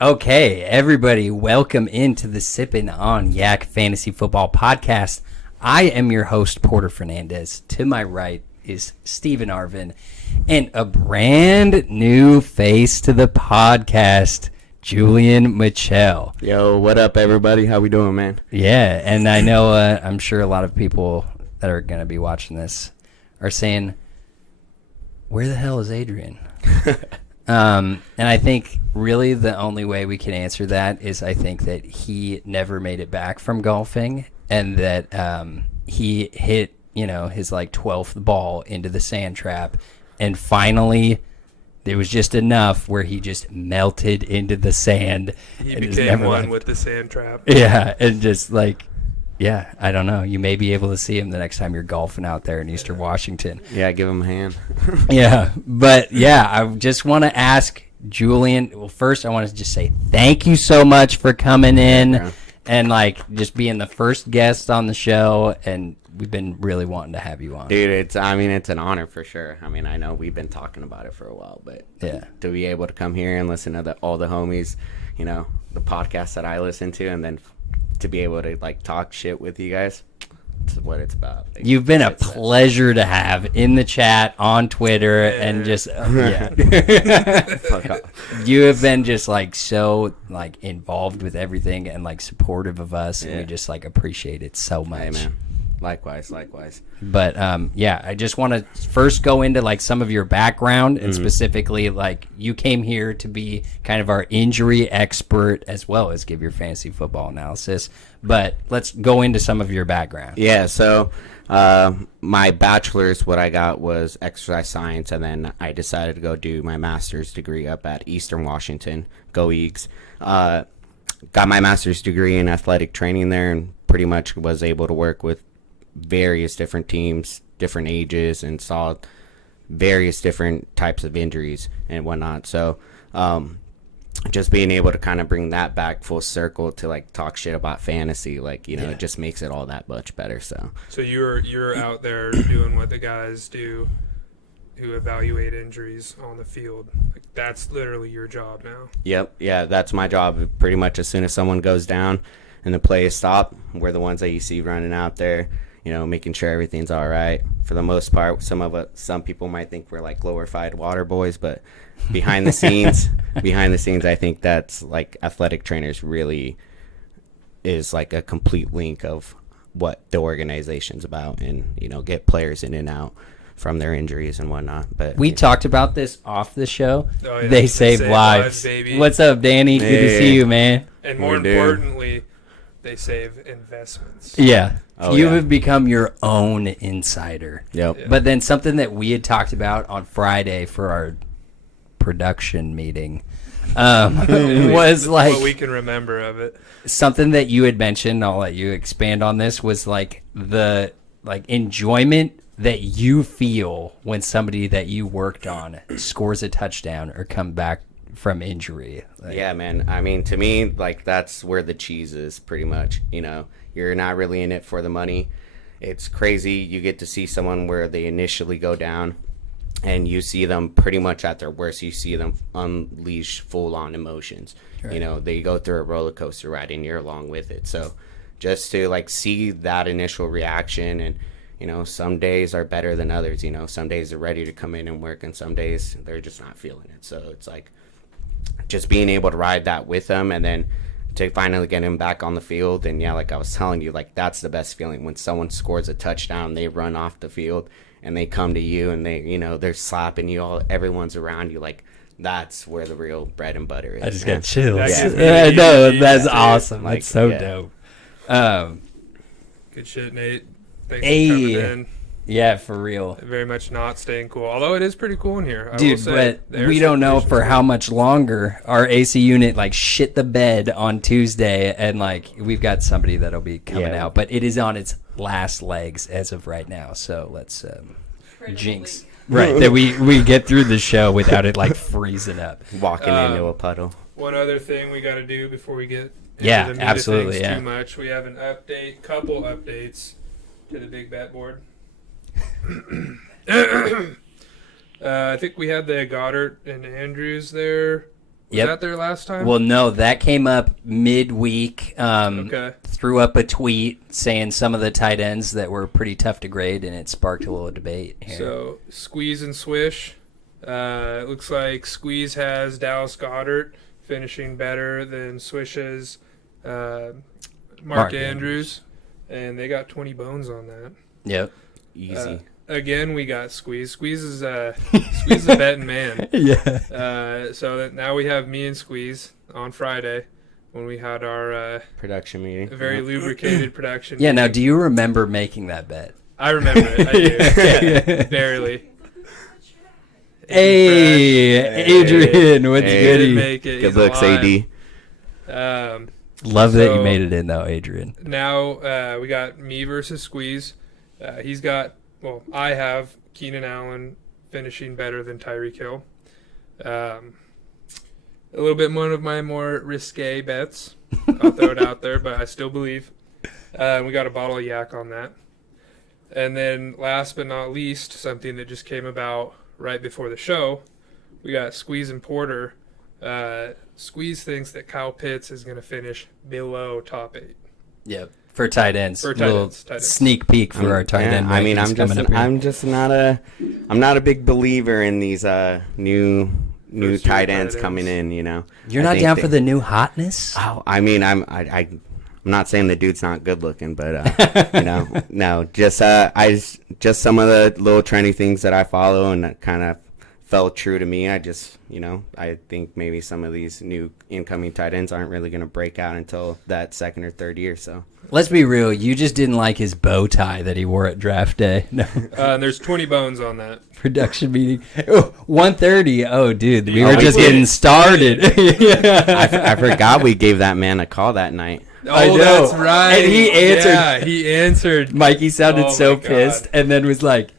Okay, everybody, welcome into the Sippin' on Yak Fantasy Football Podcast. I am your host, Porter Fernandez. To my right is Steven Arvin, and a brand new face to the podcast, Julian Mitchell. Yo, what up, everybody? How we doing, man? Yeah, and I know I'm sure a lot of people that are going to be watching this are saying, where the hell is Adrian? And I think really the only way we can answer that is I think that he never made it back from golfing, and that he hit, his like 12th ball into the sand trap, and finally there was just enough where he just melted into the sand. He became one with the sand trap. Yeah, and just like, yeah, I don't know. You may be able to see him the next time you're golfing out there in Eastern Washington. Yeah, give him a hand. Yeah, but yeah, I just want to ask Julian. Well, first I want to just say thank you so much for coming in and like just being the first guest on the show, and we've been really wanting to have you on. Dude, it's an honor for sure. I mean, I know we've been talking about it for a while, but yeah, to be able to come here and listen to all the homies, the podcasts that I listen to, and then to be able to like talk shit with you guys, that's what it's about. You've been a pleasure to have in the chat, on Twitter, and just Fuck off. You have been just like so like involved with everything and like supportive of us, and we just like appreciate it so much. Hey, man. Likewise. But I just want to first go into like some of your background, and specifically like you came here to be kind of our injury expert as well as give your fantasy football analysis. But let's go into some of your background. Yeah, so my bachelor's, what I got was exercise science, and then I decided to go do my master's degree up at Eastern Washington. Go Eagles. Got my master's degree in athletic training there, and pretty much was able to work with various different teams, different ages, and saw various different types of injuries and whatnot. So just being able to kind of bring that back full circle to like talk shit about fantasy, like it just makes it all that much better. So you're out there doing what the guys do who evaluate injuries on the field. Like, that's literally your job now. Yep, yeah, that's my job. Pretty much as soon as someone goes down and the play is stopped, we're the ones that you see running out there, making sure everything's all right. For the most part, some people might think we're like glorified water boys, but behind the scenes, I think that's like athletic trainers really is like a complete link of what the organization's about, and get players in and out from their injuries and whatnot. But we talked about this off the show. Oh, yeah. They save lives, baby. What's up, Danny? Good to see you, man. And more importantly, they save investments. Yeah. You have become your own insider. Yep. Yeah. But then something that we had talked about on Friday for our production meeting was like what we can remember of it. Something that you had mentioned, I'll let you expand on this, was like the like enjoyment that you feel when somebody that you worked on scores a touchdown or come back from injury. Like, yeah, man. I mean, to me, like, that's where the cheese is, pretty much. You're not really in it for the money. It's crazy. You get to see someone where they initially go down, and you see them pretty much at their worst. You see them unleash full-on emotions. Right. They go through a roller coaster ride, and you're along with it. So just to, like, see that initial reaction, and some days are better than others. Some days they're ready to come in and work, and some days they're just not feeling it. So it's like just being able to ride that with them, and then to finally get him back on the field. And like I was telling you, like, that's the best feeling when someone scores a touchdown, they run off the field and they come to you and they, they're slapping you all, everyone's around you. Like, that's where the real bread and butter is. I just got chills. Yeah. No, that's awesome. Like, that's so dope. Good shit, Nate. Thanks for coming in. Yeah, for real. Very much not staying cool. Although it is pretty cool in here. Dude, but we don't know for how much longer. Our AC unit like shit the bed on Tuesday, and like we've got somebody that'll be coming out, but it is on its last legs as of right now. So let's jinx. Right, that we get through the show without it like freezing up. Walking into a puddle. One other thing we got to do before we get into the meat absolutely, of things too much. We have couple updates to the big bet board. I think we had the Goddard and Andrews there. Was Yep. that there last time? Well, no, that came up midweek. Okay. Threw up a tweet saying some of the tight ends that were pretty tough to grade, and it sparked a little debate here. So, Squeeze and Swish. It looks like Squeeze has Dallas Goddard finishing better than Swish's Mark Andrews. And they got 20 bones on that. Yep. Easy. Again, we got Squeeze. Squeeze is a betting man. Yeah. So now we have me and Squeeze on Friday when we had our Production meeting. very lubricated production. Yeah. Now, meeting. do you remember making that bet? I remember it. I do. Barely. Hey, Adrian, what's He didn't goody? make it. Good He's looks, alive. AD. Love that you So- made it in, though, Adrian. Now we got me versus Squeeze. I have Keenan Allen finishing better than Tyreek Hill. A little bit one of my more risque bets. I'll throw it out there, but I still believe. We got a bottle of yak on that. And then last but not least, something that just came about right before the show, we got Squeeze and Porter. Squeeze thinks that Kyle Pitts is going to finish below top 8. Yep. For tight ends. For tight Little ends, tight ends. sneak peek for our tight end. I mean, rankings coming up here. I'm not a big believer in these new First-year tight tight ends ends. coming in. You know, You're I not think down they- for the new hotness? Oh, I mean, I'm not saying the dude's not good looking, but no, just just some of the little trendy things that I follow and that kind of felt true to me. I just, I think maybe some of these new incoming tight ends aren't really going to break out until that second or third year. So Let's be real. You just didn't like his bow tie that he wore at draft day. No. And there's 20 bones on that. Production meeting. Oh, 1:30. Oh, dude. We Oh, were we just did. getting started. Yeah. I forgot we gave that man a call that night. I Oh, know. that's right. And he answered. Yeah, he answered. Mikey sounded Oh, so my God. pissed and then was like,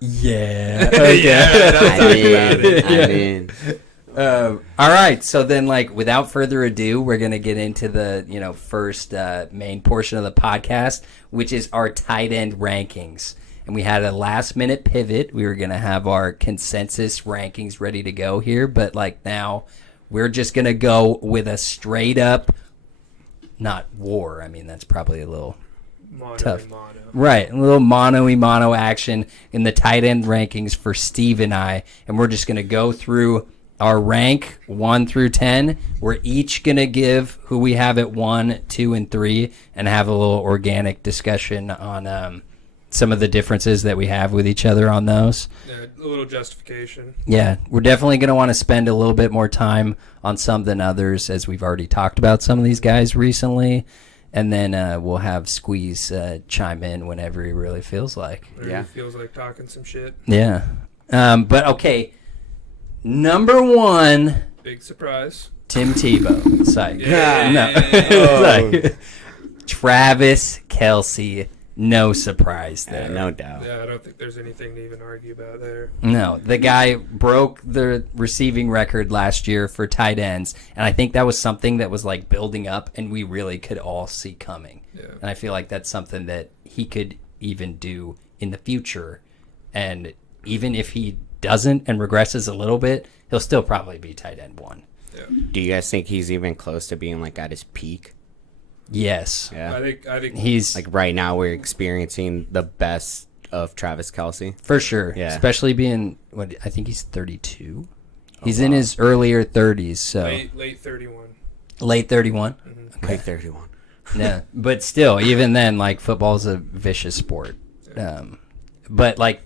yeah. Okay. Yeah, that's I'm in. All right. So then, without further ado, we're going to get into the, first main portion of the podcast, which is our tight end rankings. And we had a last-minute pivot. We were going to have our consensus rankings ready to go here. But, now, we're just going to go with a straight-up, not war. I mean, that's probably a little tough. Mono. Right, a little mono action in the tight end rankings for Steve and I. And we're just going to go through our rank 1 through 10. We're each going to give who we have at 1, 2, and 3 and have a little organic discussion on some of the differences that we have with each other on those. Yeah, a little justification. Yeah, we're definitely going to want to spend a little bit more time on some than others, as we've already talked about some of these guys recently. And then we'll have Squeeze chime in whenever he really feels like. Or Yeah. He feels like talking some shit. Yeah. But, okay, number 1, Big surprise. Tim Tebow. Psych. Yeah. No. Psych. Travis Kelce. No surprise there. No doubt. Yeah, I don't think there's anything to even argue about there. No, the guy broke the receiving record last year for tight ends, and I think that was something that was building up, and we really could all see coming. Yeah. And I feel like that's something that he could even do in the future, and even if he doesn't and regresses a little bit, he'll still probably be tight end 1. Yeah. Do you guys think he's even close to being at his peak? Yes. Yeah. I think He's Right now we're experiencing the best of Travis Kelce. for sure, Yeah. especially being I think he's 32. He's in his earlier 30s, so late 31. late 31. Mm-hmm. Like 31. Yeah, but still, even then, football's a vicious sport. But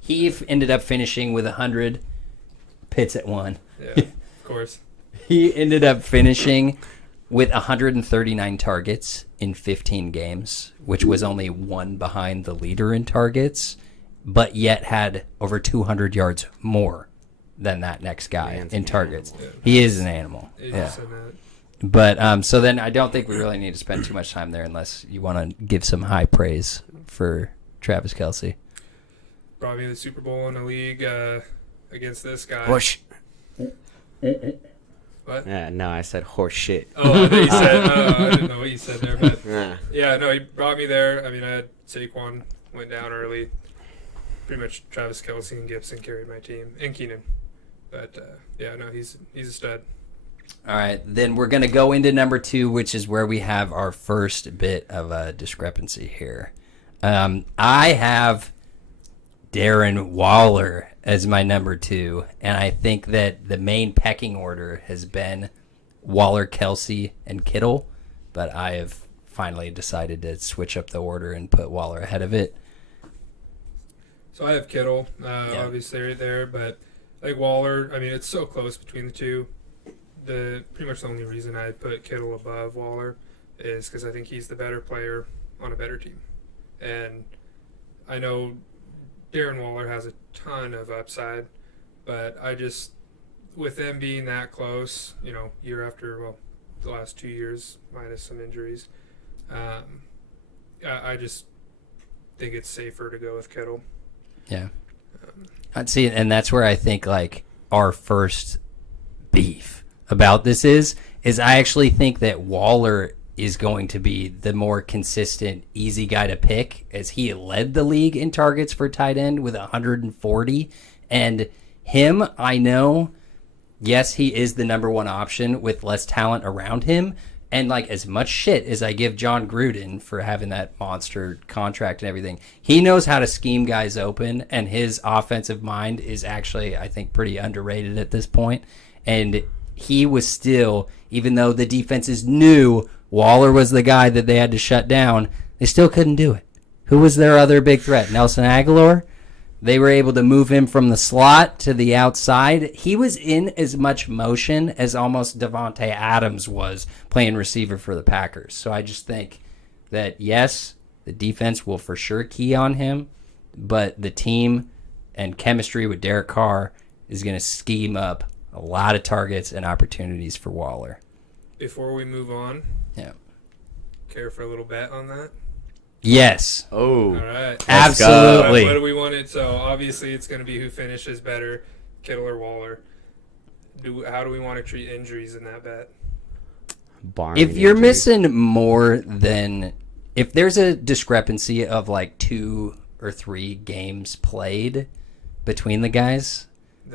he ended up finishing with 100. Pitts at 1. Yeah, of course. He ended up finishing with 139 targets in 15 games, which was only 1 behind the leader in targets, but yet had over 200 yards more than that next guy Man's in an targets. animal. Yeah. He is an animal. You Yeah. just said that. But so then I don't think we really need to spend too much time there unless you want to give some high praise for Travis Kelce. Brought me to the Super Bowl in the league against this guy. Horse. What? Yeah, no, I said horse shit. Oh, I thought you said. I didn't know what you said there, but Yeah. yeah, no, he brought me there. I mean, I had Saquon went down early. pretty much Travis Kelce and Gibson carried my team, and Keenan. But he's a stud. All right, then we're going to go into number 2, which is where we have our first bit of a discrepancy here. I have Darren Waller as my number 2, and I think that the main pecking order has been Waller, Kelce, and Kittle, but I have finally decided to switch up the order and put Waller ahead of it. So I have Kittle, obviously right there, but like Waller, I mean, it's so close between the two. Pretty much the only reason I put Kittle above Waller is because I think he's the better player on a better team. And I know Darren Waller has a ton of upside, but with them being that close, year after, the last 2 years minus some injuries, I just think it's safer to go with Kittle. Yeah. I'd see, and that's where I think like our first beef about this is I actually think that Waller is going to be the more consistent, easy guy to pick, as he led the league in targets for tight end with 140. And him, I know, yes, he is the number one option with less talent around him. And like as much shit as I give John Gruden for having that monster contract and everything, he knows how to scheme guys open, and his offensive mind is actually, I think, pretty underrated at this point. And he was still, even though the defenses knew Waller was the guy that they had to shut down, they still couldn't do it. Who was their other big threat? Nelson Aguilar? They were able to move him from the slot to the outside. He was in as much motion as almost Devontae Adams was playing receiver for the Packers. So I just think that, yes, the defense will for sure key on him, but the team and chemistry with Derek Carr is going to scheme up a lot of targets and opportunities for Waller. Before we move on, care for a little bet on that? Yes. Oh, all right. Absolutely. What do we want it? So obviously it's going to be who finishes better, Kittle or Waller. How do we want to treat injuries in that bet? If you're missing more than, if there's a discrepancy of like 2 or 3 games played between the guys,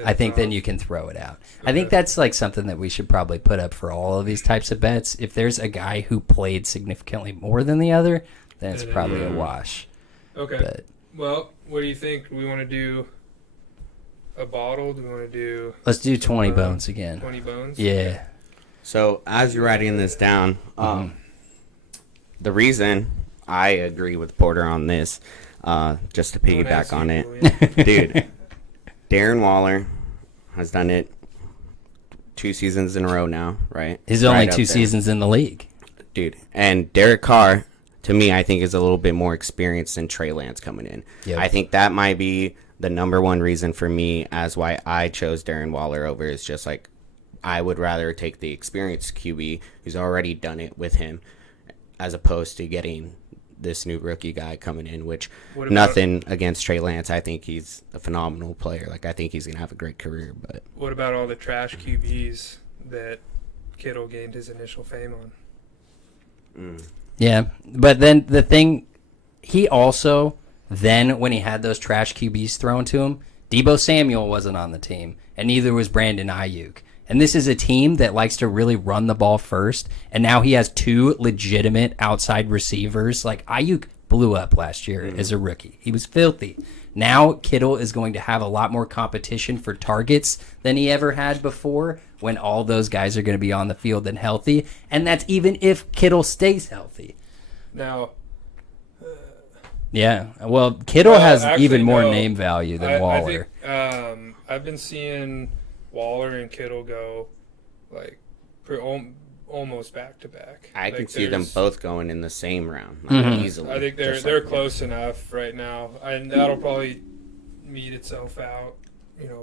I think then you can throw it out. Okay. I think that's like something that we should probably put up for all of these types of bets. If there's a guy who played significantly more than the other, then it's probably a wash. Okay. But, well, what do you think? Do we want to do a bottle? Do we want to do... Let's do 20 bones again. 20 bones? Yeah. So as you're writing this down, the reason I agree with Porter on this, just to piggyback on it, dude, Darren Waller has done it 2 seasons in a row now, right? He's only 2 seasons in the league. Dude, and Derek Carr, to me, I think is a little bit more experienced than Trey Lance coming in. Yep. I think that might be the number one reason for me as why I chose Darren Waller over, is just like I would rather take the experienced QB who's already done it with him as opposed to getting this new rookie guy coming in, which nothing against Trey Lance. I think he's a phenomenal player. Like, I think he's going to have a great career. But what about all the trash QBs that Kittle gained his initial fame on? Yeah, but then the thing, he also, then when he had those trash QBs thrown to him, Deebo Samuel wasn't on the team, and neither was Brandon Ayuk. And this is a team that likes to really run the ball first, and now he has 2 legitimate outside receivers. Like, Ayuk blew up last year as a rookie. He was filthy. Now Kittle is going to have a lot more competition for targets than he ever had before, when all those guys are going to be on the field and healthy, and that's even if Kittle stays healthy. Now, yeah, well, Kittle has actually, even more name value than Waller. I think, I've been seeing Waller and Kittle go like almost back to back. I can see them both going in the same round easily. I think they're close enough right now, and that'll probably meet itself out,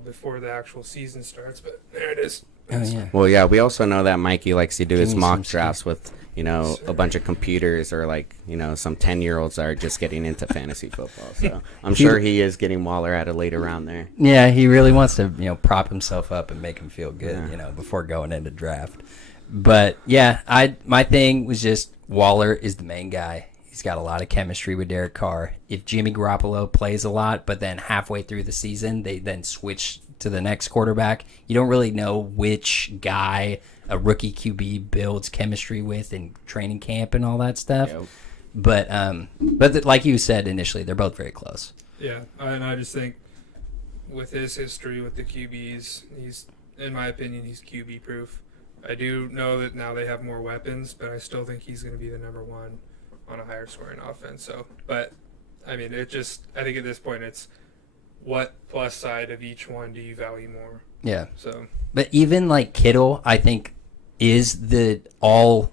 before the actual season starts. But there it is. Oh, yeah. Well, yeah, we also know that Mikey likes to do his mock drafts with, a bunch of computers, or like, some 10-year-olds are just getting into fantasy football. So I'm sure he is getting Waller at a later round there. Yeah, he really wants to, prop himself up and make him feel good, before going into draft. But yeah, my thing was just Waller is the main guy. He's got a lot of chemistry with Derek Carr. If Jimmy Garoppolo plays a lot, but then halfway through the season, they then switch to the next quarterback, you don't really know which guy a rookie QB builds chemistry with in training camp and all that stuff. Yep. But like you said initially, they're both very close. Yeah, and I just think with his history with the QBs, he's, in my opinion, he's QB proof. I do know that now they have more weapons, but I still think he's going to be the number one on a higher scoring offense. So, but I mean, I think at this point, it's what plus side of each one do you value more? Yeah. So, but even like Kittle, I think is the all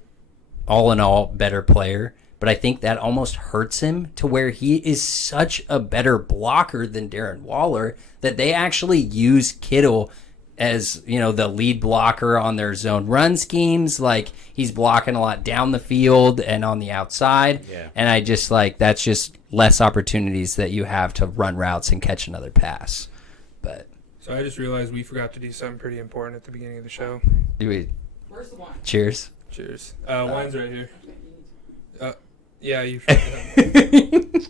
in all better player. But I think that almost hurts him to where he is such a better blocker than Darren Waller that they actually use Kittle as, the lead blocker on their zone run schemes. Like, he's blocking a lot down the field and on the outside. Yeah. And I just that's just less opportunities that you have to run routes and catch another pass. But so I just realized we forgot to do something pretty important at the beginning of the show. Where's the wine? Cheers. Cheers. Wine's right here. Yeah, you.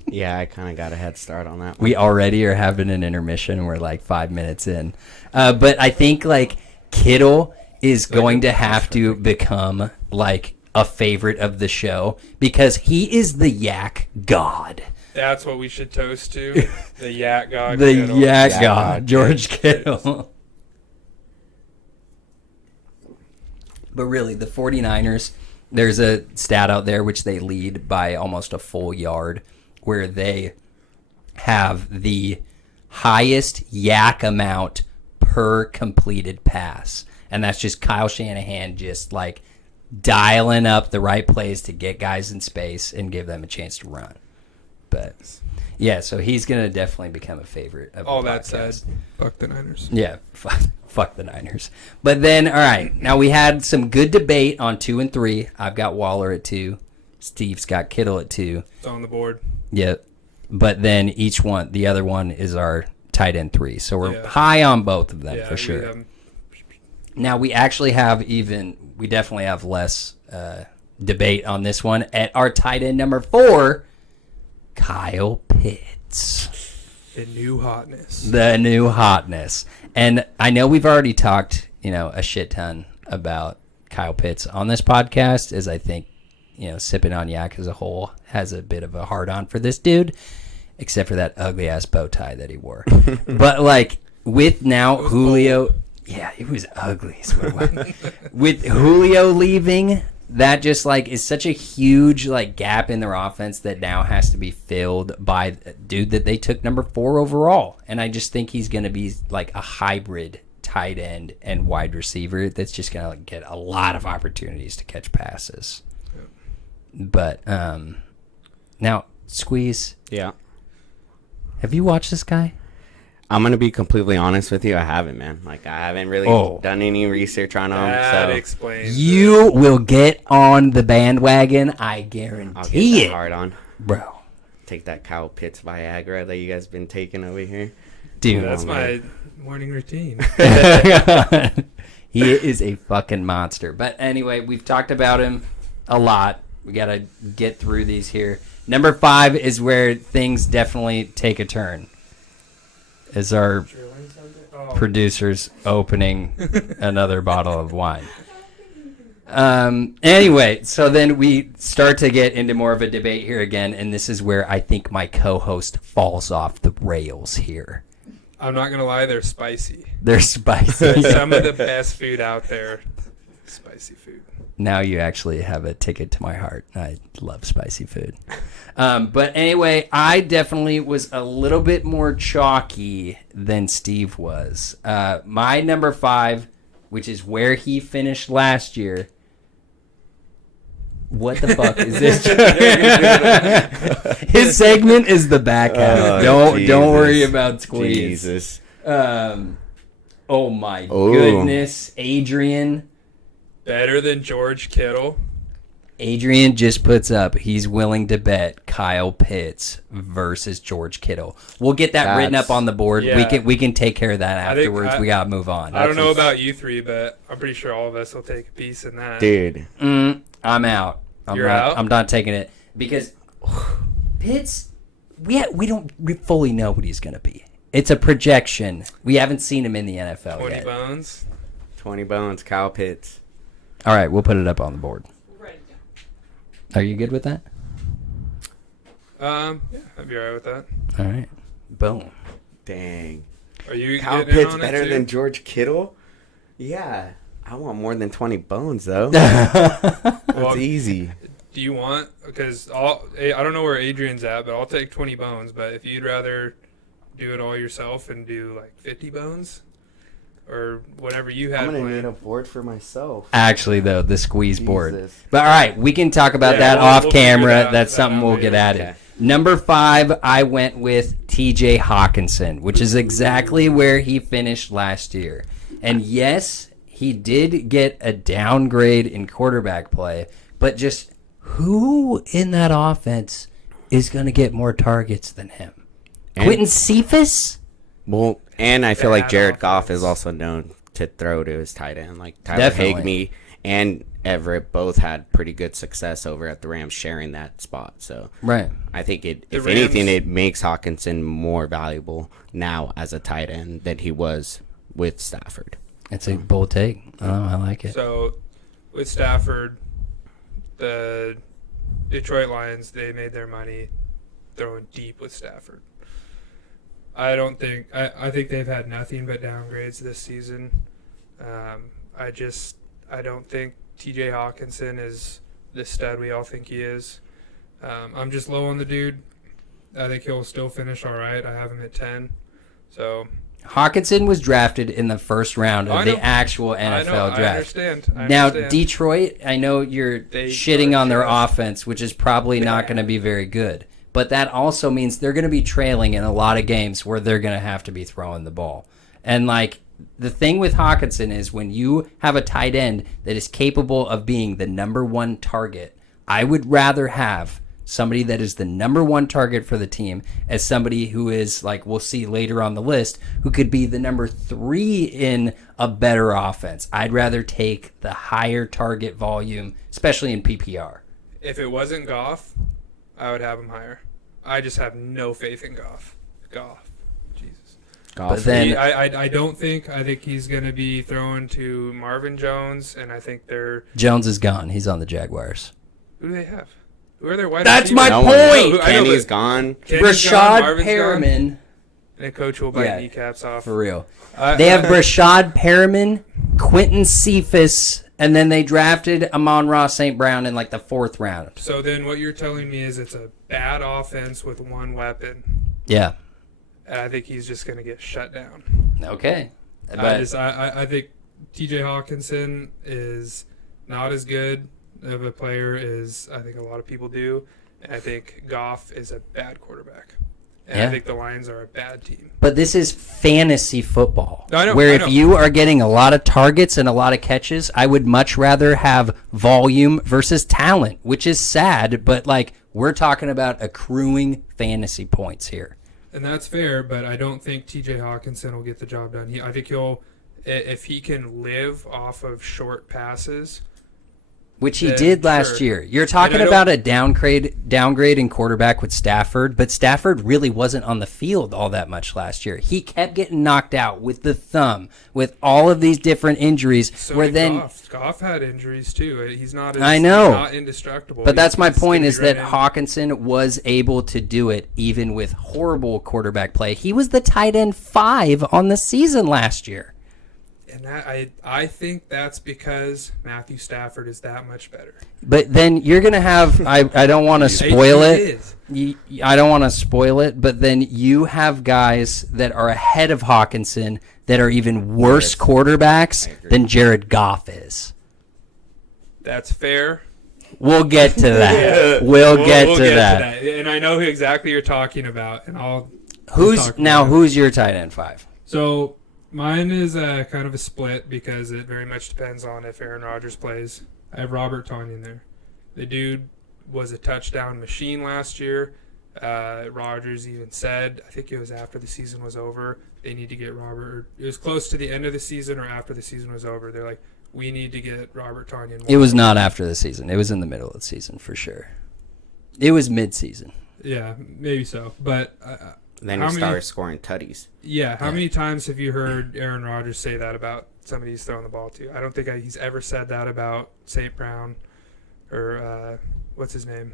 Yeah, I kind of got a head start on that one. We already are having an intermission. We're like 5 minutes in. But I think Kittle is going to have to become a favorite of the show because he is the yak god. That's what we should toast to. The yak god. The Kittle. yak god, George Kittle. But really, the 49ers, there's a stat out there which they lead by almost a full yard where they have the highest yak amount per completed pass. And that's just Kyle Shanahan just dialing up the right plays to get guys in space and give them a chance to run. But yeah, so he's going to definitely become a favorite of All the that podcast. said, fuck the Niners. Yeah, fuck the Niners. But then, all right, now we had some good debate on 2 and 3. I've got Waller at 2. Steve's got Kittle at 2. It's on the board. Yep. But then the other one is our tight end 3. So we're high on both of them for sure. Now we actually we definitely have less debate on this one. At our tight end number 4, Kyle Pitts. The new hotness. And I know we've already talked, a shit ton about Kyle Pitts on this podcast, as I think, SippinOnYac as a whole has a bit of a hard-on for this dude, except for that ugly-ass bow tie that he wore. But, with now Julio... Bold. Yeah, it was ugly. With Julio leaving... That just is such a huge gap in their offense that now has to be filled by a dude that they took number 4 overall. And I just think he's going to be a hybrid tight end and wide receiver that's just going to get a lot of opportunities to catch passes. Yep. But now, Squeeze. Yeah. Have you watched this guy? I'm going to be completely honest with you. I haven't, man. I haven't really done any research on him. That explains You will get on the bandwagon, I guarantee I'll get it. hard on. Bro. Take that Kyle Pitts Viagra that you guys been taking over here. Dude. That's my morning routine. He is a fucking monster. But anyway, we've talked about him a lot. We got to get through these here. Number 5 is where things definitely take a turn. Is our producers opening another bottle of wine. Anyway, so then we start to get into more of a debate here again, and this is where I think my co-host falls off the rails here. I'm not going to lie, they're spicy. They're spicy. Some of the best food out there, spicy food. Now you actually have a ticket to my heart. I love spicy food. But anyway, I definitely was a little bit more chalky than Steve was. My number 5, which is where he finished last year. What the fuck is this? His segment is the back half. Don't worry about Squeeze. Jesus. Oh my goodness, Adrian. Better than George Kittle. Adrian just puts up, he's willing to bet Kyle Pitts versus George Kittle. We'll get that written up on the board. Yeah. We can take care of that afterwards. We got to move on. I don't know about you 3, but I'm pretty sure all of us will take a piece in that. Dude. I'm out. You're out? I'm not taking it because Pitts, we don't fully know what he's going to be. It's a projection. We haven't seen him in the NFL 20 yet. bones. 20 bones, Kyle Pitts. All right, we'll put it up on the board. We're ready to go. Are you good with that? Yeah, I'd be alright with that. All right. Boom. Dang. Are you Kyle getting in Pitts on better it too? than George Kittle? Yeah. I want more than 20 bones, though. Well, That's easy. do you want? Because I don't know where Adrian's at, but I'll take 20 bones. But if you'd rather do it all yourself and do like 50 bones or whatever you had I'm going to planned. need a board for myself. Actually, though, the squeeze board. Jesus. But all right, we can talk about Yeah, that we'll off figure camera. that That's something out we'll get later. at Okay. it. Number 5, I went with TJ Hawkinson, which is exactly where he finished last year. And yes, he did get a downgrade in quarterback play, but just who in that offense is going to get more targets than him? And- Quentin Cephas? Well, and I feel like Bad Jared Goff offense. is also known to throw to his tight end. Like Tyler Definitely. Higbee and Everett both had pretty good success over at the Rams sharing that spot. So Right. I think if Rams- anything, it makes Hawkinson more valuable now as a tight end than he was with Stafford. It's a bold take. Oh, I like it. So with Stafford, the Detroit Lions, they made their money throwing deep with Stafford. I think they've had nothing but downgrades this season. I don't think TJ Hawkinson is the stud we all think he is. I'm just low on the dude. I think he'll still finish all right. I have him at 10. So Hawkinson was drafted in the first round of I know. the actual I know, NFL I draft. understand. I Now, understand. Detroit, I know you're They shitting are on their just offense, which is probably not bad. going to be very good. But that also means they're going to be trailing in a lot of games where they're going to have to be throwing the ball. And, like, the thing with Hawkinson is when you have a tight end that is capable of being the number one target, I would rather have somebody that is the number one target for the team as somebody who is, like we'll see later on the list, who could be the number 3 in a better offense. I'd rather take the higher target volume, especially in PPR. If it wasn't Goff, I would have him higher. I just have no faith in Goff. Jesus. But then, I don't think. I think he's going to be throwing to Marvin Jones, and I think they're. Jones is gone. He's on the Jaguars. Who do they have? Who are their wide That's receivers? my No point! one- I know, Kenny's but gone. Kenny's gone, Rashad Marvin's gone, Perriman. and coach will bite Yeah. kneecaps off. For real. They have Rashad Perriman, Quentin Cephas, and then they drafted Amon-Ra St. Brown in like the 4th round. So then, what you're telling me is it's a bad offense with one weapon, Yeah. and I think he's just going to get shut down. Okay. I think TJ Hawkinson is not as good of a player as I think a lot of people do. And I think Goff is a bad quarterback. And Yeah. I think the Lions are a bad team. But this is fantasy football, I know, where I if know. you are getting a lot of targets and a lot of catches, I would much rather have volume versus talent, which is sad, but like we're talking about accruing fantasy points here. And that's fair, but I don't think TJ Hawkinson will get the job done. I think if he can live off of short passes. Which he Then, did last sure. year. You're talking And I about a downgrade in quarterback with Stafford, but Stafford really wasn't on the field all that much last year. He kept getting knocked out with the thumb, with all of these different injuries. So where did then, Goff. Goff had injuries too. He's not. I know. He's not indestructible. but that's my He's point: gonna is be right that in. Hawkinson was able to do it even with horrible quarterback play. He was the tight end 5 on the season last year. And that I think that's because Matthew Stafford is that much better. But then you're gonna have. I don't want to spoil He it. is. I don't want to spoil it, but then you have guys that are ahead of Hawkinson that are even worse quarterbacks than Jared Goff is. That's fair. We'll get to that. We'll get to that. And I know who exactly you're talking about. And I'll Who's talk now? about it. Who's your tight end 5? So mine is kind of a split because it very much depends on if Aaron Rodgers plays. I have Robert Tonyan there. The dude was a touchdown machine last year. Rodgers even said, I think it was after the season was over, they need to get Robert. It was close to the end of the season or after the season was over. They're like, we need to get Robert Tonyan. It was not after the season. It was in the middle of the season for sure. It was mid-season. Yeah, maybe so. But then he started scoring tutties. Yeah, how many times have you heard Aaron Rodgers say that about somebody he's throwing the ball to? I don't think he's ever said that about St. Brown or what's his name?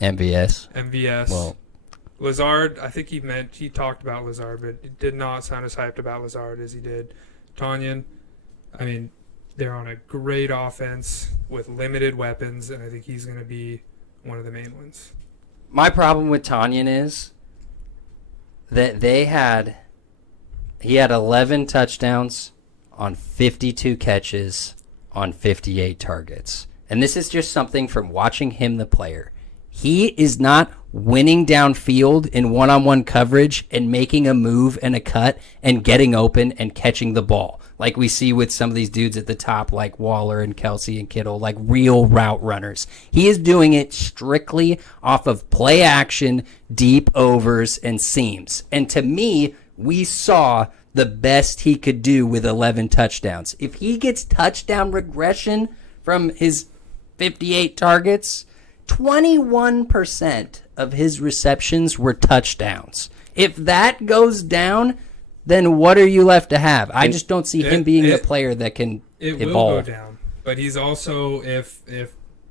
MVS. Well, Lazard, I think he talked about Lazard, but it did not sound as hyped about Lazard as he did Tonyan. I mean, they're on a great offense with limited weapons, and I think he's going to be one of the main ones. My problem with Tonyan is that he had 11 touchdowns on 52 catches on 58 targets. And this is just something from watching him, the player. He is not winning downfield in one-on-one coverage and making a move and a cut and getting open and catching the ball like we see with some of these dudes at the top like Waller and Kelsey and Kittle, like real route runners. He is doing it strictly off of play action, deep overs, and seams. And to me, we saw the best he could do with 11 touchdowns. If he gets touchdown regression from his 58 targets, 21% of his receptions were touchdowns. If that goes down, then what are you left to have? I just don't see him being a player that can evolve. It will go down. But he's also, if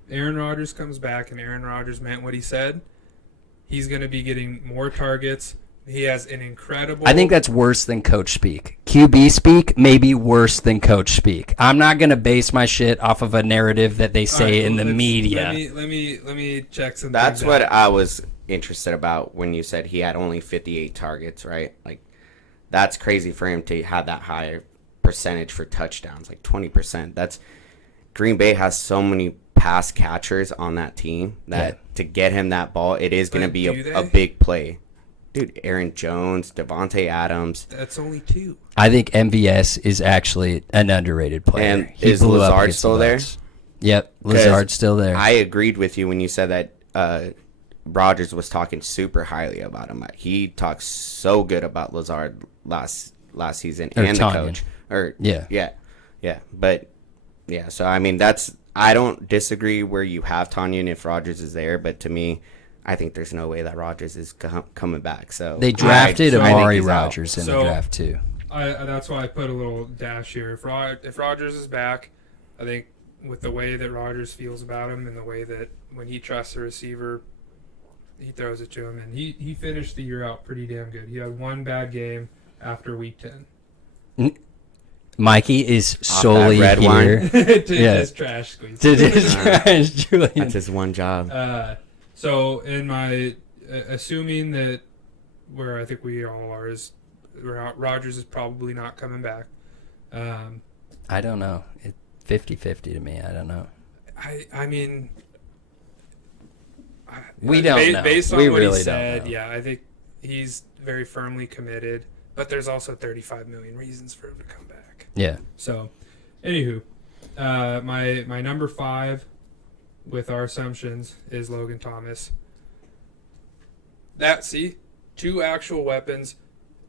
Aaron Rodgers comes back and Aaron Rodgers meant what he said, he's going to be getting more targets. He has an incredible... I think that's worse than coach speak. QB speak may be worse than coach speak. I'm not going to base my shit off of a narrative that they say in the media. Let me check some That's things what out. I was interested about when you said he had only 58 targets, right? Like, that's crazy for him to have that high percentage for touchdowns, like 20%. That's Green Bay has so many pass catchers on that team that to get him that ball, it is going to be a big play. Dude, Aaron Jones, Devontae Adams. That's only 2. I think MVS is actually an underrated player. And is Lazard still there? Yep, Lazard's still there. I agreed with you when you said that Rodgers was talking super highly about him. He talked so good about Lazard last season and the coach. So I mean, I don't disagree where you have Tonyan if Rodgers is there, but to me, I think there's no way that Rodgers is coming back. So they drafted Amari Rodgers in the draft too. That's why I put a little dash here. If Rodgers is back, I think with the way that Rodgers feels about him and the way that when he trusts a receiver, he throws it to him. And he finished the year out pretty damn good. He had one bad game after week 10. Mikey is solely red here wine. to his trash squeeze. To his trash, Julian. That's his one job. So in my assuming that where I think we all are is Rodgers is probably not coming back. I don't know. It's 50-50 to me. I don't know. I mean, we don't know. Based on we what really he said, don't know. yeah, I think he's very firmly committed. But there's also 35 million reasons for him to come back. Yeah. So, anywho, my number 5 with our assumptions is Logan Thomas. 2 actual weapons,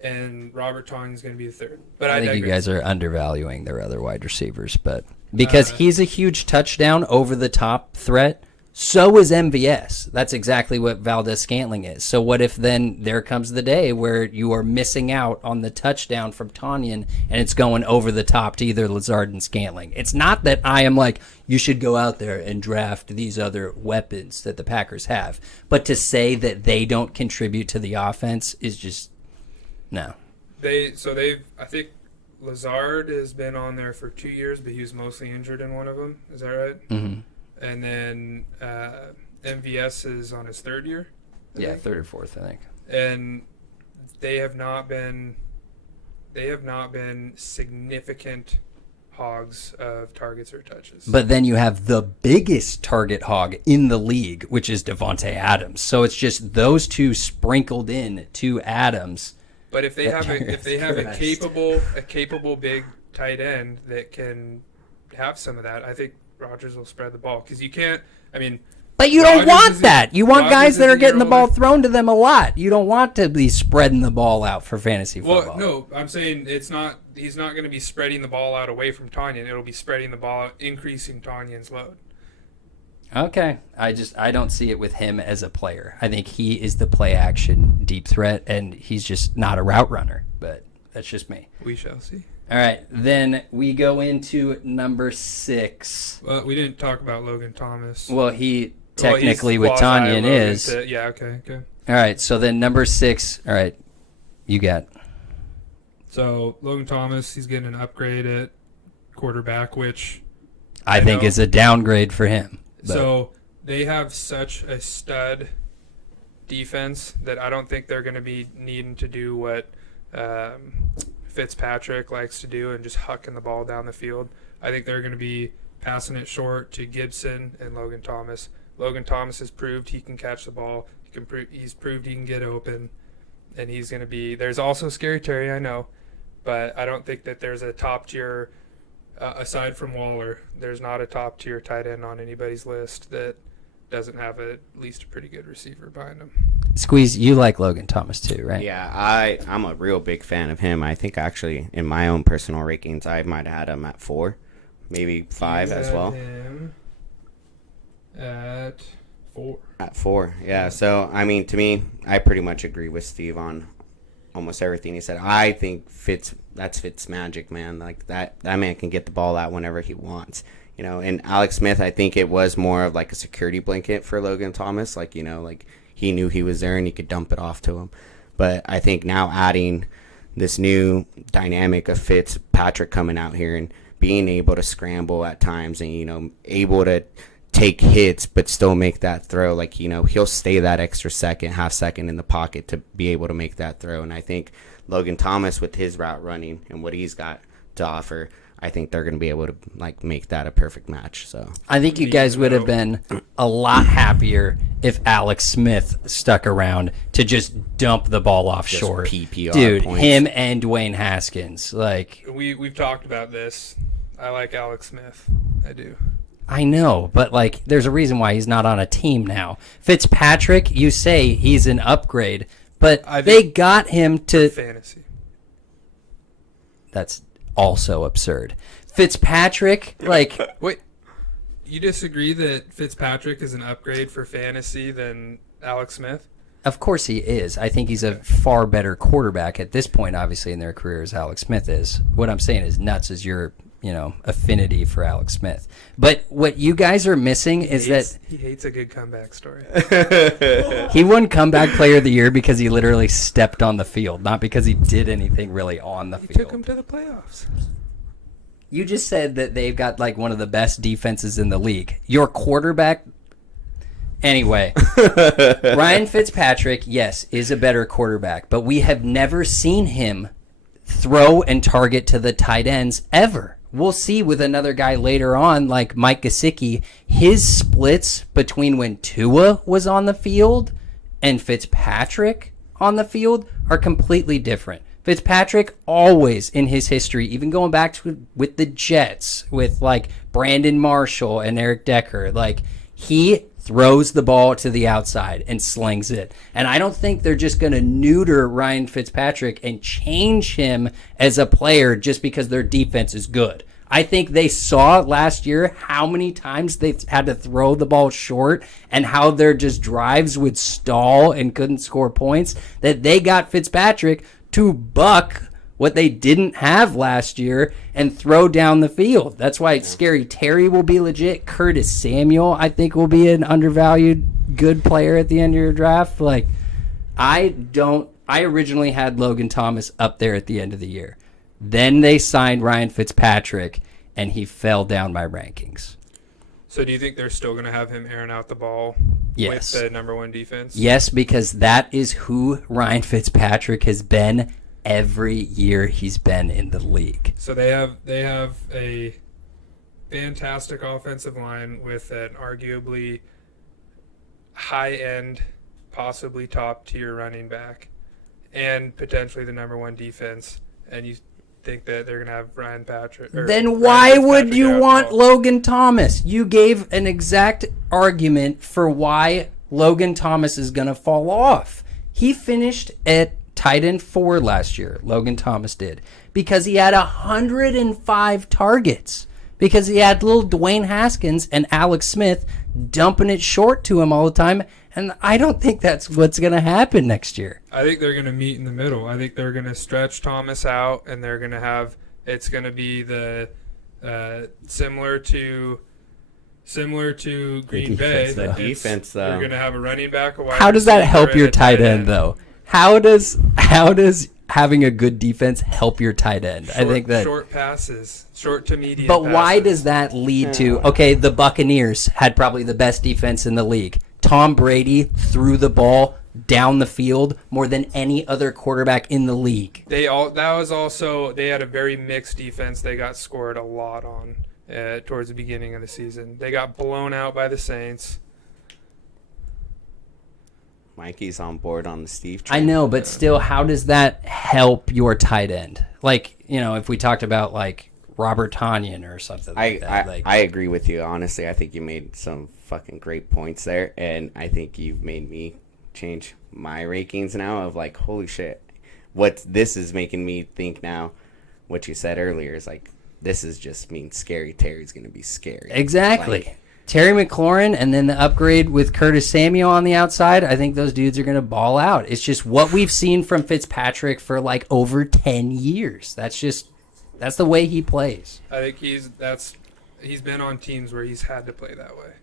and Robert Tonyan is going to be the third. But I think you guys are undervaluing their other wide receivers, but because he's a huge touchdown over the top threat, so is MVS. That's exactly what Valdez-Scantling is. So what if then there comes the day where you are missing out on the touchdown from Tonyan and it's going over the top to either Lazard and Scantling? It's not that I am like, you should go out there and draft these other weapons that the Packers have. But to say that they don't contribute to the offense is just, no. I think Lazard has been on there for 2 years, but he was mostly injured in one of them. Is that right? Mm-hmm. And then MVS is on his 3rd year. Yeah, 3rd or 4th, I think. And they have not been significant hogs of targets or touches. But then you have the biggest target hog in the league, which is Devontae Adams. So it's just those two sprinkled in to Adams. But if they have a capable big tight end that can have some of that, I think Rodgers will spread the ball because you can't. I mean, but you don't want that. You want guys that are getting the ball thrown to them a lot. You don't want to be spreading the ball out for fantasy football. Well, no, I'm saying it's not. He's not going to be spreading the ball out away from Tonyan. It'll be spreading the ball out, increasing Tonyan's load. Okay. I don't see it with him as a player. I think he is the play action deep threat, and he's just not a route runner. But that's just me. We shall see. All right. Then we go into number 6. Well, we didn't talk about Logan Thomas. Well, he Well, technically he's with Tanyan quasi-Logan is. yeah, okay. All right. So then number 6. All right. You got. So Logan Thomas, he's getting an upgrade at quarterback, which I think know. is a downgrade for him. But So they have such a stud defense that I don't think they're going to be needing to do what Fitzpatrick likes to do and just hucking the ball down the field. I think they're going to be passing it short to Gibson and Logan Thomas. Logan Thomas has proved he can catch the ball. He's proved he can get open, and he's going to be. There's also Scary Terry, I know, but I don't think that there's a top tier. Aside from Waller, there's not a top tier tight end on anybody's list that doesn't have at least a pretty good receiver behind him. Squeeze, you like Logan Thomas too, right? Yeah, I'm a real big fan of him. I think actually in my own personal rankings, I might have had him at 4, maybe 5 You as had well. Him at 4. At 4, yeah. So I mean, to me, I pretty much agree with Steve on almost everything he said. I think that's Fitz magic, man. Like that man can get the ball out whenever he wants. You know, and Alex Smith, I think it was more of like a security blanket for Logan Thomas. Like, you know, like he knew he was there and he could dump it off to him. But I think now adding this new dynamic of Fitzpatrick coming out here and being able to scramble at times and, you know, able to take hits but still make that throw, like, you know, he'll stay that extra half second in the pocket to be able to make that throw. And I think Logan Thomas, with his route running and what he's got to offer, I think they're going to be able to like make that a perfect match. So I think you guys would have been a lot happier if Alex Smith stuck around to just dump the ball off just short. PPR Dude, points. him and Dwayne Haskins. Like, We've talked about this. I like Alex Smith. I do. I know, but like there's a reason why he's not on a team now. Fitzpatrick, you say he's an upgrade, but they got him to Fantasy. That's also absurd. Fitzpatrick, like Wait, you disagree that Fitzpatrick is an upgrade for fantasy than Alex Smith? of course he is. I think he's a far better quarterback at this point, obviously, in their career as Alex Smith is. What I'm saying is nuts is your, affinity for Alex Smith. But what you guys are missing is that He hates a good comeback story. he won comeback player of the year because he literally stepped on the field, not because he did anything really on the He field. took him to the playoffs. You just said that they've got like one of the best defenses in the league. Your quarterback. Anyway, Ryan Fitzpatrick, yes, is a better quarterback, but we have never seen him throw and target to the tight ends ever. We'll see with another guy later on, like Mike Gesicki, his splits between when Tua was on the field and Fitzpatrick on the field are completely different. Fitzpatrick always in his history, even going back to with the Jets, with like Brandon Marshall and Eric Decker, like he throws the ball to the outside and slings it. And I don't think they're just going to neuter Ryan Fitzpatrick and change him as a player just because their defense is good. I think they saw last year how many times they had to throw the ball short and how their just drives would stall and couldn't score points, that they got Fitzpatrick to buck what they didn't have last year and throw down the field. That's why Scary Terry will be legit. Curtis Samuel, I think, will be an undervalued good player at the end of your draft. Like, I originally had Logan Thomas up there at the end of the year. Then they signed Ryan Fitzpatrick, and he fell down my rankings. So do you think they're still going to have him airing out the ball Yes. with the number one defense? Yes, because that is who Ryan Fitzpatrick has been every year he's been in the league. So they have a fantastic offensive line with an arguably high-end, possibly top-tier running back, and potentially the number one defense. And you think that they're going to have Ryan Patrick? Then why would you want Logan Thomas? You gave an exact argument for why Logan Thomas is going to fall off. He finished at tight end 4 last year. Logan Thomas did. Because he had 105 targets. because he had little Dwayne Haskins and Alex Smith dumping it short to him all the time. And I don't think that's what's going to happen next year. I think they're going to meet in the middle. I think they're going to stretch Thomas out, and they're going to have it's going to be the similar to Green Bay. The defense, though. You're going to have a running back. How does that help your tight end, though? How does having a good defense help your tight end? I think that short passes, short to medium. But passes. why does that lead to the Buccaneers had probably the best defense in the league. Tom Brady threw the ball down the field more than any other quarterback in the league. They had a very mixed defense. They got scored a lot on towards the beginning of the season. They got blown out by the Saints. Mikey's on board on the Steve train. I know, but still, how does that help your tight end? Like, if we talked about like Robert Tonyan or something like that. I agree with you. Honestly, I think you made some fucking great points there, and I think you've made me change my rankings now of like, holy shit, what this is making me think now. What you said earlier is like, this is just means Scary Terry's going to be scary. Exactly. Like, Terry McLaurin and then the upgrade with Curtis Samuel on the outside, I think those dudes are going to ball out. It's just what we've seen from Fitzpatrick for like over 10 years. That's the way he plays. I think he's been on teams where he's had to play that way.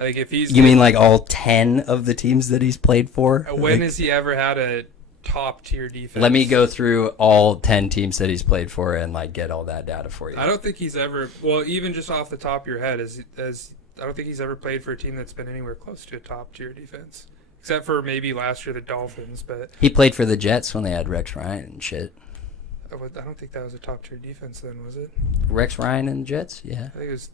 I think if he's You mean like all 10 of the teams that he's played for? When has he ever had a top tier defense? Let me go through all 10 teams that he's played for and like get all that data for you. I don't think he's ever, well, even just off the top of your head, I don't think he's ever played for a team that's been anywhere close to a top tier defense, except for maybe last year the Dolphins. But he played for the Jets when they had Rex Ryan and shit. I don't think that was a top tier defense then, was it? Rex Ryan and the Jets, yeah. I think it was.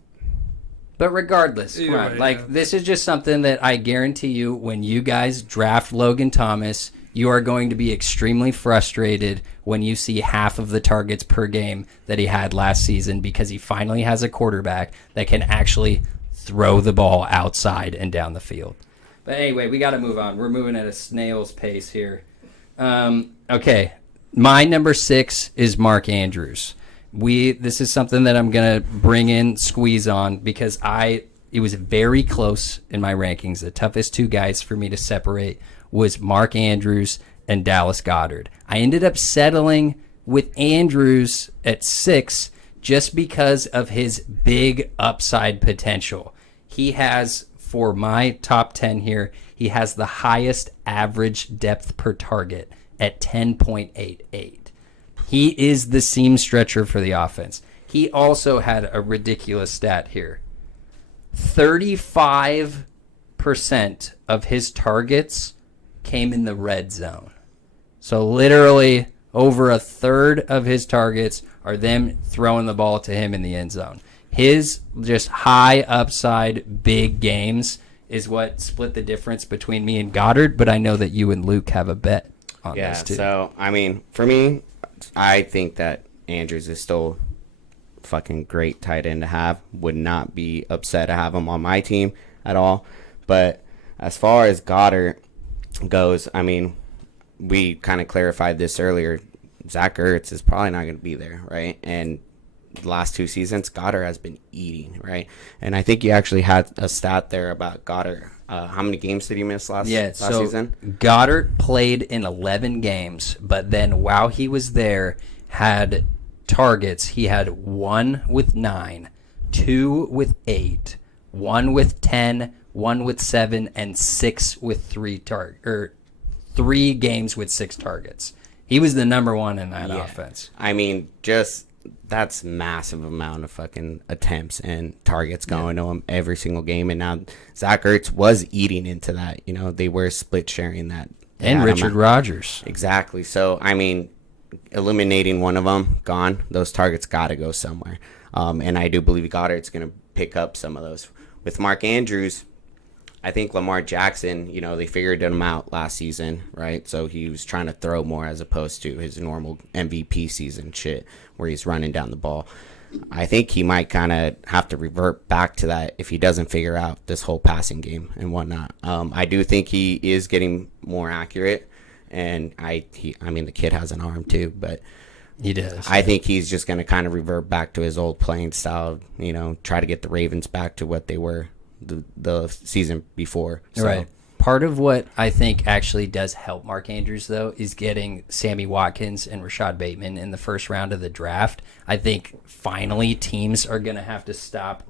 But regardless, Either way, like yeah. this is just something that I guarantee you, when you guys draft Logan Thomas, you are going to be extremely frustrated when you see half of the targets per game that he had last season, because he finally has a quarterback that can actually throw the ball outside and down the field. But anyway, we got to move on. We're moving at a snail's pace here. Okay, my number 6 is Mark Andrews. This is something that I'm going to bring in Squeeze on, because it was very close in my rankings. The toughest two guys for me to separate was Mark Andrews and Dallas Goedert. I ended up settling with Andrews at 6 just because of his big upside potential. He has, for my top 10 here, he has the highest average depth per target at 10.88. He is the seam stretcher for the offense. He also had a ridiculous stat here. 35% of his targets came in the red zone. So literally over a third of his targets are them throwing the ball to him in the end zone. His just high upside big games is what split the difference between me and Goddard, but I know that you and Luke have a bet on this too. So, I mean, for me, I think that Andrews is still fucking great tight end to have. Would not be upset to have him on my team at all. But as far as Goddard goes, I mean, we kind of clarified this earlier. Zach Ertz is probably not going to be there, right? And the last 2 seasons, Goddard has been eating, right? And I think you actually had a stat there about Goddard. How many games did he miss last season? Goddard played in 11 games, but then while he was there, had targets. He had 1 with 9, 2 with 8, 1 with 10, 1 with 7, and 6 with 3 games with 6 targets. He was the number 1 in that offense. I mean, that's massive amount of fucking attempts and targets going to him every single game. And now Zach Ertz was eating into that. You know, they were split sharing that. And Richard Rodgers. Exactly. So, I mean, eliminating one of them, gone. Those targets got to go somewhere. And I do believe Goddard's going to pick up some of those. With Mark Andrews, I think Lamar Jackson, you know, they figured him out last season, right? So he was trying to throw more as opposed to his normal MVP season shit where he's running down the ball. I think he might kind of have to revert back to that if he doesn't figure out this whole passing game and whatnot. I do think he is getting more accurate, and I mean, the kid has an arm too, but He does. I think he's just going to kind of revert back to his old playing style, try to get the Ravens back to what they were the season before. So. Right. Part of what I think actually does help Mark Andrews, though, is getting Sammy Watkins and Rashad Bateman in the first round of the draft. I think finally teams are going to have to stop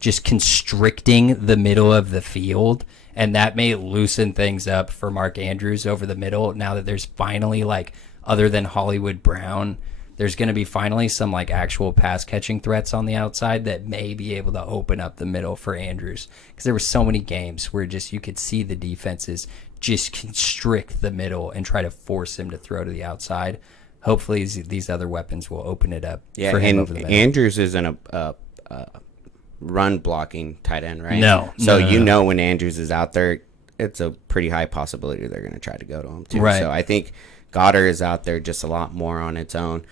just constricting the middle of the field, and that may loosen things up for Mark Andrews over the middle now that there's finally, other than Hollywood Brown, there's going to be finally some actual pass catching threats on the outside that may be able to open up the middle for Andrews, because there were so many games where you could see the defenses just constrict the middle and try to force him to throw to the outside. Hopefully these other weapons will open it up for him over the middle. Andrews isn't a run blocking tight end, right? No. So when Andrews is out there, it's a pretty high possibility they're going to try to go to him too. Right. So I think Goddard is out there just a lot more on its own.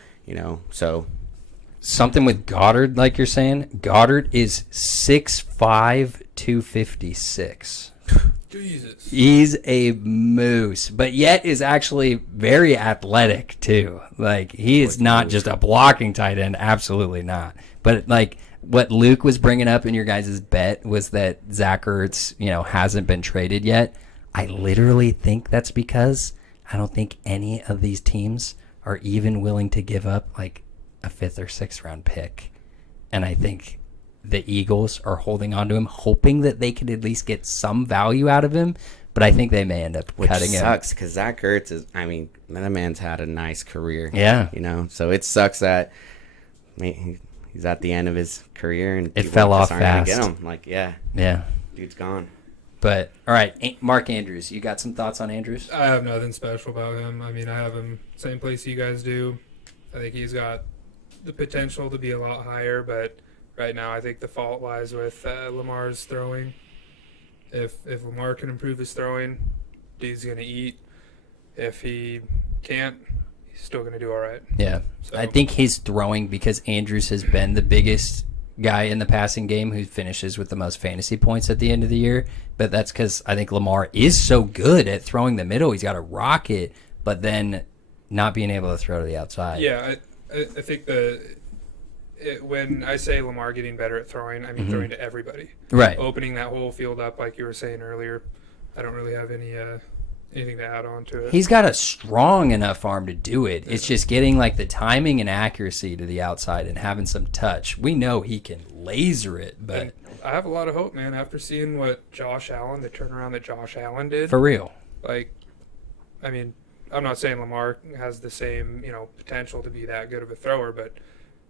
So something with Goddard, like you're saying, Goddard is 6'5", 256. Jesus. He's a moose, but yet is actually very athletic too. He is not just a blocking tight end, absolutely not. But what Luke was bringing up in your guys' bet was that Zach Ertz, hasn't been traded yet. I literally think that's because I don't think any of these teams are even willing to give up a 5th or 6th round pick. And I think the Eagles are holding on to him, hoping that they could at least get some value out of him. But I think they may end up cutting him. Which sucks, because Zach Ertz is, that man's had a nice career. Yeah. So it sucks that he's at the end of his career and it fell off fast. Get him. Yeah. Dude's gone. But, all right, Mark Andrews, you got some thoughts on Andrews? I have nothing special about him. I have him same place you guys do. I think he's got the potential to be a lot higher, but right now I think the fault lies with Lamar's throwing. If Lamar can improve his throwing, dude's going to eat. If he can't, he's still going to do all right. Yeah. So. I think he's throwing because Andrews has been the biggest guy in the passing game who finishes with the most fantasy points at the end of the year, but that's because I think Lamar is so good at throwing the middle. He's got a rocket, but then not being able to throw to the outside. Yeah, I think when I say Lamar getting better at throwing, I mean throwing to everybody. Right. Opening that whole field up like you were saying earlier. I don't really have anything to add on to it. He's got a strong enough arm to do it. It's just getting the timing and accuracy to the outside and having some touch. We know he can laser it, but And I have a lot of hope, man, after seeing what the turnaround that Josh Allen did. for real. I'm not saying Lamar has the same, potential to be that good of a thrower, but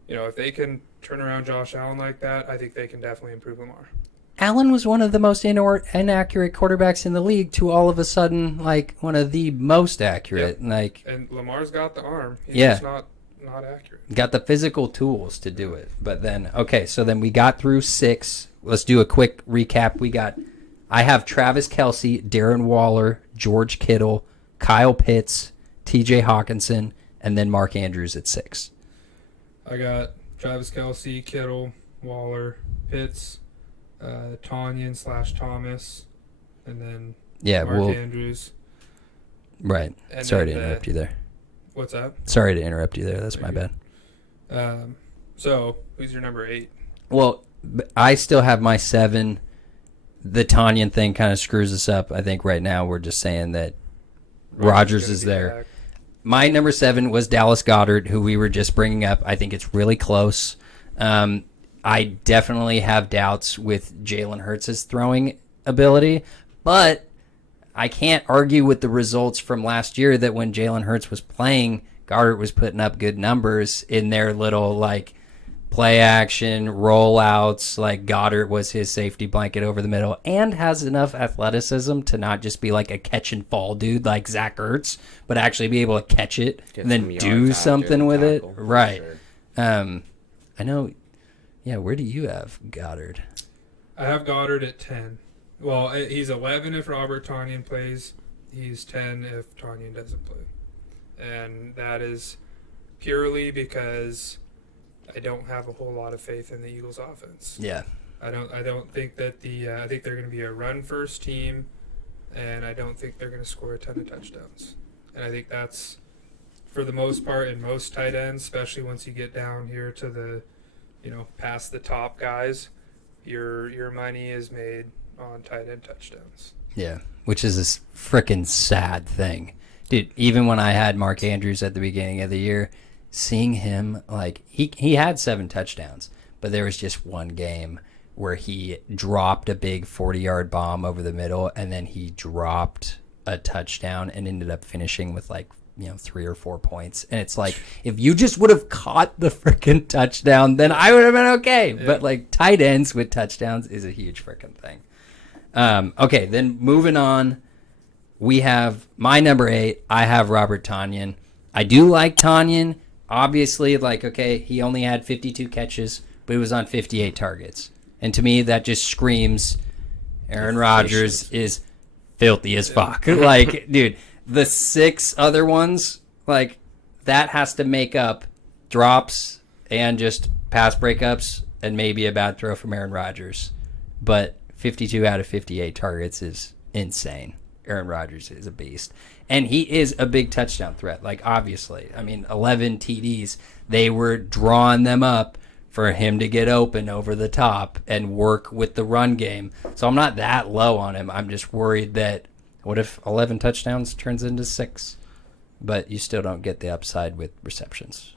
if they can turn around Josh Allen like that, I think they can definitely improve Lamar. Allen was one of the most inaccurate quarterbacks in the league to all of a sudden one of the most accurate. Yep. And Lamar's got the arm. He's Yeah. just not accurate. Got the physical tools to do it. But then, okay, so then we got through 6. Let's do a quick recap. I have Travis Kelce, Darren Waller, George Kittle, Kyle Pitts, TJ Hawkinson, and then Mark Andrews at 6. I got Travis Kelce, Kittle, Waller, Pitts, Tonyan/Thomas, and then Mark Andrews. Right. And Sorry to interrupt you there. What's that? Sorry to interrupt you there. That's my bad. So, who's your number 8? Well, I still have my 7. The Tonyan thing kind of screws us up. I think right now we're just saying that Rodgers is there. Back. My number 7 was Dallas Goedert, who we were just bringing up. I think it's really close. I definitely have doubts with Jalen Hurts' throwing ability, but I can't argue with the results from last year that when Jalen Hurts was playing, Goddard was putting up good numbers in their little play action rollouts. Goddard was his safety blanket over the middle and has enough athleticism to not just be a catch and fall dude like Zach Ertz, but actually be able to catch it and then do something with it. Right. Sure. I know. Yeah, where do you have Goddard? I have Goddard at 10. Well, he's 11 if Robert Tonyan plays. He's 10 if Tonyan doesn't play. And that is purely because I don't have a whole lot of faith in the Eagles offense. Yeah. I don't think that I think they're going to be a run first team, and I don't think they're going to score a ton of touchdowns. And I think that's for the most part, in most tight ends, especially once you get down here to the, past the top guys, your money is made on tight end touchdowns. Yeah, which is this freaking sad thing. Dude, even when I had Mark Andrews at the beginning of the year, seeing him, like, he had 7 touchdowns, but there was just one game where he dropped a big 40-yard bomb over the middle, and then he dropped a touchdown and ended up finishing with, 3 or 4 points. And it's like, if you just would have caught the freaking touchdown, then I would have been okay. Yeah. But, tight ends with touchdowns is a huge freaking thing. Okay, then moving on, we have my number 8. I have Robert Tonyan. I do like Tonyan. Obviously, he only had 52 catches, but he was on 58 targets. And to me, that just screams Aaron Rodgers is filthy as fuck. Dude, the 6 other ones, that has to make up drops and just pass breakups and maybe a bad throw from Aaron Rodgers. But 52 out of 58 targets is insane. Aaron Rodgers is a beast. And he is a big touchdown threat, obviously. 11 TDs. They were drawing them up for him to get open over the top and work with the run game. So I'm not that low on him. I'm just worried that what if 11 touchdowns turns into 6? But you still don't get the upside with receptions.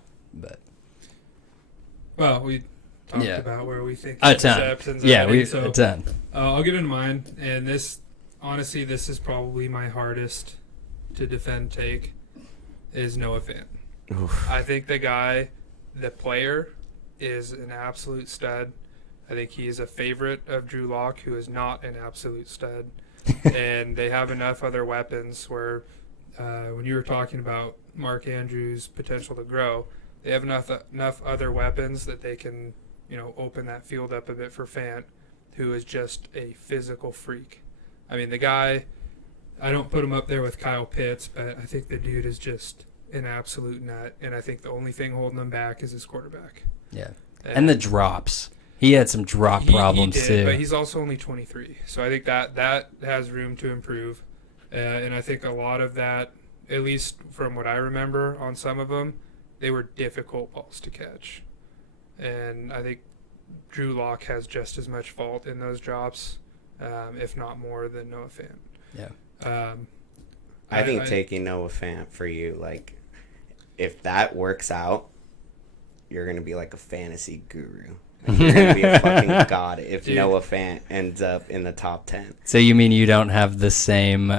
Well, we talked about where we think a ton. Receptions yeah, so, a ton. I'll get into mine, and this is probably my hardest to defend take, is Noah Fant. Oof. I think the player is an absolute stud. I think he is a favorite of Drew Lock, who is not an absolute stud. And they have enough other weapons where when you were talking about Mark Andrews' potential to grow, they have enough other weapons that they can, open that field up a bit for Fant, who is just a physical freak. The guy, I don't put him up there with Kyle Pitts, but I think the dude is just an absolute nut, and I think the only thing holding him back is his quarterback. Yeah, and the drops. He had some drop problems he did, too. But he's also only 23, so I think that has room to improve. And I think a lot of that, at least from what I remember on some of them, they were difficult balls to catch. And I think Drew Lock has just as much fault in those drops, if not more, than Noah Fant. Yeah. I think taking Noah Fant for you, if that works out, you're going to be like a fantasy guru. You're going to be a fucking god if Noah Fant ends up in the top 10. So you mean you don't have the same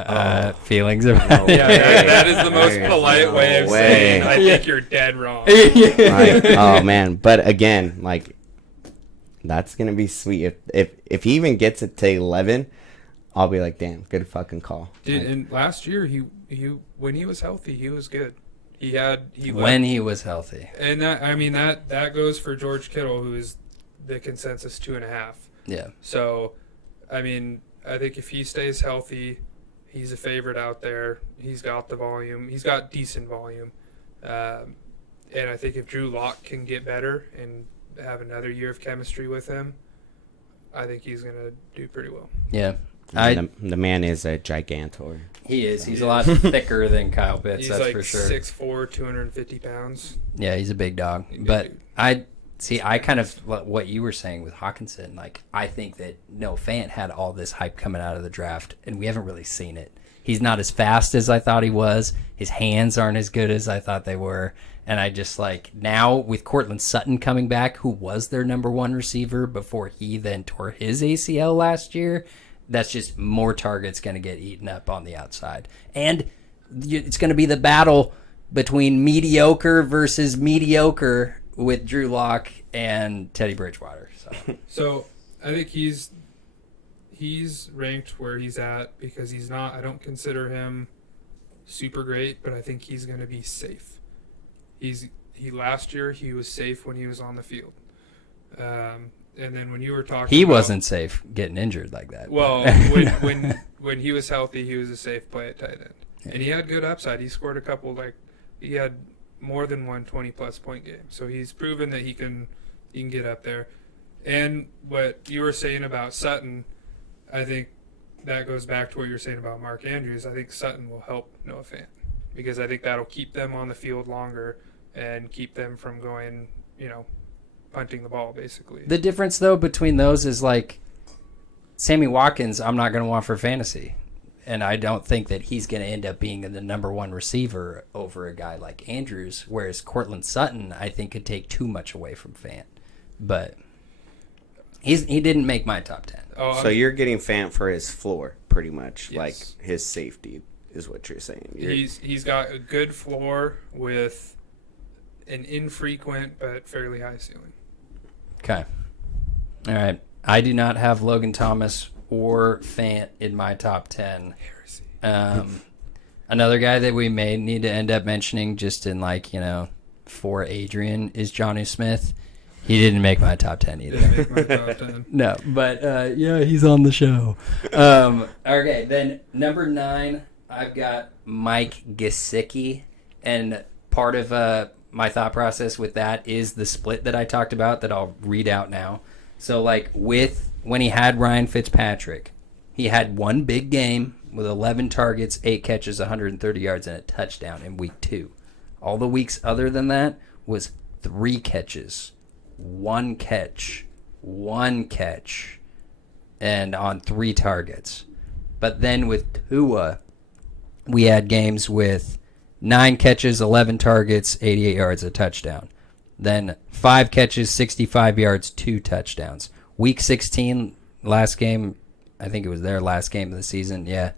feelings about it? Yeah, that is the most polite way of saying I think you're dead wrong. Oh, man. But again, that's going to be sweet. If he even gets it to 11, I'll be like, damn, good fucking call. Dude, and last year, he when he was healthy, he was good. When he was healthy. And that goes for George Kittle, who is the consensus 2.5. Yeah. So, I think if he stays healthy, he's a favorite out there. He's got the volume. He's got decent volume. And I think if Drew Lock can get better and have another year of chemistry with him, I think he's going to do pretty well. Yeah. The man is a gigantor. He is. He's a lot thicker than Kyle Pitts, that's for sure. He's 6'4", 250 pounds. Yeah, he's a big dog. But I kind of, what you were saying with Hawkinson, I think that Noah Fant had all this hype coming out of the draft, and we haven't really seen it. He's not as fast as I thought he was. His hands aren't as good as I thought they were. And I just now with Cortland Sutton coming back, who was their number 1 receiver before he then tore his ACL last year, that's just more targets going to get eaten up on the outside. And it's going to be the battle between mediocre versus mediocre with Drew Lock and Teddy Bridgewater. So I think he's ranked where he's at because he's not, I don't consider him super great, but I think he's going to be safe. Last year he was safe when he was on the field. And then when you were talking, he wasn't safe getting injured like that. Well, when he was healthy, he was a safe play at tight end, and he had good upside. He scored a couple, he had more than one 20-plus point game. So he's proven that he can get up there. And what you were saying about Sutton, I think that goes back to what you were saying about Mark Andrews. I think Sutton will help Noah Fant. because I think that'll keep them on the field longer and keep them from going, punting the ball, basically. The difference, though, between those is, like, Sammy Watkins, I'm not going to want for fantasy. And I don't think that he's going to end up being the number one receiver over a guy like Andrews, whereas Cortland Sutton, I think, could take too much away from Fant. But he didn't make my top 10. So you're getting Fant for his floor, pretty much, Yes. like his safety is what you're saying. He's got a good floor with an infrequent but fairly high ceiling. Okay. All right. I do not have Logan Thomas or Fant in my top 10. Heresy. Another guy that we may need to end up mentioning just in, like, for Adrian is Jonnu Smith. He didn't make my top 10 either. Didn't make my top 10. No, but yeah, he's on the show. Okay, then number 9, I've got Mike Gesicki, and part of my thought process with that is the split that I talked about that I'll read out now. So, like, when he had Ryan Fitzpatrick, he had one big game with 11 targets, 8 catches, 130 yards, and a touchdown in week 2. All the weeks other than that was 3 catches, 1 catch, and on 3 targets. But then with Tua, we had games with 9 catches, 11 targets, 88 yards, a touchdown. Then 5 catches, 65 yards, 2 touchdowns. Week 16, last game, I think it was their last game of the season, yeah.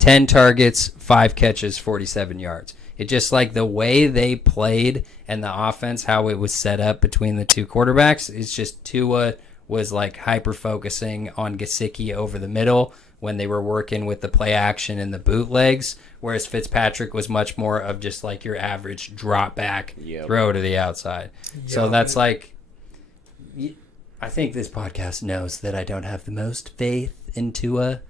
10 targets, 5 catches, 47 yards. It just, like, the way they played and the offense, how it was set up between the two quarterbacks, it's just Tua was, like, hyper-focusing on Gesicki over the middle when they were working with the play action and the bootlegs, whereas Fitzpatrick was much more of just, like, your average drop back, throw to the outside. Yep. So that's, like, I think this podcast knows that I don't have the most faith in Tua.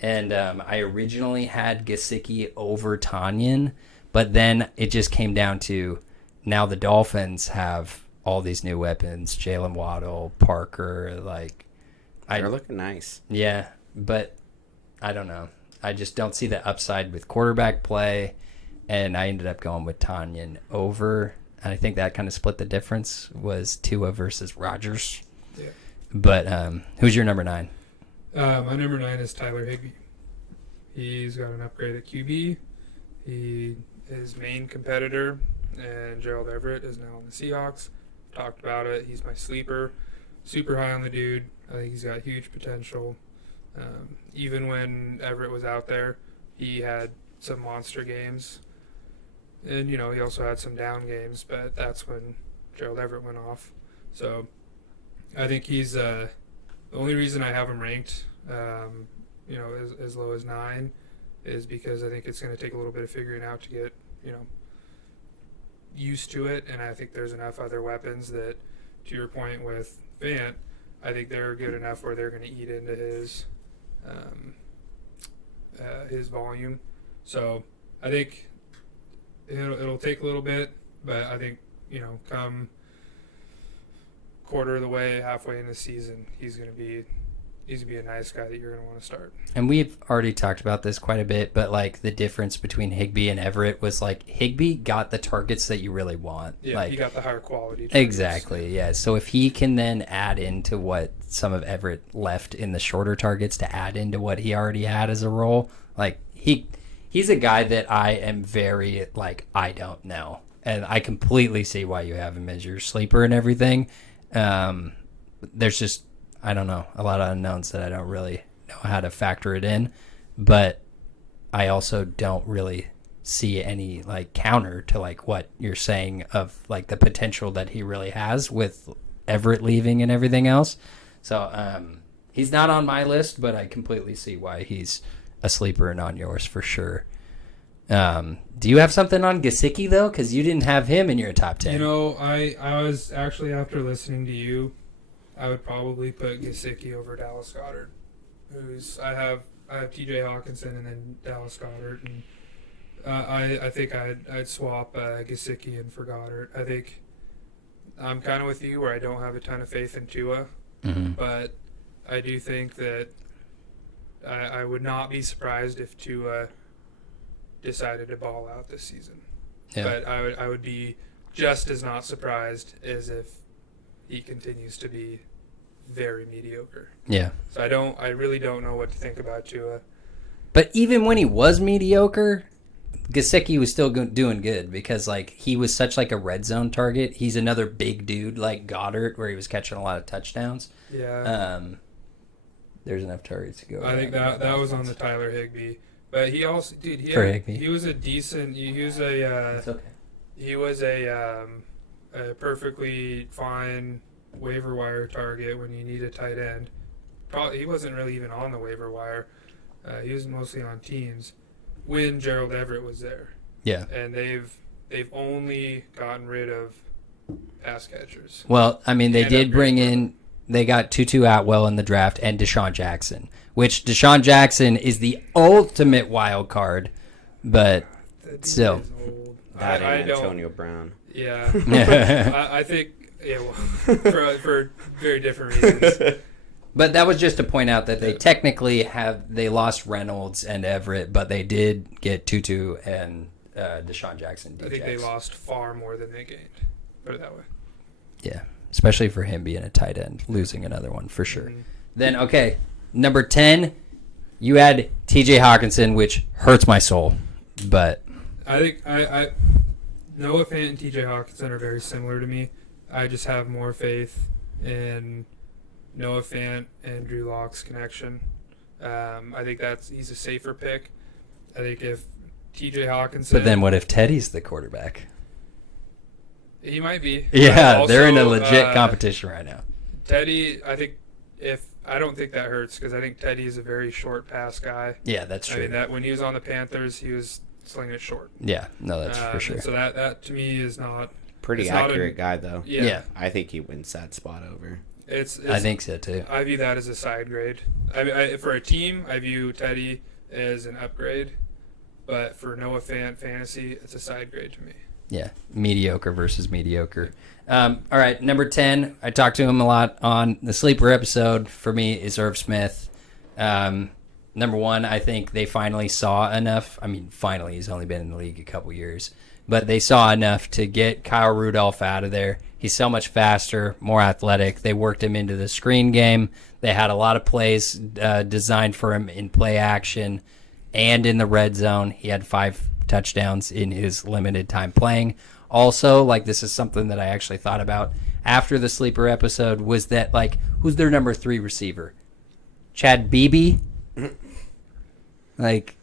And I originally had Gesicki over Tanyan, but then it just came down to now the Dolphins have all these new weapons, Jalen Waddle, Parker, like... They're looking nice. Yeah, but I don't know. I just don't see the upside with quarterback play, and I ended up going with Tanyan over. And I think that kind of split the difference was Tua versus Rodgers. Yeah. But who's your number 9? My number 9 is Tyler Higbee. He's got an upgrade at QB. His main competitor, and Gerald Everett, is now on the Seahawks. Talked about it. He's my sleeper. Super high on the dude. I think he's got huge potential. Even when Everett was out there, he had some monster games. And, he also had some down games, but that's when Gerald Everett went off. So I think he's the only reason I have him ranked, as low as 9 is because I think it's going to take a little bit of figuring out to get, used to it. And I think there's enough other weapons that, to your point with Fant, I think they're good enough where they're going to eat into his volume. So I think it'll take a little bit, but I think, come quarter of the way, halfway in the season, he's going to be a nice guy that you're going to want to start. And we've already talked about this quite a bit, but, like, the difference between Higbee and Everett was, like, Higbee got the targets that you really want. Yeah, like, he got the higher quality targets. Exactly, yeah. So if he can then add into what some of Everett left in the shorter targets to add into what he already had as a role, like, he's a guy that I am very, like, I don't know. And I completely see why you have him as your sleeper and everything. There's just, I don't know, a lot of unknowns that I don't really know how to factor it in. But I also don't really see any, like, counter to, like, what you're saying of, like, the potential that he really has with Everett leaving and everything else. So he's not on my list, but I completely see why he's a sleeper and on yours for sure. Do you have something on Gesicki, though? Because you didn't have him in your top 10. I was actually, after listening to you, I would probably put Gesicki over Dallas Goedert. I have TJ Hawkinson and then Dallas Goedert, and I think I'd swap Gesicki in for Goddard. I think I'm kind of with you where I don't have a ton of faith in Tua, but I do think that I would not be surprised if Tua decided to ball out this season. Yeah. But I would be just as not surprised as if he continues to be very mediocre. Yeah. So I really don't know what to think about Tua. But even when he was mediocre, Gesicki was still doing good because like he was such like a red zone target. He's another big dude like Goddard where he was catching a lot of touchdowns. Yeah. There's enough targets to go. I think that was on the Tyler Higbee. But he also, dude, he was a decent. He was a. It's okay. He was a perfectly fine waiver wire target when you need a tight end. Probably he wasn't really even on the waiver wire. He was mostly on teams when Gerald Everett was there. Yeah. And they've only gotten rid of pass catchers. Well, I mean, they did bring in. They got Tutu Atwell in the draft and Deshaun Jackson, which Deshaun Jackson is the ultimate wild card, but still. That and Antonio Brown. Yeah. I think, well, for very different reasons. But that was just to point out that they technically they lost Reynolds and Everett, but they did get Tutu and Deshaun Jackson. I think they lost far more than they gained. Put it that way. Yeah. Especially for him being a tight end, losing another one for sure. Mm-hmm. Then, okay, number 10, you had T.J. Hawkinson, which hurts my soul, but... I think Noah Fant and T.J. Hawkinson are very similar to me. I just have more faith in Noah Fant and Drew Lock's connection. I think he's a safer pick. I think if T.J. Hawkinson... But then what if Teddy's the quarterback? He might be. Yeah, also, they're in a legit competition right now. Teddy, I don't think that hurts because I think Teddy is a very short pass guy. Yeah, that's true. I mean, that when he was on the Panthers, he was slinging it short. Yeah, no, that's for sure. So that to me is not pretty accurate guy though. Yeah. I think he wins that spot over. I think so too. I view that as a side grade. For a team, I view Teddy as an upgrade, but for Noah Fant fantasy, it's a side grade to me. Yeah, mediocre versus mediocre. All right, number 10, I talked to him a lot on the sleeper episode. For me, is Irv Smith. Number 1, I think they finally saw enough. I mean, finally, he's only been in the league a couple years. But they saw enough to get Kyle Rudolph out of there. He's so much faster, more athletic. They worked him into the screen game. They had a lot of plays designed for him in play action and in the red zone. He had 5 touchdowns in his limited time playing. Also, like, this is something that I actually thought about after the sleeper episode, was that, like, who's their number 3 receiver? Chad Beebe? Like,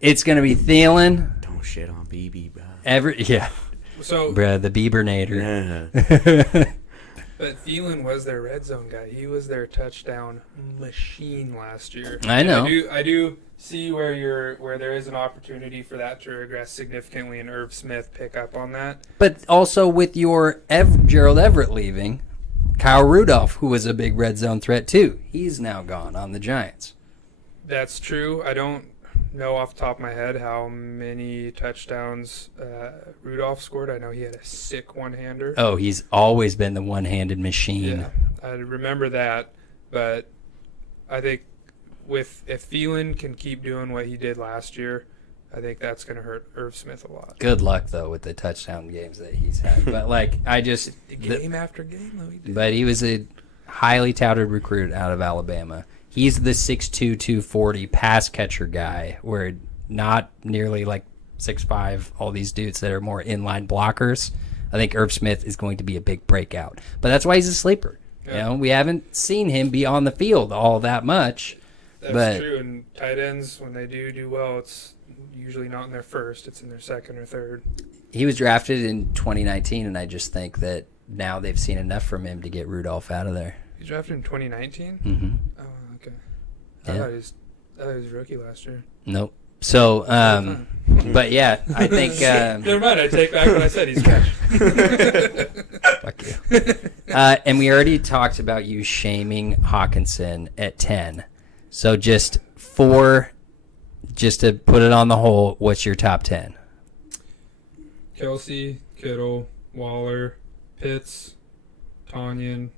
it's going to be Thielen. Don't shit on BB, bro. So, bruh, the Biebernator. Yeah. But Thielen was their red zone guy. He was their touchdown machine last year. I know. I do see where there is an opportunity for that to regress significantly, and Irv Smith pick up on that. But also with your Gerald Everett leaving, Kyle Rudolph, who was a big red zone threat too, he's now gone on the Giants. That's true. I don't know off the top of my head how many touchdowns Rudolph scored. I know he had a sick one-hander. Oh, he's always been the one-handed machine. Yeah, I remember that. But I think if Thielen can keep doing what he did last year, I think that's going to hurt Irv Smith a lot. Good luck, though, with the touchdown games that he's had. But, like, Game after game, though, he did. But he was a highly touted recruit out of Alabama. He's the 6'2", 240 pass catcher guy, where not nearly like 6'5", all these dudes that are more inline blockers. I think Irv Smith is going to be a big breakout. But that's why he's a sleeper. Yeah. You know, we haven't seen him be on the field all that much. That's true, and tight ends, when they do well, it's usually not in their first, it's in their second or third. He was drafted in 2019, and I just think that now they've seen enough from him to get Rudolph out of there. He was drafted in 2019? Mm-hmm. Oh, okay. I thought he was rookie last year. Nope. So, but yeah, I think... Never mind, I take back what I said. He's trash. Fuck you. And we already talked about you shaming Hawkinson at 10. So just to put it on the whole, what's your top 10? Kelsey, Kittle, Waller, Pitts, Tonyan,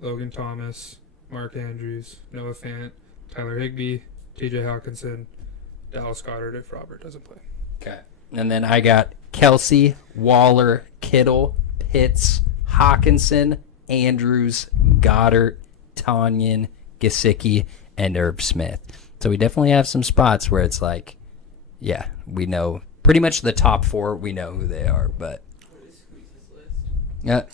Logan Thomas, Mark Andrews, Noah Fant, Tyler Higbee, T.J. Hawkinson, Dallas Goedert if Robert doesn't play. Okay. And then I got Kelsey, Waller, Kittle, Pitts, Hawkinson, Andrews, Goddard, Tanyan, Gesicki, and Irv Smith. So we definitely have some spots where it's like, yeah, we know pretty much the top 4. We know who they are, but yeah.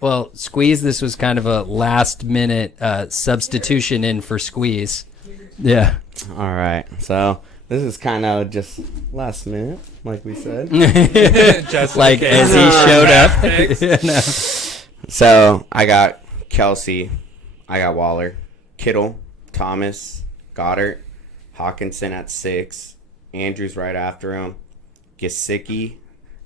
Well, Squeeze, this was kind of a last-minute substitution in for Squeeze. Yeah. All right. So this is kind of just last minute, like we said. Just Like as he showed up. No. So I got Kelsey, I got Waller, Kittle, Thomas, Goddard, Hawkinson at 6, Andrews right after him, Gesicki,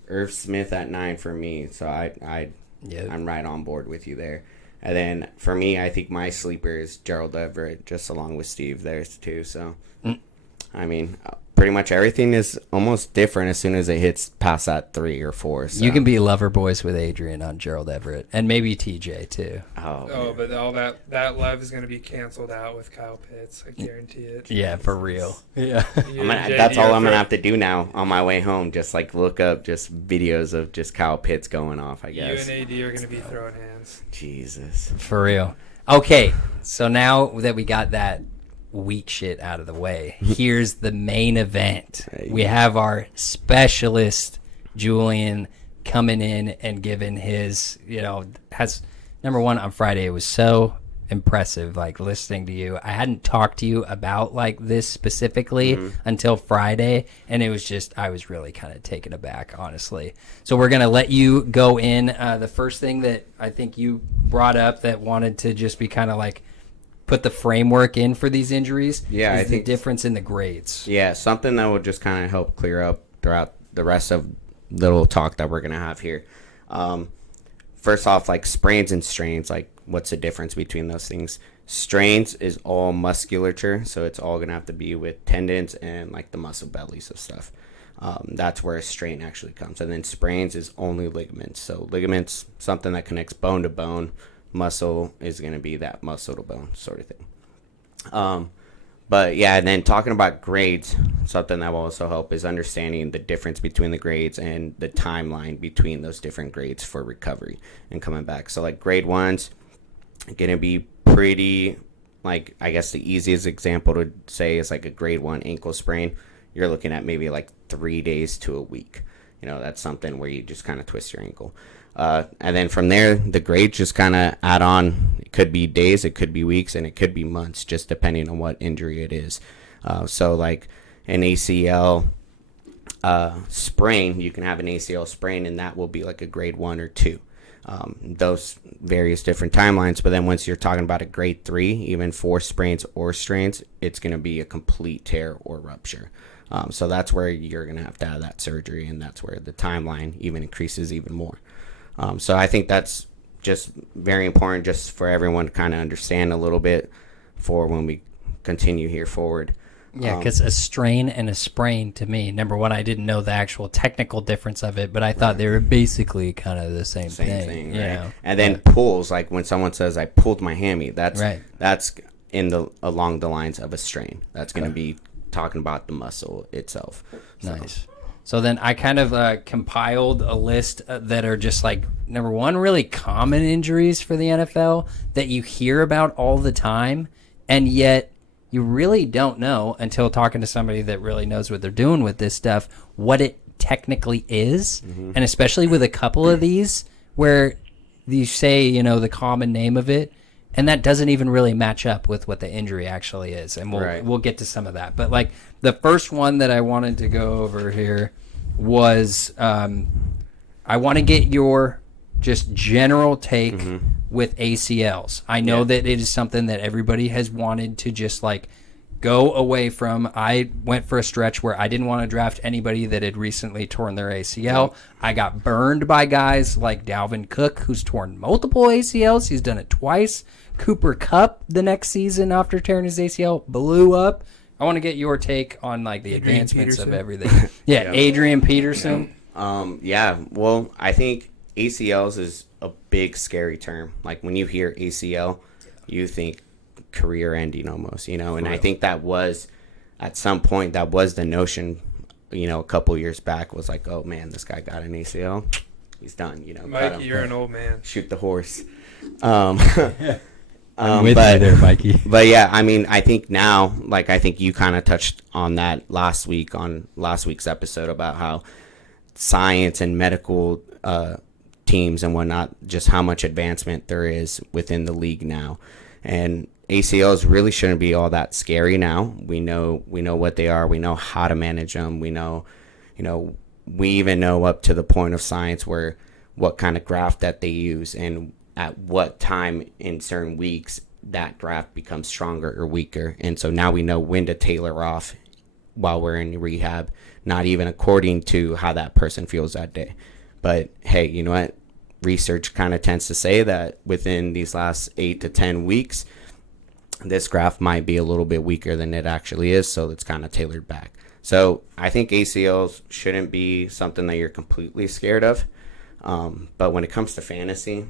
Irv Smith at 9 for me. So I'm right on board with you there. And then for me, I think my sleeper is Gerald Everett, just along with Steve there too. So, I mean, pretty much everything is almost different as soon as it hits past that 3 or 4. So. You can be lover boys with Adrian on Gerald Everett, and maybe TJ too. Oh, but all that love is going to be canceled out with Kyle Pitts. I guarantee it. Yeah, for real. Yeah. That's all I'm gonna have to do now on my way home. Just like look up just videos of just Kyle Pitts going off. I guess you and AD are going to be throwing hands. Jesus, For real. Okay, so now that we got that weak shit out of the way, here's the main event. We have our specialist Julian coming in and giving his, has number one on Friday. It was so impressive, like listening to you. I hadn't talked to you about like this specifically until Friday, and it was just, I was really kind of taken aback, honestly. So we're gonna let you go in. The first thing that I think you brought up that wanted to just be kind of like put the framework in for these injuries, Yeah, is I the think- difference in the grades. yeah, something that will just kind of help clear up throughout the rest of the little talk that we're gonna have here. First off, like sprains and strains, like what's the difference between those things? Strains is all musculature, so it's all gonna have to be with tendons and like the muscle bellies of stuff. That's where a strain actually comes. And then sprains is only ligaments. So ligaments, something that connects bone to bone. Muscle is gonna be that muscle to bone sort of thing. But yeah, and then talking about grades, something that will also help is understanding the difference between the grades and the timeline between those different grades for recovery and coming back. So like grade 1's gonna be pretty, like I guess the easiest example to say is like a grade 1 ankle sprain. You're looking at maybe like 3 days to a week. That's something where you just kind of twist your ankle. And then from there, the grades just kind of add on. It could be days, it could be weeks, and it could be months, just depending on what injury it is. So like an ACL sprain, you can have an ACL sprain, and that will be like a grade 1 or 2. Those various different timelines. But then once you're talking about a grade 3, even 4 sprains or strains, it's going to be a complete tear or rupture. So that's where you're going to have that surgery, and that's where the timeline even increases even more. So I think that's just very important just for everyone to kind of understand a little bit for when we continue here forward. Yeah, because a strain and a sprain, to me, number one, I didn't know the actual technical difference of it, but I thought they were basically kind of the same thing. Right? And then pulls, like when someone says, I pulled my hammy, that's along the lines of a strain. That's going to be talking about the muscle itself. Nice. So then I kind of compiled a list that are just like, number one, really common injuries for the NFL that you hear about all the time, and yet you really don't know until talking to somebody that really knows what they're doing with this stuff, what it technically is. Mm-hmm. And especially with a couple of these where you say, the common name of it, and that doesn't even really match up with what the injury actually is. And we'll get to some of that. But like the first one that I wanted to go over here was I want to get your just general take with ACLs. I know that it is something that everybody has wanted to just like go away from. I went for a stretch where I didn't want to draft anybody that had recently torn their ACL. I got burned by guys like Dalvin Cook, who's torn multiple ACLs. He's done it twice. Cooper Kupp the next season after tearing his ACL blew up. I want to get your take on like the advancements of everything. Adrian Peterson. Well, I think ACLs is a big scary term. Like when you hear ACL, you think career ending almost, and I think that was at some point that was the notion a couple years back was like, oh man, this guy got an ACL, he's done. Mikey, you're an old man. Shoot the horse. I'm with you there, Mikey. But yeah, I mean, I think now, like, I think you kind of touched on that last week's episode about how science and medical teams and whatnot, just how much advancement there is within the league now. And ACLs really shouldn't be all that scary now. We know what they are. We know how to manage them. We know, we even know up to the point of science where what kind of graft that they use and at what time in certain weeks that graft becomes stronger or weaker. And so now we know when to tailor off while we're in rehab, not even according to how that person feels that day. But hey, you know what? Research kind of tends to say that within these last 8 to 10 weeks, this graft might be a little bit weaker than it actually is, so it's kind of tailored back. So I think ACLs shouldn't be something that you're completely scared of. But when it comes to fantasy,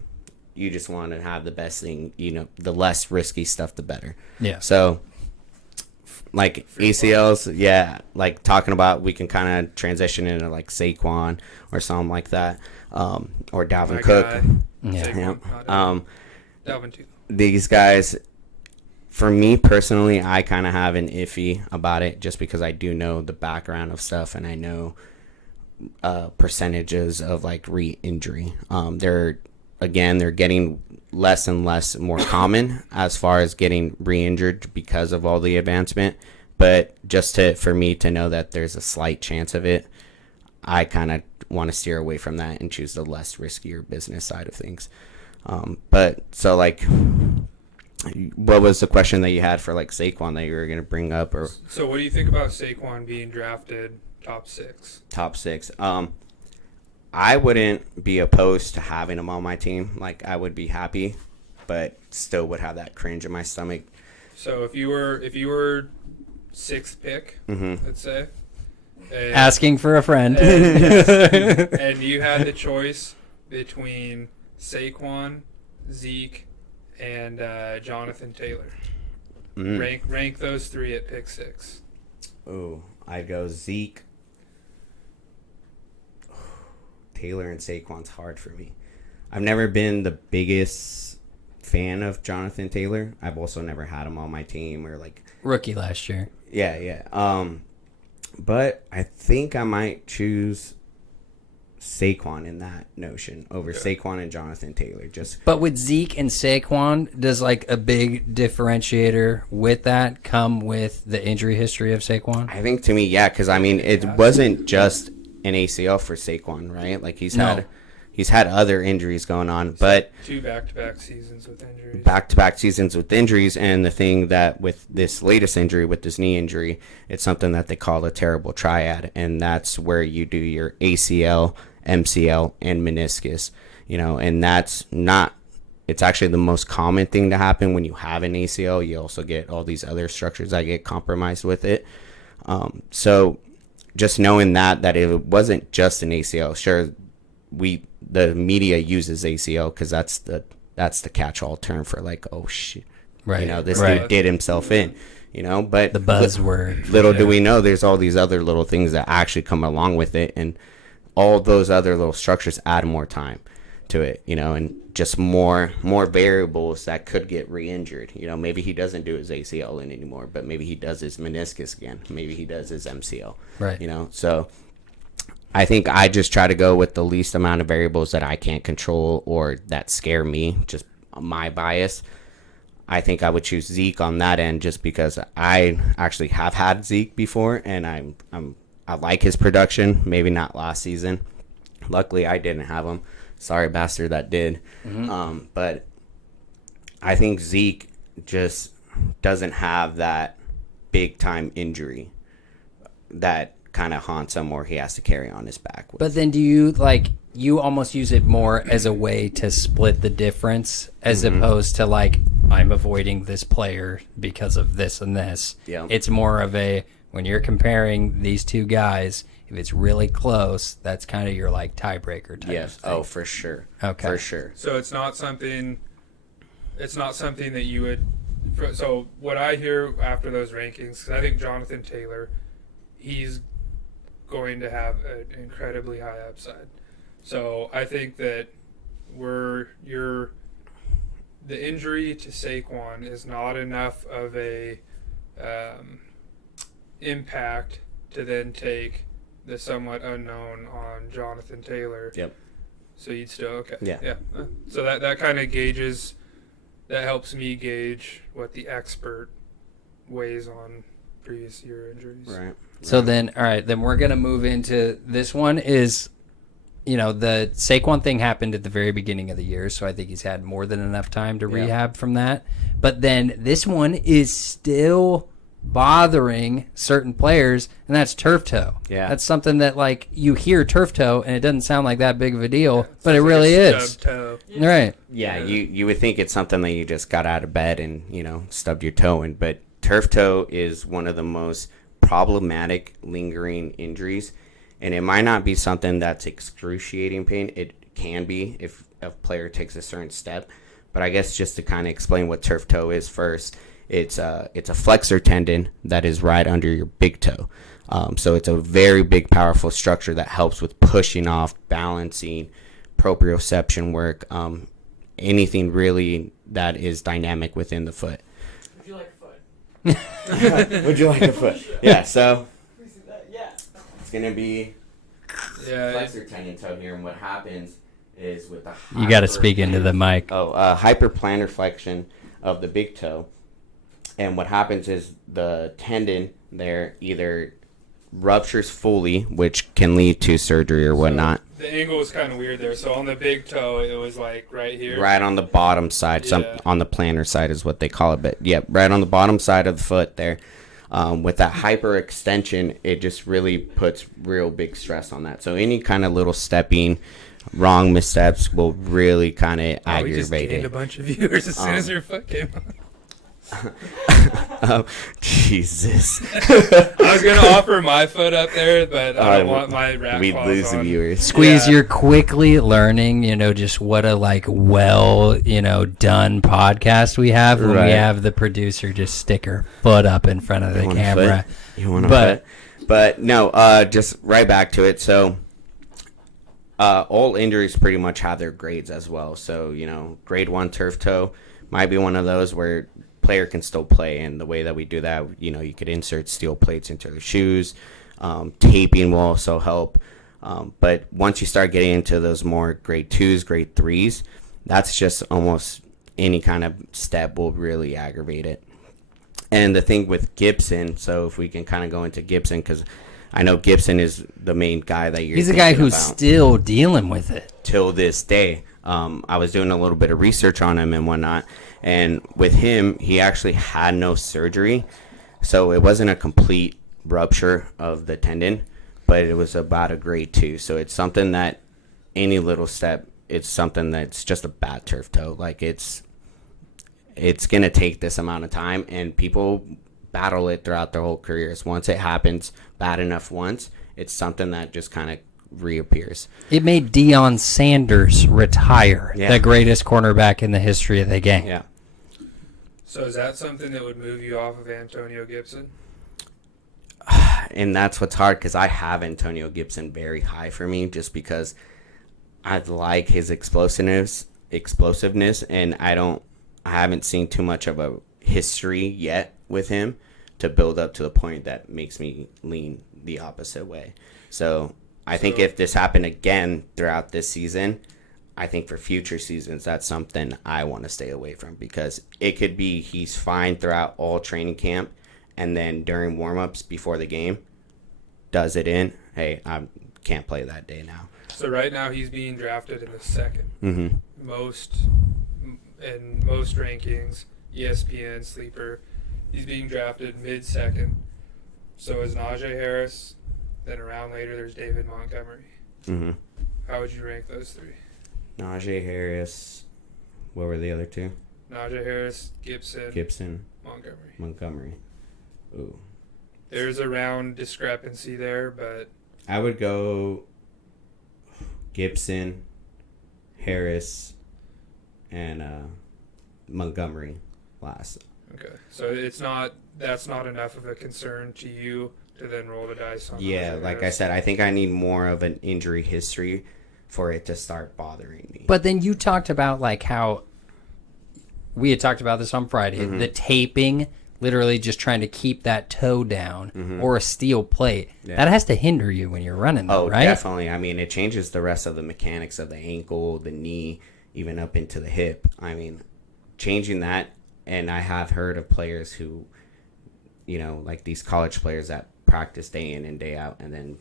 you just want to have the best thing, the less risky stuff, the better. Yeah. So like ACLs, yeah, like talking about, we can kind of transition into like Saquon or something like that, or Dalvin Cook. Yeah. Dalvin too. These guys, for me personally, I kind of have an iffy about it just because I do know the background of stuff and I know percentages of like re-injury. They're getting less and less more common as far as getting re-injured because of all the advancement. But just for me to know that there's a slight chance of it, I kind of want to steer away from that and choose the less riskier business side of things. But so like, what was the question that you had for like Saquon that you were going to bring up? Or so what do you think about Saquon being drafted top 6? Top 6. I wouldn't be opposed to having him on my team. Like, I would be happy, but still would have that cringe in my stomach. So if you were 6th pick, let's say, Asking for a friend, and you had the choice between Saquon, Zeke, and Jonathan Taylor. Rank those 3 at pick 6. Ooh, I'd go Zeke. Taylor and Saquon's hard for me. I've never been the biggest fan of Jonathan Taylor. I've also never had him on my team or like rookie last year. Yeah. But I think I might choose Saquon in that notion over Saquon and Jonathan Taylor. But with Zeke and Saquon, does like a big differentiator with that come with the injury history of Saquon? I think to me, yeah, because I mean, it wasn't just an ACL for Saquon, right? Like he's had other injuries going on, but 2 back-to-back seasons with injuries. Back-to-back seasons with injuries, and the thing that with this latest injury, with this knee injury, it's something that they call a terrible triad, and that's where you do your ACL, MCL, and meniscus. And that's not. It's actually the most common thing to happen when you have an ACL. You also get all these other structures that get compromised with it. So just knowing that it wasn't just an ACL. Sure, the media uses ACL because that's the catch-all term for like, oh shit, right? This dude did himself in, But the buzzword. Little do we know, there's all these other little things that actually come along with it, and all those other little structures add more time to it, and just more variables that could get re-injured. Maybe he doesn't do his ACL in anymore, but maybe he does his meniscus again. Maybe he does his MCL. Right. So I think I just try to go with the least amount of variables that I can't control or that scare me, just my bias. I think I would choose Zeke on that end just because I actually have had Zeke before, and I like his production. Maybe not last season. Luckily, I didn't have him. Sorry, bastard, that did. But I think Zeke just doesn't have that big-time injury that kind of haunts him or he has to carry on his back with. But then do you almost use it more as a way to split the difference as opposed to like, I'm avoiding this player because of this and this. Yeah. It's more of a, when you're comparing these two guys, if it's really close, that's kind of your like tiebreaker type of thing. Oh, for sure. Okay. For sure. So it's not something that you would. So what I hear after those rankings, because I think Jonathan Taylor, he's going to have an incredibly high upside. So I think that the injury to Saquon is not enough of a impact to then take the somewhat unknown on Jonathan Taylor. Yep. So you'd still okay. Yeah. So that kind of gauges. That helps me gauge what the expert weighs on previous year injuries. Right. So then, all right, then we're going to move into this one is, the Saquon thing happened at the very beginning of the year, so I think he's had more than enough time to rehab from that. But then this one is still bothering certain players, and that's turf toe. Yeah. That's something that, like, you hear turf toe, and it doesn't sound like that big of a deal, but it Sounds really like a is. stub toe. Right. Yeah, you would think it's something that you just got out of bed and, stubbed your toe in. But turf toe is one of the most problematic lingering injuries. And it might not be something that's excruciating pain. It can be if a player takes a certain step. But I guess just to kind of explain what turf toe is first, it's a flexor tendon that is right under your big toe. So it's a very big, powerful structure that helps with pushing off, balancing, proprioception work, anything really that is dynamic within the foot. Would you like a foot? Would you like a foot? Yeah, so Yeah. it's going to be Yeah. flexor tendon toe here, and what happens is with the You got to speak into the mic. hyperplanar flexion of the big toe, and what happens is the tendon there either ruptures fully, which can lead to surgery or whatnot. The angle was kind of weird there. So on the big toe, it was like right here. Right on the bottom side, Yeah. on the plantar side is what they call it, but yeah, right on the bottom side of the foot there. With that hyperextension, it just really puts real big stress on that. So any kind of little stepping, wrong missteps will really kind of Oh, we just aggravate gained a it. bunch of viewers as soon as your foot came on. Jesus. I was gonna offer my foot up there, but I don't want my rat We'd claws lose on. viewers. Squeeze, Yeah. you're quickly learning, just what a done podcast we have when Right. we have the producer just stick her foot up in front of the want a camera. You want to But- but no, just right back to it. So all injuries pretty much have their grades as well. So, grade 1 turf toe might be one of those where player can still play, and the way that we do that, you could insert steel plates into their shoes. Taping will also help. But once you start getting into those more grade 2s, grade 3s, that's just almost any kind of step will really aggravate it. And the thing with Gibson, so if we can kind of go into Gibson, because I know Gibson is the main guy that you're He's a guy thinking who's about still dealing with it. till this day. I was doing a little bit of research on him and whatnot, and with him, he actually had no surgery, so it wasn't a complete rupture of the tendon, but it was about a grade 2. So it's something that any little step, it's something that's just a bad turf toe. Like it's gonna take this amount of time, and people battle it throughout their whole careers. Once it happens bad enough once, it's something that just kind of reappears. It made Deion Sanders retire, Yeah. the greatest cornerback in the history of the game. Yeah. So is that something that would move you off of Antonio Gibson? And that's what's hard, because I have Antonio Gibson very high for me, just because I like his explosiveness, and I haven't seen too much of a history yet with him to build up to the point that makes me lean the opposite way. So I think if this happened again throughout this season, I think for future seasons, that's something I want to stay away from, because it could be he's fine throughout all training camp, and then during warm-ups before the game, does it in, hey, I can't play that day now. So right now he's being drafted in the second. Mm-hmm. Most rankings, ESPN, Sleeper, he's being drafted mid-second. So is Najee Harris. Then around later, there's David Montgomery. Mm-hmm. How would you rank those three? Najee Harris. What were the other two? Najee Harris, Gibson, Montgomery. Ooh. There's a round discrepancy there, but I would go Gibson, Harris, and Montgomery last. okay. So that's not enough of a concern to you to then roll the dice on. Yeah, like I said, I think I need more of an injury history for it to start bothering me. But then you talked about like how we had talked about this on Friday, the taping, literally just trying to keep that toe down or a steel plate. Yeah. That has to hinder you when you're running, though, Oh, right? definitely. I mean, it changes the rest of the mechanics of the ankle, the knee, even up into the hip. I mean, changing that, and I have heard of players who, you know, like these college players that practice day in and day out and then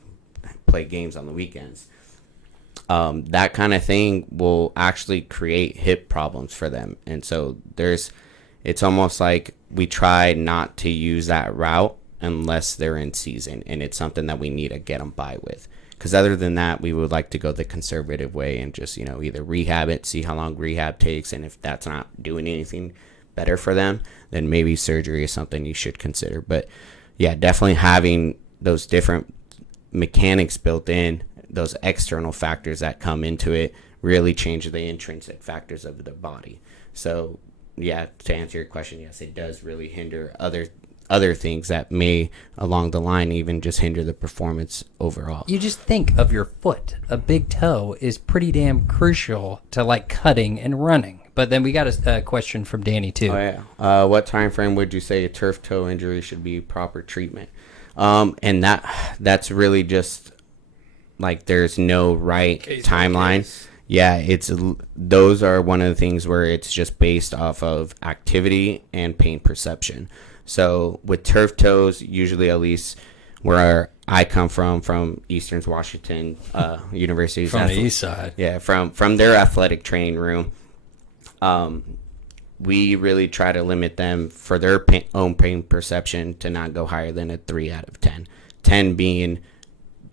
play games on the weekends. That kind of thing will actually create hip problems for them. And so it's almost like we try not to use that route unless they're in season, and it's something that we need to get them by with. Because other than that, we would like to go the conservative way and just, you know, either rehab it, see how long rehab takes, and if that's not doing anything better for them, then maybe surgery is something you should consider. But yeah, definitely having those different mechanics built in, those external factors that come into it, really change the intrinsic factors of the body. So yeah, to answer your question, yes, it does really hinder other things that may along the line even just hinder the performance overall. You just think of your foot. A big toe is pretty damn crucial to like cutting and running. But then we got a question from Danny too. Oh yeah. What time frame would you say a turf toe injury should be proper treatment? And that's really just like there's no right Case timeline. case. Yeah, those are one of the things where it's just based off of activity and pain perception. So with turf toes, usually at least where I come from Eastern Washington University, From the east side. yeah, from their athletic training room, we really try to limit them for their own pain perception to not go higher than a 3 out of 10. 10 being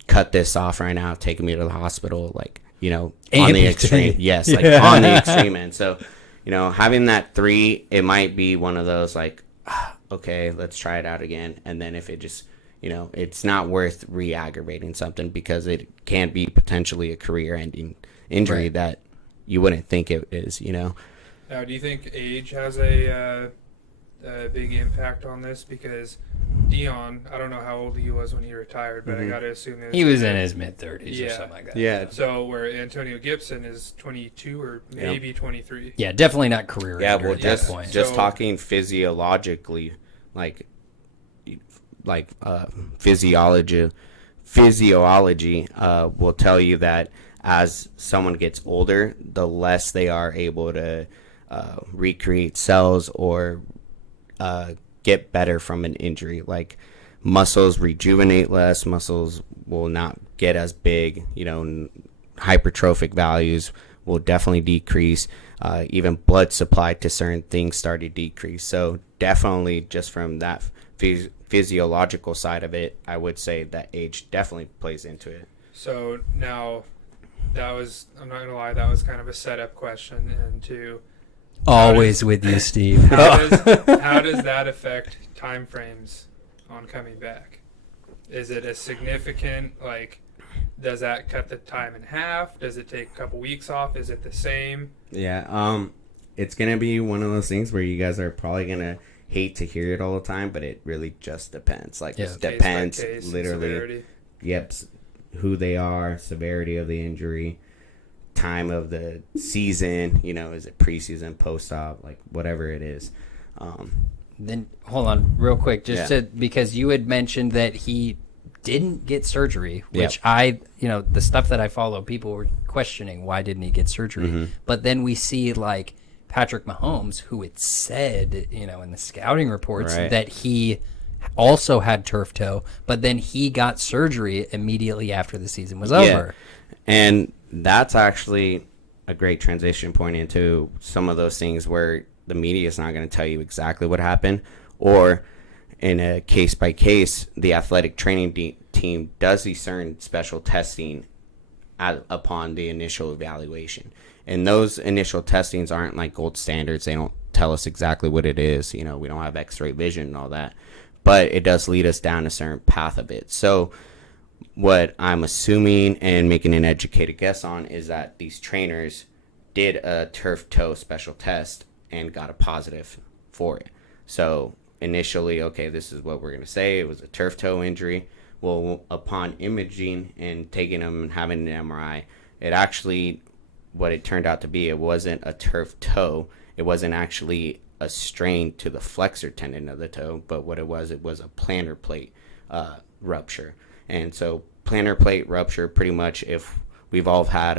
cut this off right now, taking me to the hospital, like, you know, on the extreme. Yes, like on the extreme end. So, you know, having that 3, it might be one of those like, okay, let's try it out again. And then if it just, you know, it's not worth re-aggravating something because it can be potentially a career-ending injury Right. that you wouldn't think it is, you know. Now, do you think age has a big impact on this? Because Dion, I don't know how old he was when he retired, but I got to assume He was in his mid-30s or Yeah. something like that. Yeah. So where Antonio Gibson is 22 or maybe 23. Yeah, definitely not career Yeah, ender well, at that just point. So- talking physiologically, physiology will tell you that as someone gets older, the less they are able to recreate cells or get better from an injury. Like muscles rejuvenate less, muscles will not get as big, you know, hypertrophic values will definitely decrease. Even blood supply to certain things start to decrease. So definitely just from that physiological side of it, I would say that age definitely plays into it. So now that was, I'm not going to lie, that was kind of a setup question. And to Always with you, Steve. how does that affect time frames on coming back? Is it a significant, like, does that cut the time in half? Does it take a couple weeks off? Is it the same? Yeah, it's gonna be one of those things where you guys are probably gonna hate to hear it all the time, but it really just depends. Like, Yeah. it depends, Case by case, literally. severity. Yep, who they are, severity of the injury, time of the season. You know, is it preseason, post-op, like whatever it is. Then hold on real quick, just Yeah. because you had mentioned that he didn't get surgery, which Yep. the stuff that I follow, people were questioning why didn't he get surgery. Mm-hmm. But then we see like Patrick Mahomes, who it said, in the scouting reports Right. that he also had turf toe, but then he got surgery immediately after the season was over. And that's actually a great transition point into some of those things where the media is not going to tell you exactly what happened, or in a case by case, the athletic training team does discern special testing upon the initial evaluation. And those initial testings aren't like gold standards. They don't tell us exactly what it is. You know, we don't have x-ray vision and all that, but it does lead us down a certain path of it. So what I'm assuming and making an educated guess on is that these trainers did a turf toe special test and got a positive for it. So initially, okay, this is what we're going to say. It was a turf toe injury. Well, upon imaging and taking him and having an MRI, it actually, what it turned out to be, it wasn't a turf toe. It wasn't actually a strain to the flexor tendon of the toe, but what it was a plantar plate rupture. And so plantar plate rupture, pretty much, if we've all heard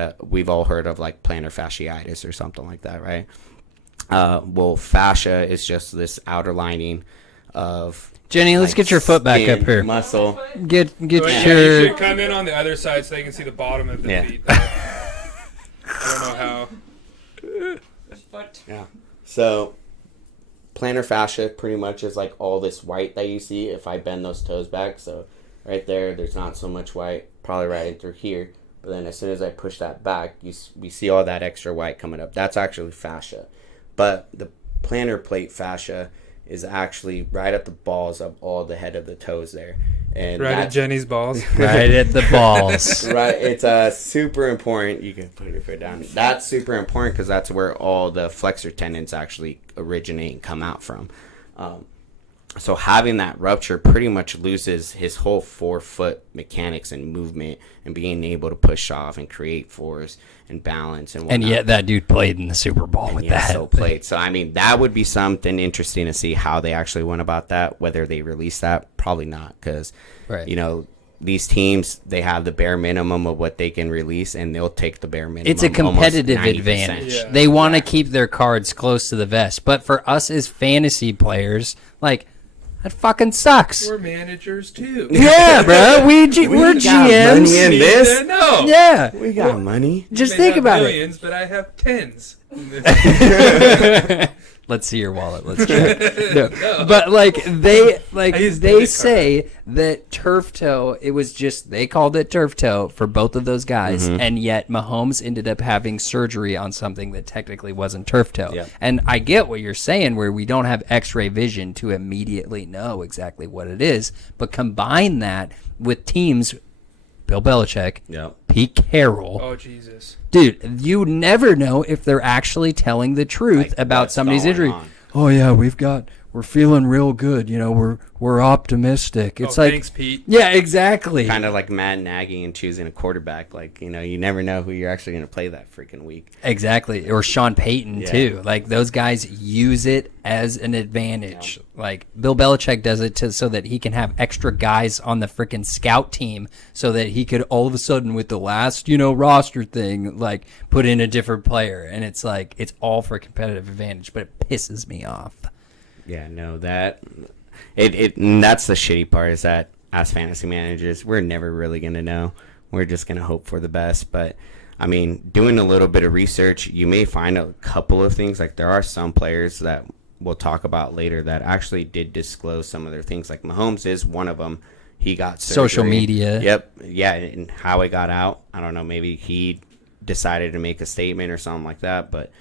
of like plantar fasciitis or something like that, right? Well, fascia is just this outer lining of Jenny, let's get your foot back up here. Muscle. Get Wait, your. You should come in on the other side so they can see the bottom of the feet. I don't know how. Yeah. So plantar fascia pretty much is like all this white that you see if I bend those toes back. So right there's not so much white, probably right in through here. But then as soon as I push that back, we see all that extra white coming up. That's actually fascia. But the plantar plate fascia is actually right at the balls of all the head of the toes there. And Right at Jenny's balls. Right at the balls. Right, it's super important. You can put your foot down. That's super important because that's where all the flexor tendons actually originate and come out from. So having that rupture pretty much loses his whole forefoot mechanics and movement and being able to push off and create force and balance and whatnot. And yet that dude played in the Super Bowl with that. So played. So I mean, that would be something interesting to see how they actually went about that. Whether they release that, probably not, because you know, these teams, they have the bare minimum of what they can release, and they'll take the bare minimum. It's a competitive advantage. Yeah. They want to keep their cards close to the vest. But for us as fantasy players, like, that fucking sucks. We're managers too. Yeah, bro. We're got GMs. money in this. No. Yeah. We got money. Just May think have about millions, but I have tens. it. Let's see your wallet. Let's check. No. But they say that turf toe, it was just, they called it turf toe for both of those guys, and yet Mahomes ended up having surgery on something that technically wasn't turf toe. Yeah. And I get what you're saying, where we don't have x-ray vision to immediately know exactly what it is, but combine that with teams, Bill Belichick, Yep. Pete Carroll. Oh, Jesus. Dude, you never know if they're actually telling the truth Like, about what's somebody's going injury. on? Oh yeah, we're feeling real good. You know, we're optimistic. It's like, Thanks, Pete. yeah, exactly. Kind of like Matt Nagy and choosing a quarterback. Like, you know, you never know who you're actually going to play that freaking week. Exactly. Or Sean Payton too. Like, those guys use it as an advantage. Yeah. Like, Bill Belichick does it so that he can have extra guys on the freaking scout team, so that he could all of a sudden, with the last, roster thing, like, put in a different player. And it's like, it's all for competitive advantage, but it pisses me off. Yeah, no, that's the shitty part, is that as fantasy managers, we're never really going to know. We're just going to hope for the best. But, I mean, doing a little bit of research, you may find a couple of things. Like, there are some players that we'll talk about later that actually did disclose some of their things. Like, Mahomes is one of them. He got surgery. Social media. Yep. Yeah, and how it got out, I don't know. Maybe he decided to make a statement or something like that, but...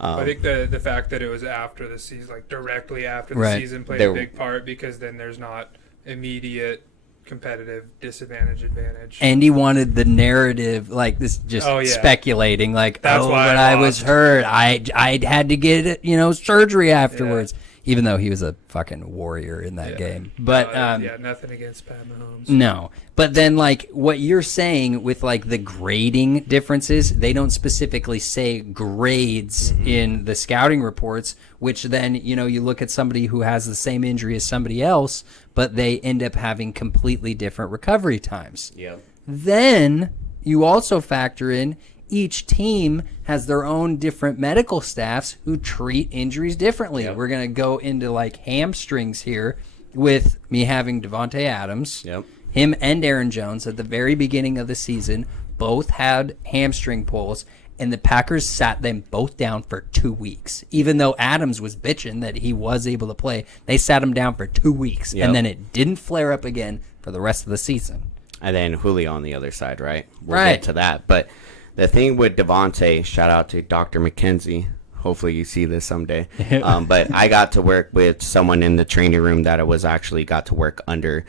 I think the fact that it was after the season, like directly after the season, played a big part, because then there's not immediate competitive advantage. And he wanted the narrative, like, this, just speculating, like, That's why when I was hurt, I had to get surgery afterwards. Even though he was a fucking warrior in that game. But nothing against Pat Mahomes. No. But then, like, what you're saying with, like, the grading differences, they don't specifically say grades in the scouting reports, which then, you look at somebody who has the same injury as somebody else, but they end up having completely different recovery times. Yep. Then you also factor in each team has their own different medical staffs who treat injuries differently. Yep. We're going to go into, like, hamstrings here with me having Devontae Adams. Yep. Him and Aaron Jones at the very beginning of the season both had hamstring pulls, and the Packers sat them both down for 2 weeks. Even though Adams was bitching that he was able to play, they sat him down for 2 weeks, and then it didn't flare up again for the rest of the season. And then Julio on the other side, right? We'll get to that. But the thing with Devontae, shout out to Dr. McKenzie. Hopefully you see this someday. But I got to work with someone in the training room that I was actually got to work under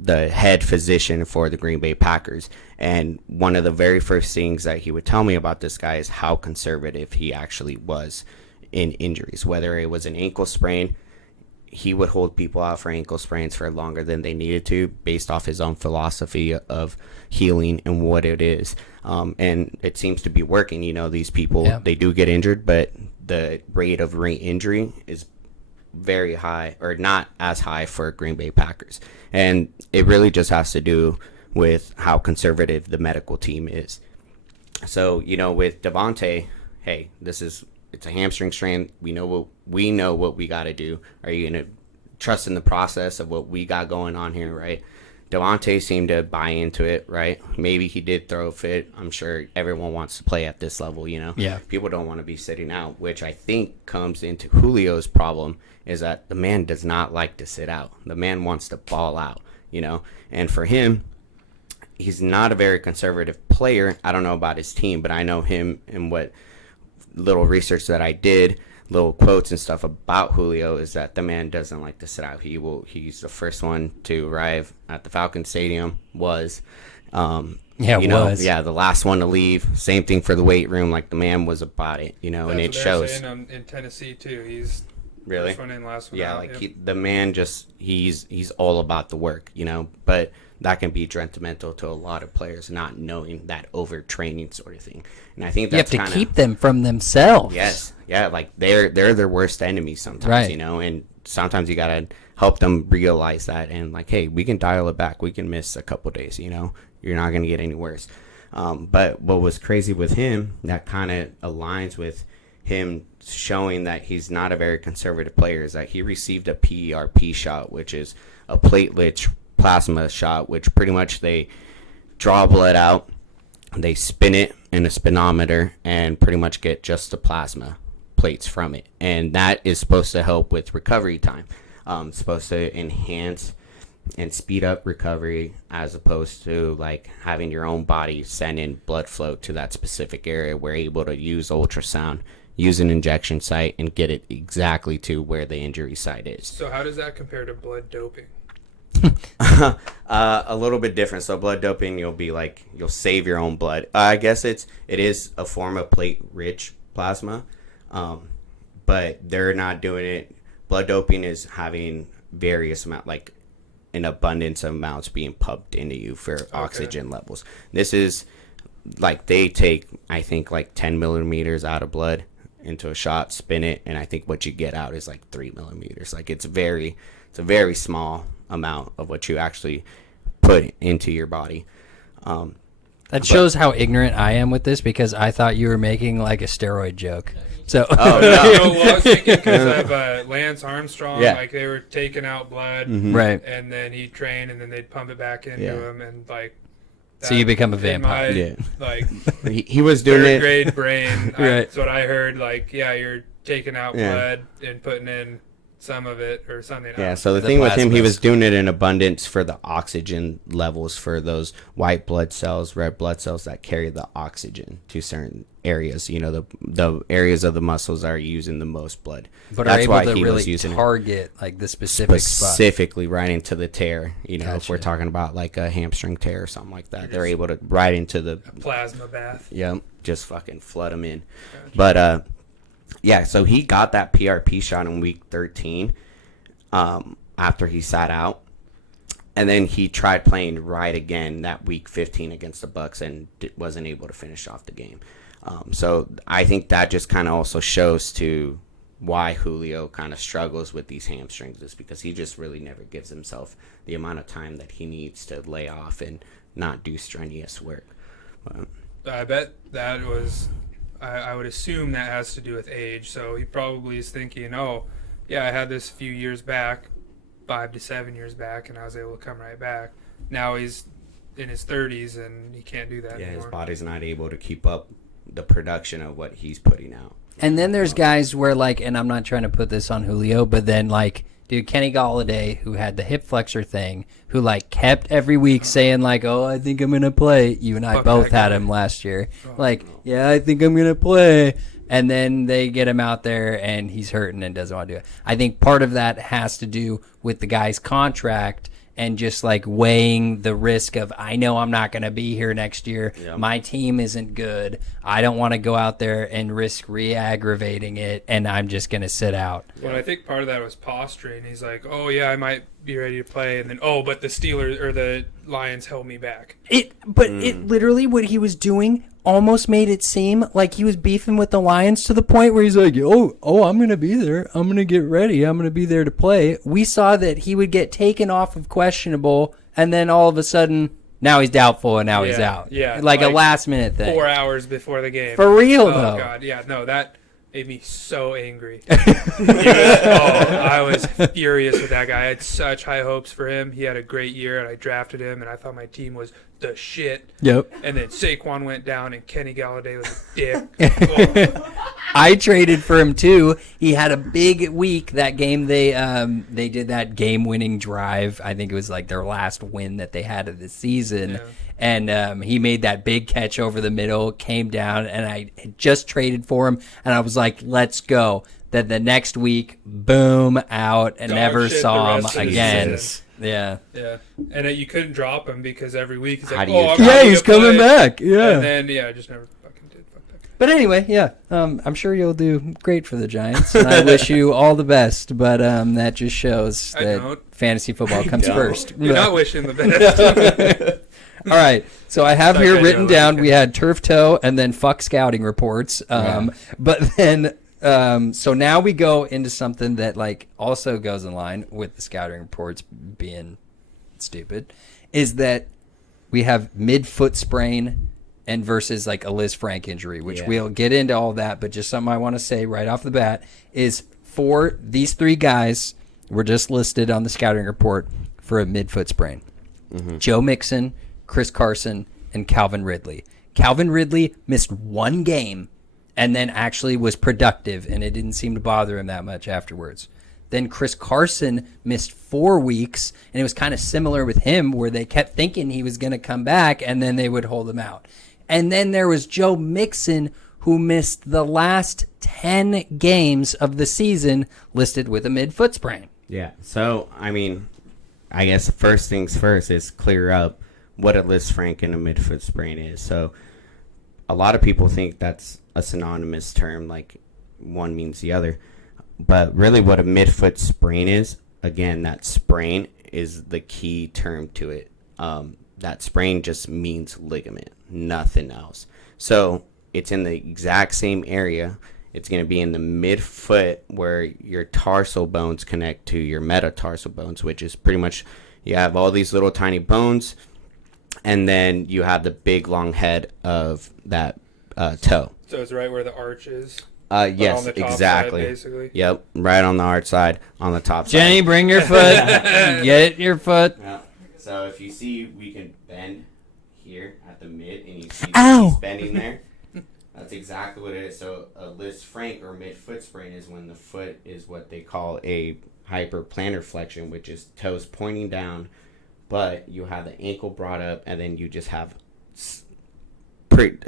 the head physician for the Green Bay Packers. And one of the very first things that he would tell me about this guy is how conservative he actually was in injuries. Whether it was an ankle sprain, he would hold people out for ankle sprains for longer than they needed to based off his own philosophy of healing and what it is. And it seems to be working. These people, they do get injured, but the rate of re-injury is very high, or not as high, for Green Bay Packers. And it really just has to do with how conservative the medical team is. So, with Devontae, hey, it's a hamstring strain. We know what we got to do. Are you going to trust in the process of what we got going on here, right? Devontae seemed to buy into it, right? Maybe he did throw a fit. I'm sure everyone wants to play at this level, Yeah. People don't want to be sitting out, which I think comes into Julio's problem, is that the man does not like to sit out. The man wants to ball out, And for him, he's not a very conservative player. I don't know about his team, but I know him and what little research that I did, little quotes and stuff about Julio, is that the man doesn't like to sit out. He's the first one to arrive at the Falcon Stadium, was the last one to leave. Same thing for the weight room. Like, the man was about it, and it shows. Saying, in Tennessee too, he's really first one in, last one yeah out. like the man just he's all about the work, but that can be detrimental to a lot of players, not knowing that overtraining sort of thing. And I think that's you have to keep them from themselves. Yes, yeah, like they're their worst enemies sometimes, right. And sometimes you gotta help them realize that, and like, hey, we can dial it back. We can miss a couple days, you're not gonna get any worse. But what was crazy with him, that kind of aligns with him showing that he's not a very conservative player, is that he received a PERP shot, which is a platelet plasma shot, which pretty much they draw blood out, they spin it in a spinometer, and pretty much get just the plasma plates from it. And that is supposed to help with recovery time. It's supposed to enhance and speed up recovery, as opposed to like having your own body send in blood flow to that specific area. We're able to use ultrasound, use an injection site, and get it exactly to where the injury site is. So how does that compare to blood doping? A little bit different. So blood doping, you'll save your own blood. I guess it is a form of plate rich plasma, but they're not doing it. Blood doping is having various amount, like an abundance of amounts being pumped into you for oxygen levels. This is like, they take, I think, like 10 millimeters out of blood into a shot, spin it, and I think what you get out is like 3 millimeters. Like, it's a very small amount of what you actually put into your body. That shows how ignorant I am with this, because I thought you were making like a steroid joke. So no. I was thinking because of Lance Armstrong, like they were taking out blood, right, and then he'd train, and then they'd pump it back into him, and like. So you become a vampire. Like he was doing third it. grade brain. Right. That's what I heard. Like, you're taking out blood and putting in some of it or something. Yeah, so the thing with him, he was doing it in abundance for the oxygen levels for those white blood cells, red blood cells that carry the oxygen to certain areas. The areas of the muscles are using the most blood. But that's are why able to he really was using target like the specifically right into the tear. If Gotcha. we're talking about like a hamstring tear or something like that, they're able to right into the plasma bath. Yeah, just fucking flood them in. Gotcha. But so he got that PRP shot in week 13 after he sat out. And then he tried playing right again that week 15 against the Bucks and wasn't able to finish off the game. So I think that just kind of also shows to why Julio kind of struggles with these hamstrings, is because he just really never gives himself the amount of time that he needs to lay off and not do strenuous work. I bet that was... I would assume that has to do with age. So he probably is thinking, I had this a few years back, 5 to 7 years back, and I was able to come right back. Now he's in his 30s, and he can't do that anymore. His body's not able to keep up the production of what he's putting out. And then there's guys where, like, and I'm not trying to put this on Julio, but then, like, dude, Kenny Galladay, who had the hip flexor thing, who, like, kept every week saying, like, I think I'm going to play. You and I both had him last year. I think I'm going to play. And then they get him out there, and he's hurting and doesn't want to do it. I think part of that has to do with the guy's contract and just like weighing the risk of, I know I'm not going to be here next year. Yep. My team isn't good. I don't want to go out there and risk re-aggravating it, and I'm just going to sit out. Well, I think part of that was posturing. He's like, oh, yeah, I might be ready to play. And then, but the Steelers or the Lions held me back. It literally, what he was doing almost made it seem like he was beefing with the Lions to the point where he's like, I'm going to be there. I'm going to get ready. I'm going to be there to play. We saw that he would get taken off of questionable, and then all of a sudden, now he's doubtful, and now he's out. Yeah. Like a last-minute thing. 4 hours before the game. For real, though. Oh, God. Yeah, no, that made me so angry. I was furious with that guy. I had such high hopes for him. He had a great year, and I drafted him, and I thought my team was the shit. Yep. And then Saquon went down, and Kenny Galladay was a dick. I traded for him too. He had a big week that game. They did that game-winning drive. I think it was like their last win that they had of the season. Yeah. And he made that big catch over the middle, came down, and I had just traded for him, and I was like, let's go. Then the next week, boom, out, and Dog never shit saw the him rest of the again. season. Yeah. Yeah. And you couldn't drop him because every week he's How like, do you I'm drop Yeah, ready he's to play. coming back. Yeah. And then, I just never fucking did. Fuck that guy. But anyway, yeah, I'm sure you'll do great for the Giants, and I wish you all the best. But that just shows I that don't. fantasy football comes don't. first. You're not wishing the best. All right, so I have Like here I written know, down. okay. We had turf toe and then fuck scouting reports. But then, so now we go into something that like also goes in line with the scouting reports being stupid, is that we have mid-foot sprain and versus like a Liz Frank injury, which we'll get into all that. But just something I want to say right off the bat is for these three guys were just listed on the scouting report for a mid-foot sprain. Mm-hmm. Joe Mixon, Chris Carson, and Calvin Ridley. Calvin Ridley missed one game and then actually was productive, and it didn't seem to bother him that much afterwards. Then Chris Carson missed 4 weeks, and it was kind of similar with him where they kept thinking he was going to come back, and then they would hold him out. And then there was Joe Mixon, who missed the last 10 games of the season, listed with a mid-foot sprain. Yeah. So, I mean, I guess first things first is clear up what a Liz Frank and a midfoot sprain is. So a lot of people think that's a synonymous term, like one means the other. But really what a midfoot sprain is, again, that sprain is the key term to it. That sprain just means ligament, nothing else. So it's in the exact same area. It's going to be in the midfoot where your tarsal bones connect to your metatarsal bones, which is pretty much you have all these little tiny bones, and then you have the big long head of that toe. So it's right where the arch is. Yes, on the top exactly. side, basically. Yep, right on the arch side, on the top Jenny, side. bring your foot. Get your foot. Yeah. So if you see, we can bend here at the mid, and you see Ow. he's bending there. That's exactly what it is. So a Liz Frank or midfoot sprain is when the foot is what they call a hyperplantar flexion, which is toes pointing down, but you have the ankle brought up, and then you just have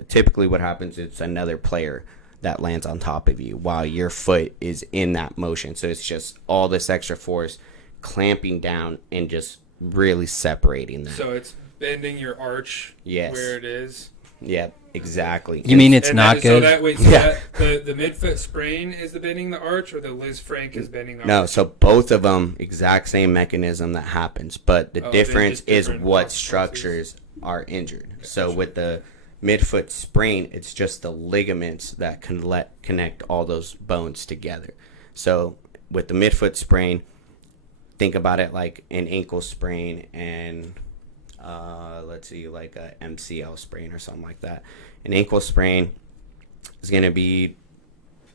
typically what happens, it's another player that lands on top of you while your foot is in that motion. So it's just all this extra force clamping down and just really separating them. So it's bending your arch Yes. where it is. Yep, exactly. You mean it's And not that, good? Yeah. The midfoot sprain is the bending the arch, or the Liz Frank is bending the No, arch? so both of them, exact same mechanism that happens, but the Oh, they're difference just is different what consequences. structures are injured. So with the midfoot sprain, it's just the ligaments that can connect all those bones together. So with the midfoot sprain, think about it like an ankle sprain and let's see, like a MCL sprain or something like that. An ankle sprain is going to be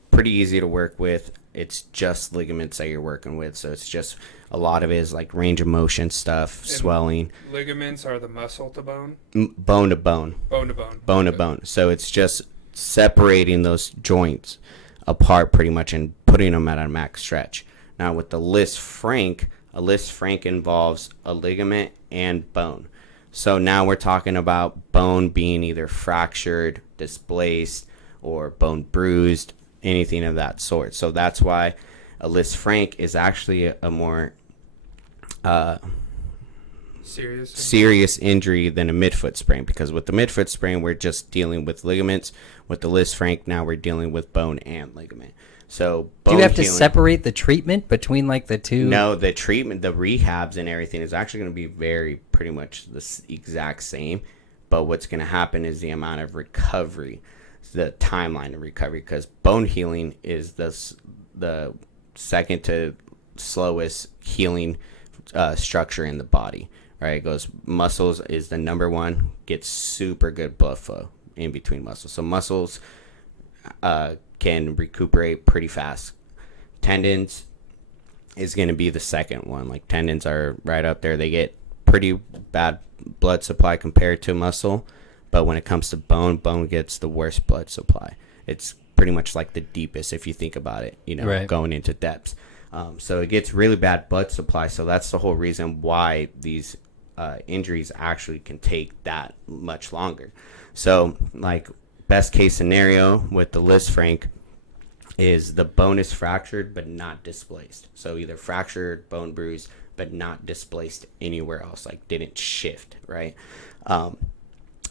pretty easy to work with. It's just ligaments that you're working with, so it's just a lot of it is like range of motion stuff, And swelling, Ligaments are the muscle to bone, bone to bone, bone to bone. bone to Okay. bone. So it's just separating those joints apart pretty much and putting them at a max stretch. Now with the Liz Frank, a Liz Frank involves a ligament and bone. So now we're talking about bone being either fractured, displaced, or bone bruised, anything of that sort. So that's why a Liz Frank is actually a more serious injury than a midfoot sprain, because with the midfoot sprain we're just dealing with ligaments. With the Liz Frank, now we're dealing with bone and ligament. So do you have to separate the treatment between like the two? No, the treatment, the rehabs and everything is actually going to be pretty much the exact same. But what's going to happen is the amount of recovery, the timeline of recovery, because bone healing is the second to slowest healing structure in the body. Right? It goes, muscles is the number one, gets super good blood flow in between muscles. So muscles can recuperate pretty fast. Tendons is going to be the second one. Like tendons are right up there. They get pretty bad blood supply compared to muscle, but when it comes to bone gets the worst blood supply. It's pretty much like the deepest if you think about it, right. Going into depths. So it gets really bad blood supply. So that's the whole reason why these injuries actually can take that much longer. So like best case scenario with the Liz Frank is the bone is fractured but not displaced. So either fractured, bone bruised, but not displaced anywhere else, like didn't shift, right?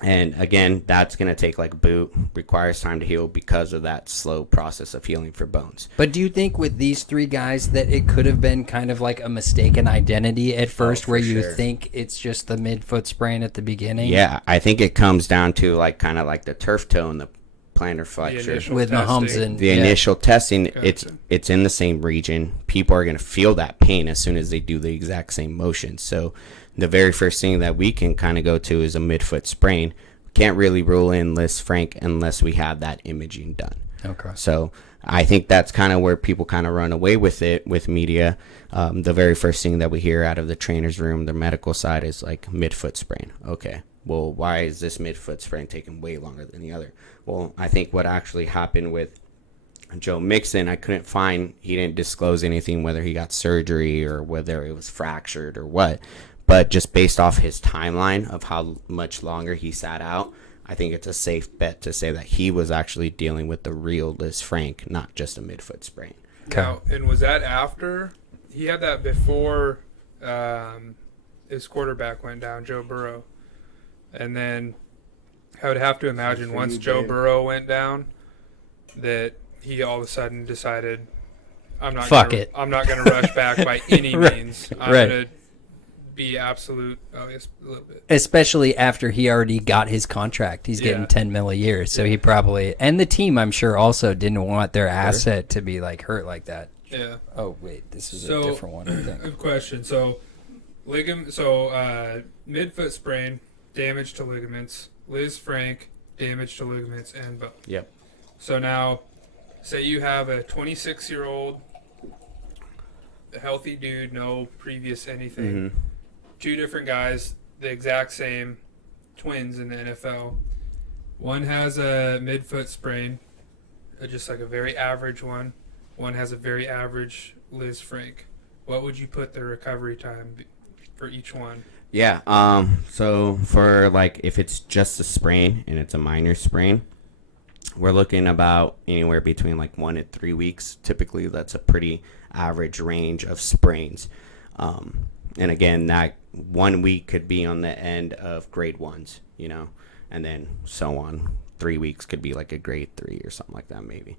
And again, that's going to take like a boot, requires time to heal because of that slow process of healing for bones. But do you think with these three guys that it could have been kind of like a mistaken identity at first, where you think it's just the midfoot sprain at the beginning? Yeah, I think it comes down to like kind of like the turf toe and the plantar flexure with Mahomes and the initial testing. Gotcha. It's in the same region. People are going to feel that pain as soon as they do the exact same motion. So the very first thing that we can kind of go to is a midfoot sprain. Can't really rule in Liz Frank unless we have that imaging done. Okay. So I think that's kind of where people kind of run away with it with media. The very first thing that we hear out of the trainer's room, the medical side, is like midfoot sprain. Okay. Well, why is this midfoot sprain taking way longer than the other? Well, I think what actually happened with Joe Mixon, I couldn't find, he didn't disclose anything, whether he got surgery or whether it was fractured or what. But just based off his timeline of how much longer he sat out, I think it's a safe bet to say that he was actually dealing with the real Liz Frank, not just a midfoot sprain. Now, and was that after? He had that before his quarterback went down, Joe Burrow. And then I would have to imagine once Joe Burrow went down that he all of a sudden decided, I'm not going to rush back by any means. I'm going to be absolute, a little bit. Especially after he already got his contract. He's getting $10 million a year. So he probably, and the team, I'm sure, also didn't want their asset to be like hurt like that. Yeah. Oh, wait, this is a different one, I think. Good question. So, midfoot sprain, damage to ligaments. Liz Frank, damage to ligaments and bone. Yep. So now, say you have a 26-year-old, healthy dude, no previous anything. Mm-hmm. Two different guys, the exact same, twins in the NFL. One has a midfoot sprain, just like a very average one. One has a very average Liz Frank. What would you put the recovery time for each one? Yeah, so for like if it's just a sprain and it's a minor sprain, we're looking about anywhere between like 1 and 3 weeks. Typically, that's a pretty average range of sprains. And again, that 1 week could be on the end of grade 1s, and then so on. 3 weeks could be like a grade 3 or something like that, maybe,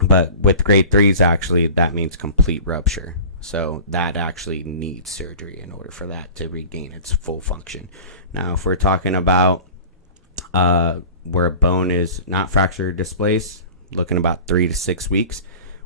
But with grade 3s, actually, that means complete rupture. So that actually needs surgery in order for that to regain its full function. Now, if we're talking about where a bone is not fractured or displaced, looking about 3 to 6 weeks.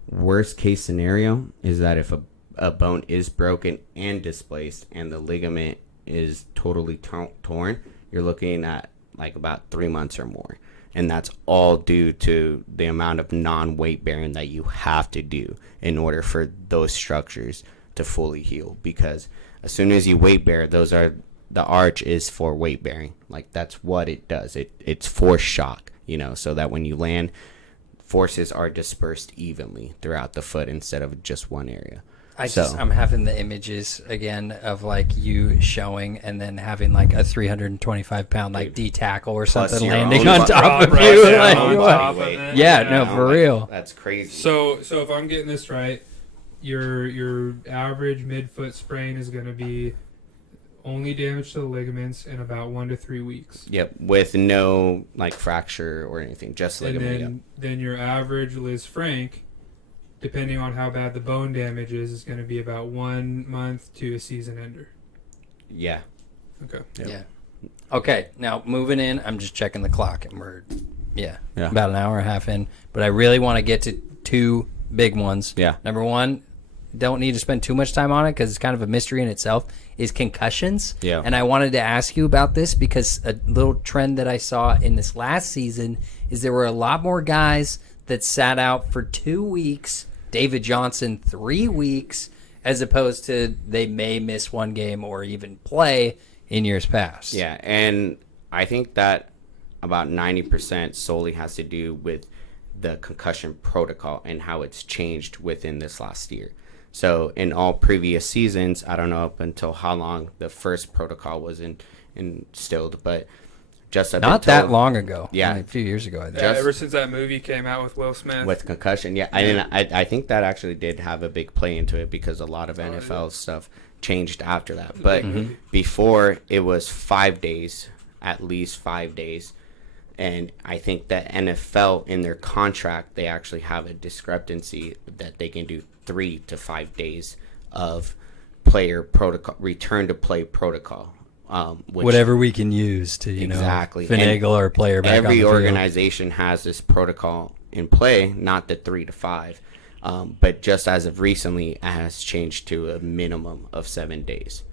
Worst case scenario is that if a bone is broken and displaced and the ligament is totally torn, you're looking at like about 3 months or more. And that's all due to the amount of non-weight bearing that you have to do in order for those structures to fully heal. Because as soon as you weight bear, the arch is for weight bearing. Like that's what it does. It's force shock, so that when you land, forces are dispersed evenly throughout the foot instead of just one area. I'm having the images again of like you showing and then having like a 325-pound like D tackle or something landing on top of you. For real. That's crazy. So if I'm getting this right, your average midfoot sprain is going to be only damage to the ligaments in about 1 to 3 weeks. Yep, with no like fracture or anything, just And ligament. then your average Liz Frank, depending on how bad the bone damage is going to be about 1 month to a season ender. Yeah. Okay. Yep. Yeah. Okay, now moving in, I'm just checking the clock, and we're about an hour and a half in. But I really want to get to two big ones. Yeah. Number one, don't need to spend too much time on it because it's kind of a mystery in itself, is concussions. Yeah. And I wanted to ask you about this because a little trend that I saw in this last season is there were a lot more guys that sat out for 2 weeks, David Johnson 3 weeks, as opposed to they may miss one game or even play in years past. Yeah, and I think that about 90% solely has to do with the concussion protocol and how it's changed within this last year. So in all previous seasons, I don't know up until how long the first protocol was instilled, but just Not that long ago. Yeah. Only a few years ago, I think. Yeah, ever since that movie came out with Will Smith. With concussion, yeah. I think that actually did have a big play into it because a lot of NFL stuff changed after that. But before, it was 5 days, at least 5 days. And I think that NFL, in their contract, they actually have a discrepancy that they can do 3 to 5 days of player protocol, return to play protocol. Whatever we can use to, finagle our player back on the every field. organization has this protocol in play, not the 3 to 5. But just as of recently, it has changed to a minimum of 7 days.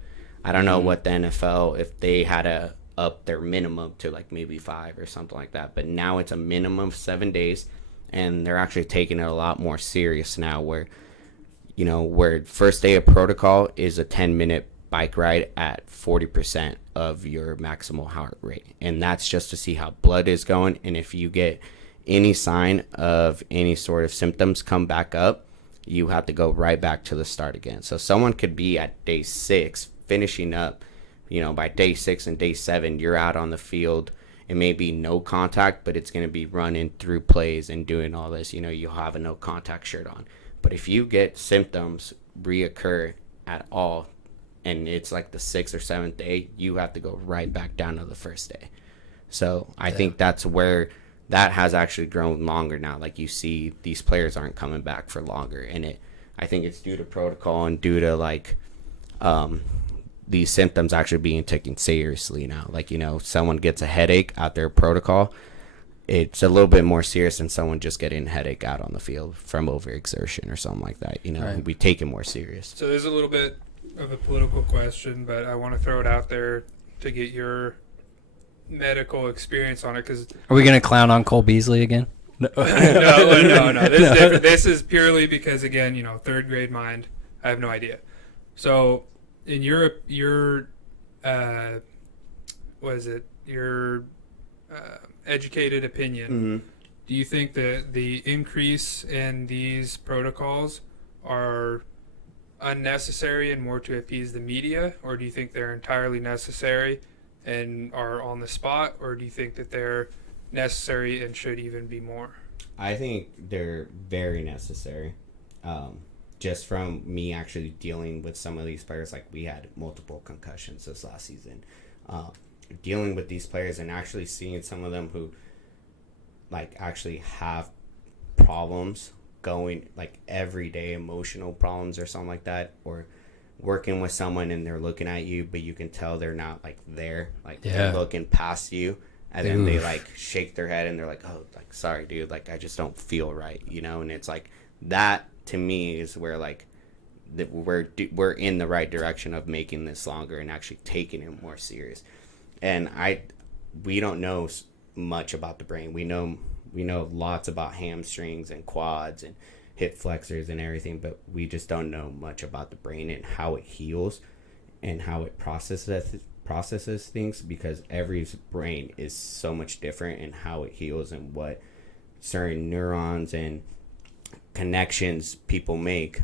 I don't know what the NFL, if they had to up their minimum to like maybe 5 or something like that. But now it's a minimum of 7 days, and they're actually taking it a lot more serious now where first day of protocol is a 10-minute bike ride at 40% of your maximal heart rate. And that's just to see how blood is going. And if you get any sign of any sort of symptoms come back up, you have to go right back to the start again. So someone could be at day 6 finishing up, by day 6 and day 7, you're out on the field. It may be no contact, but it's going to be running through plays and doing all this. You'll have a no contact shirt on. But if you get symptoms reoccur at all, and it's like the 6th or 7th day, you have to go right back down to the first day. So I think that's where that has actually grown longer now. Like you see, these players aren't coming back for longer, and I think it's due to protocol and due to these symptoms actually being taken seriously now. Like someone gets a headache out their protocol, it's a little bit more serious than someone just getting a headache out on the field from overexertion or something like that. Right. We take it more serious. So there's a little bit of a political question, but I want to throw it out there to get your medical experience on it. Cause Are we going to clown on Cole Beasley again? no. This is different. This is purely because, again, third grade mind. I have no idea. So in your educated opinion, do you think that the increase in these protocols are unnecessary and more to appease the media, or do you think they're entirely necessary and are on the spot, or do you think that they're necessary and should even be more? I think they're very necessary. Just from me actually dealing with some of these players, like we had multiple concussions this last season. Dealing with these players and actually seeing some of them who like actually have problems going, like everyday emotional problems or something like that, or working with someone and they're looking at you but you can tell they're not like there, like they're looking past you, and then they like shake their head and they're like, oh, like sorry dude, like I just don't feel right, and it's like that to me is where like we're in the right direction of making this longer and actually taking it more serious. And we don't know much about the brain. We know lots about hamstrings and quads and hip flexors and everything, but we just don't know much about the brain and how it heals and how it processes things, because every brain is so much different in how it heals and what certain neurons and connections people make.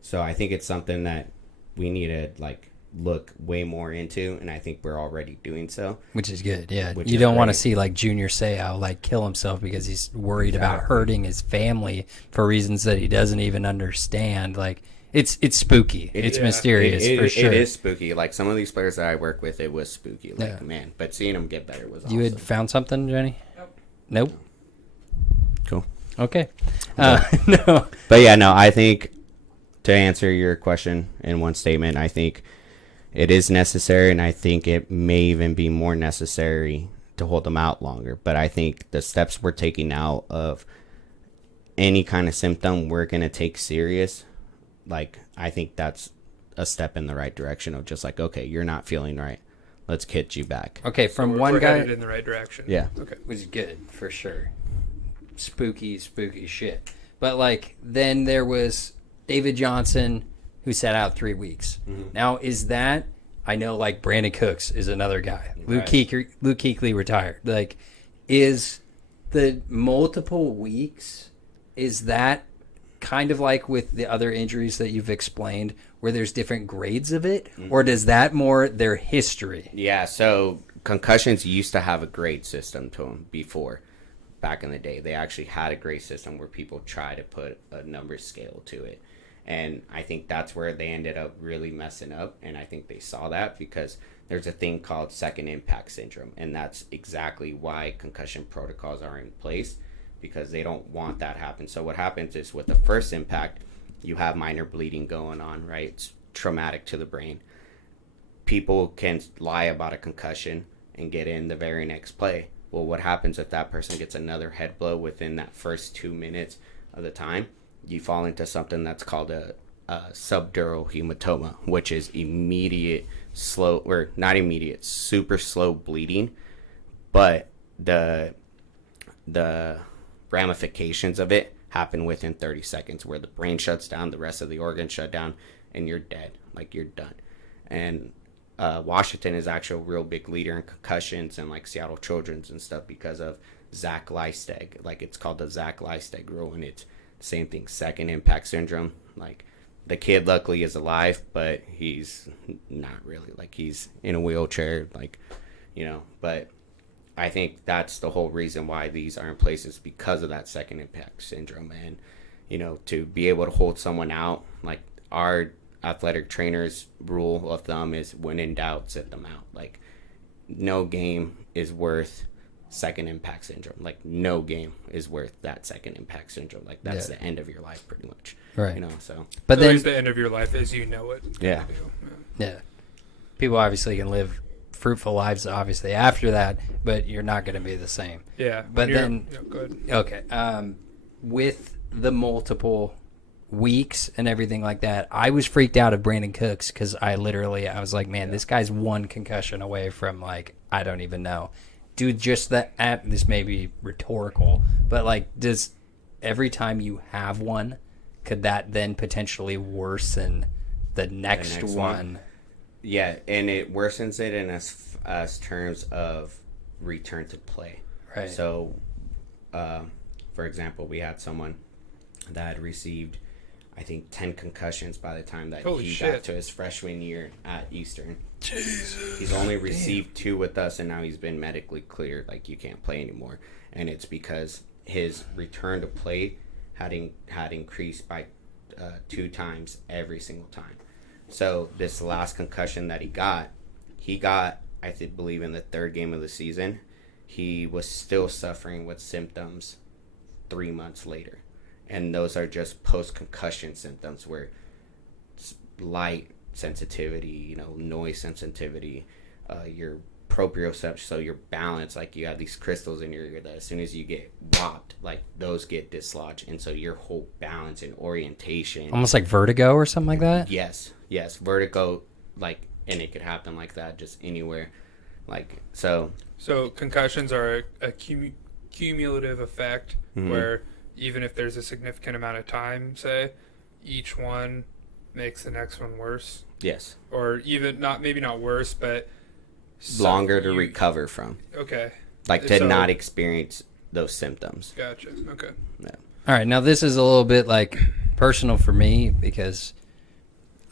So I think it's something that we need to like look way more into, and I think we're already doing so, which is good. You don't want to see like Junior Seau like kill himself because he's worried about hurting his family for reasons that he doesn't even understand. Like, It's spooky. It's mysterious for sure. It is spooky. Like some of these players that I work with, it was spooky. Like Yeah. man, but seeing them get better was awesome. You had found something, Jenny? Nope. Cool. Okay. No. But yeah, no, I think to answer your question in one statement, I think it is necessary, and I think it may even be more necessary to hold them out longer. But I think the steps we're taking now of any kind of symptom we're going to take serious, like I think that's a step in the right direction of just like, okay, you're not feeling right. Let's get you back. Okay, from We're one guy headed in the right direction. Yeah. Okay. was good for sure. Spooky shit. But like then there was David Johnson who sat out 3 weeks. Now is that, I know like Brandon Cooks is another guy. Luke Kuechly retired. Like is the multiple weeks, is that kind of like with the other injuries that you've explained where there's different grades of it, or does that more their history? Yeah, so concussions used to have a grade system to them before. Back in the day, they actually had a grade system where people try to put a number scale to it. And I think that's where they ended up really messing up. And I think they saw that because there's a thing called second impact syndrome. And that's exactly why concussion protocols are in place, because they don't want that to happen. So what happens is with the first impact, you have minor bleeding going on, right? It's traumatic to the brain. People can lie about a concussion and get in the very next play. Well, what happens if that person gets another head blow within that first 2 minutes of the time? You fall into something that's called a subdural hematoma, which is immediate, slow, or not immediate, super slow bleeding. But the ramifications of it happen within 30 seconds, where the brain shuts down, the rest of the organs shut down, and you're dead. Like, you're done. And Washington is actually a real big leader in concussions and like Seattle Children's and stuff because of Zach Leisteg. Like it's called the Zach Leisteg rule, and it's the same thing, second impact syndrome. Like the kid luckily is alive, but he's not really, like he's in a wheelchair, like, you know. But I think that's the whole reason why these are in place, is because of that second impact syndrome. And, you know, to be able to hold someone out, like our athletic trainers' rule of thumb is when in doubt, sit them out. Like no game is worth second impact syndrome. Like no game is worth that second impact syndrome. Like that's the end of your life pretty much. Right. You know, so. But So then it's the end of your life as you know it. Yeah. Yeah. People obviously can live fruitful lives obviously after that, but you're not going to be the same. Yeah. But then go ahead. okay, with the multiple weeks and everything like that, I was freaked out of Brandon Cooks because I was like, man, this guy's one concussion away from like, I don't even know. Dude, just that, this may be rhetorical, but like, does every time you have one, could that then potentially worsen the next one? Yeah, and it worsens it in as terms of return to play. Right. So, for example, we had someone that had received, I think, 10 concussions by the time that got to his freshman year at Eastern. Jesus. He's only received 2 with us, and now he's been medically cleared. Like, you can't play anymore. And it's because his return to play had increased by 2 times every single time. So this last concussion that he got, I believe, in the 3rd game of the season. He was still suffering with symptoms 3 months later. And those are just post-concussion symptoms where light sensitivity, you know, noise sensitivity, your proprioception, so your balance, like you have these crystals in your ear that as soon as you get whopped, like those get dislodged. And so your whole balance and orientation. Almost like vertigo or something like that? Yes, vertigo, like, and it could happen like that just anywhere. Like, so concussions are a cumulative effect where even if there's a significant amount of time, say, each one makes the next one worse. Yes. Or even maybe not worse, but longer to recover from. Okay. Like to not experience those symptoms. Gotcha. Okay. Yeah. All right. Now this is a little bit like personal for me because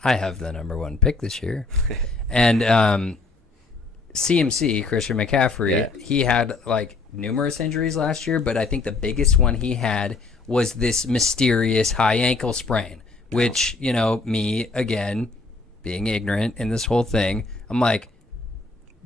I have the number 1 pick this year. And CMC, Christian McCaffrey, he had like numerous injuries last year, but I think the biggest one he had was this mysterious high ankle sprain, which, you know, me, again, being ignorant in this whole thing, I'm like,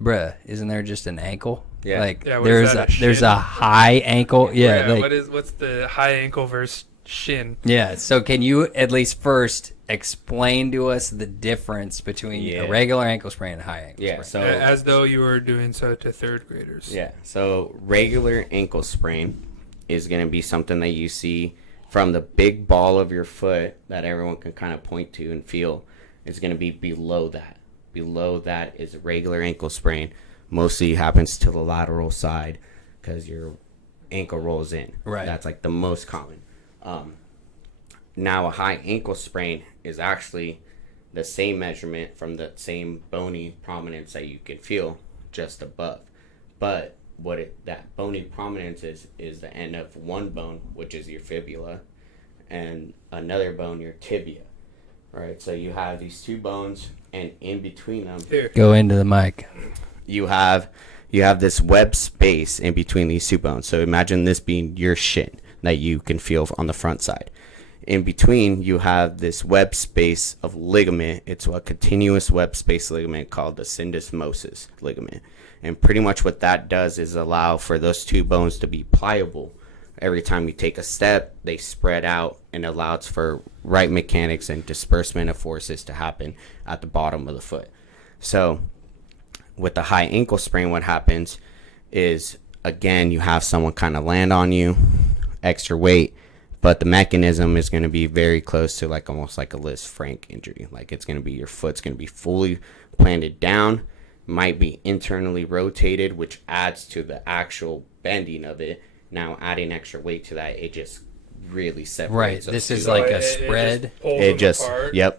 bruh, isn't there just an ankle? Yeah. Like, Yeah, what is that, a there's shin? a high ankle. Yeah. Like, what's the high ankle versus shin? yeah. So can you at least first explain to us the difference between a regular ankle sprain and a high ankle sprain? So As though you were doing so to third graders. Yeah. So regular ankle sprain is going to be something that you see from the big ball of your foot that everyone can kind of point to and feel. Is going to be below that. Below that is a regular ankle sprain. Mostly happens to the lateral side because your ankle rolls in. Right. That's like the most common. Now a high ankle sprain is actually the same measurement from the same bony prominence that you can feel just above. But that bony prominence is the end of one bone, which is your fibula, and another bone, your tibia. Right? So you have these two bones, and in between them, Go into the mic. you have this web space in between these two bones. So imagine this being your shin that you can feel on the front side. In between, you have this web space of ligament. It's a continuous web space ligament called the syndesmosis ligament. And pretty much what that does is allow for those two bones to be pliable. Every time you take a step, they spread out and allows for right mechanics and disbursement of forces to happen at the bottom of the foot. So with the high ankle sprain, what happens is, again, you have someone kind of land on you, extra weight, but the mechanism is going to be very close to like almost like a Liz Frank injury. Like it's going to be your foot's going to be fully planted down, might be internally rotated, which adds to the actual bending of it. Now adding extra weight to that, it just really separates. Right. This is two. like a spread. It just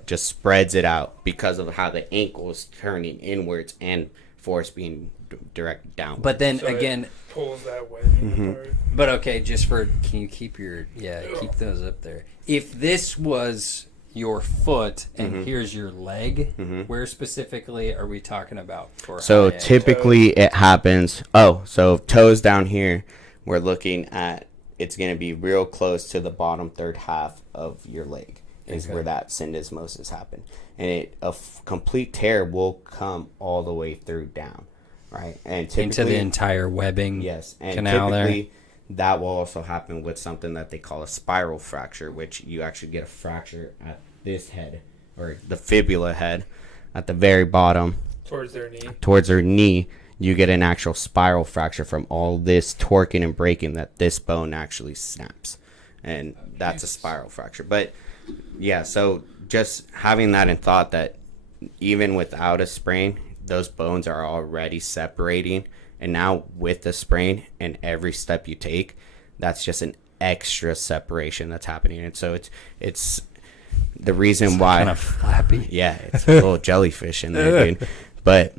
just spreads it out because of how the ankle is turning inwards and force being directed downwards. But then So again, it pulls that webbing apart. but okay, can you keep keep those up there? If this was your foot and here's your leg, where specifically are we talking about for So high ankle? typically it happens. So toes down here, we're looking at, it's going to be real close to the bottom third half of your leg is where that syndesmosis happened. And a complete tear will come all the way through down, right? And typically, into the entire webbing and canal typically that will also happen with something that they call a spiral fracture, which you actually get a fracture at this head, or the fibula head at the very bottom. Towards their knee. You get an actual spiral fracture from all this torquing and breaking that this bone actually snaps. And that's a spiral fracture. But yeah, so just having that in thought that even without a sprain, those bones are already separating. And now with the sprain and every step you take, that's just an extra separation that's happening. And so it's the reason why kind of flappy. Yeah, it's a little jellyfish in there, dude. But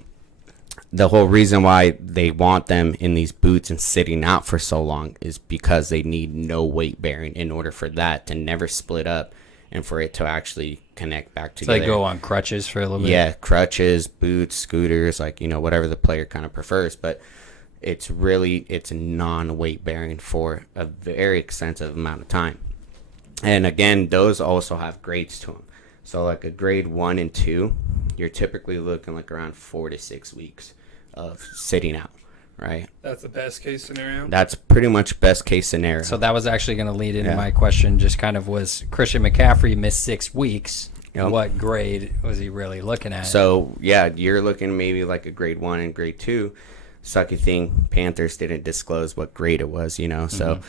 the whole reason why they want them in these boots and sitting out for so long is because they need no weight bearing in order for that to never split up and for it to actually connect back So together. they go on crutches for a little bit. Yeah, crutches, boots, scooters, like, whatever the player kind of prefers. But it's non-weight bearing for a very extensive amount of time. And again, those also have grades to them. So like a grade 1 and 2, you're typically looking like around 4 to 6 weeks of sitting out, right? That's the best case scenario. That's pretty much best case scenario. So that was actually going to lead into Yeah. my question. Just kind of was Christian McCaffrey missed 6 weeks. Yep. What grade was he really looking at? So yeah, you're looking maybe like a grade 1 and grade 2. Sucky thing, Panthers didn't disclose what grade it was, So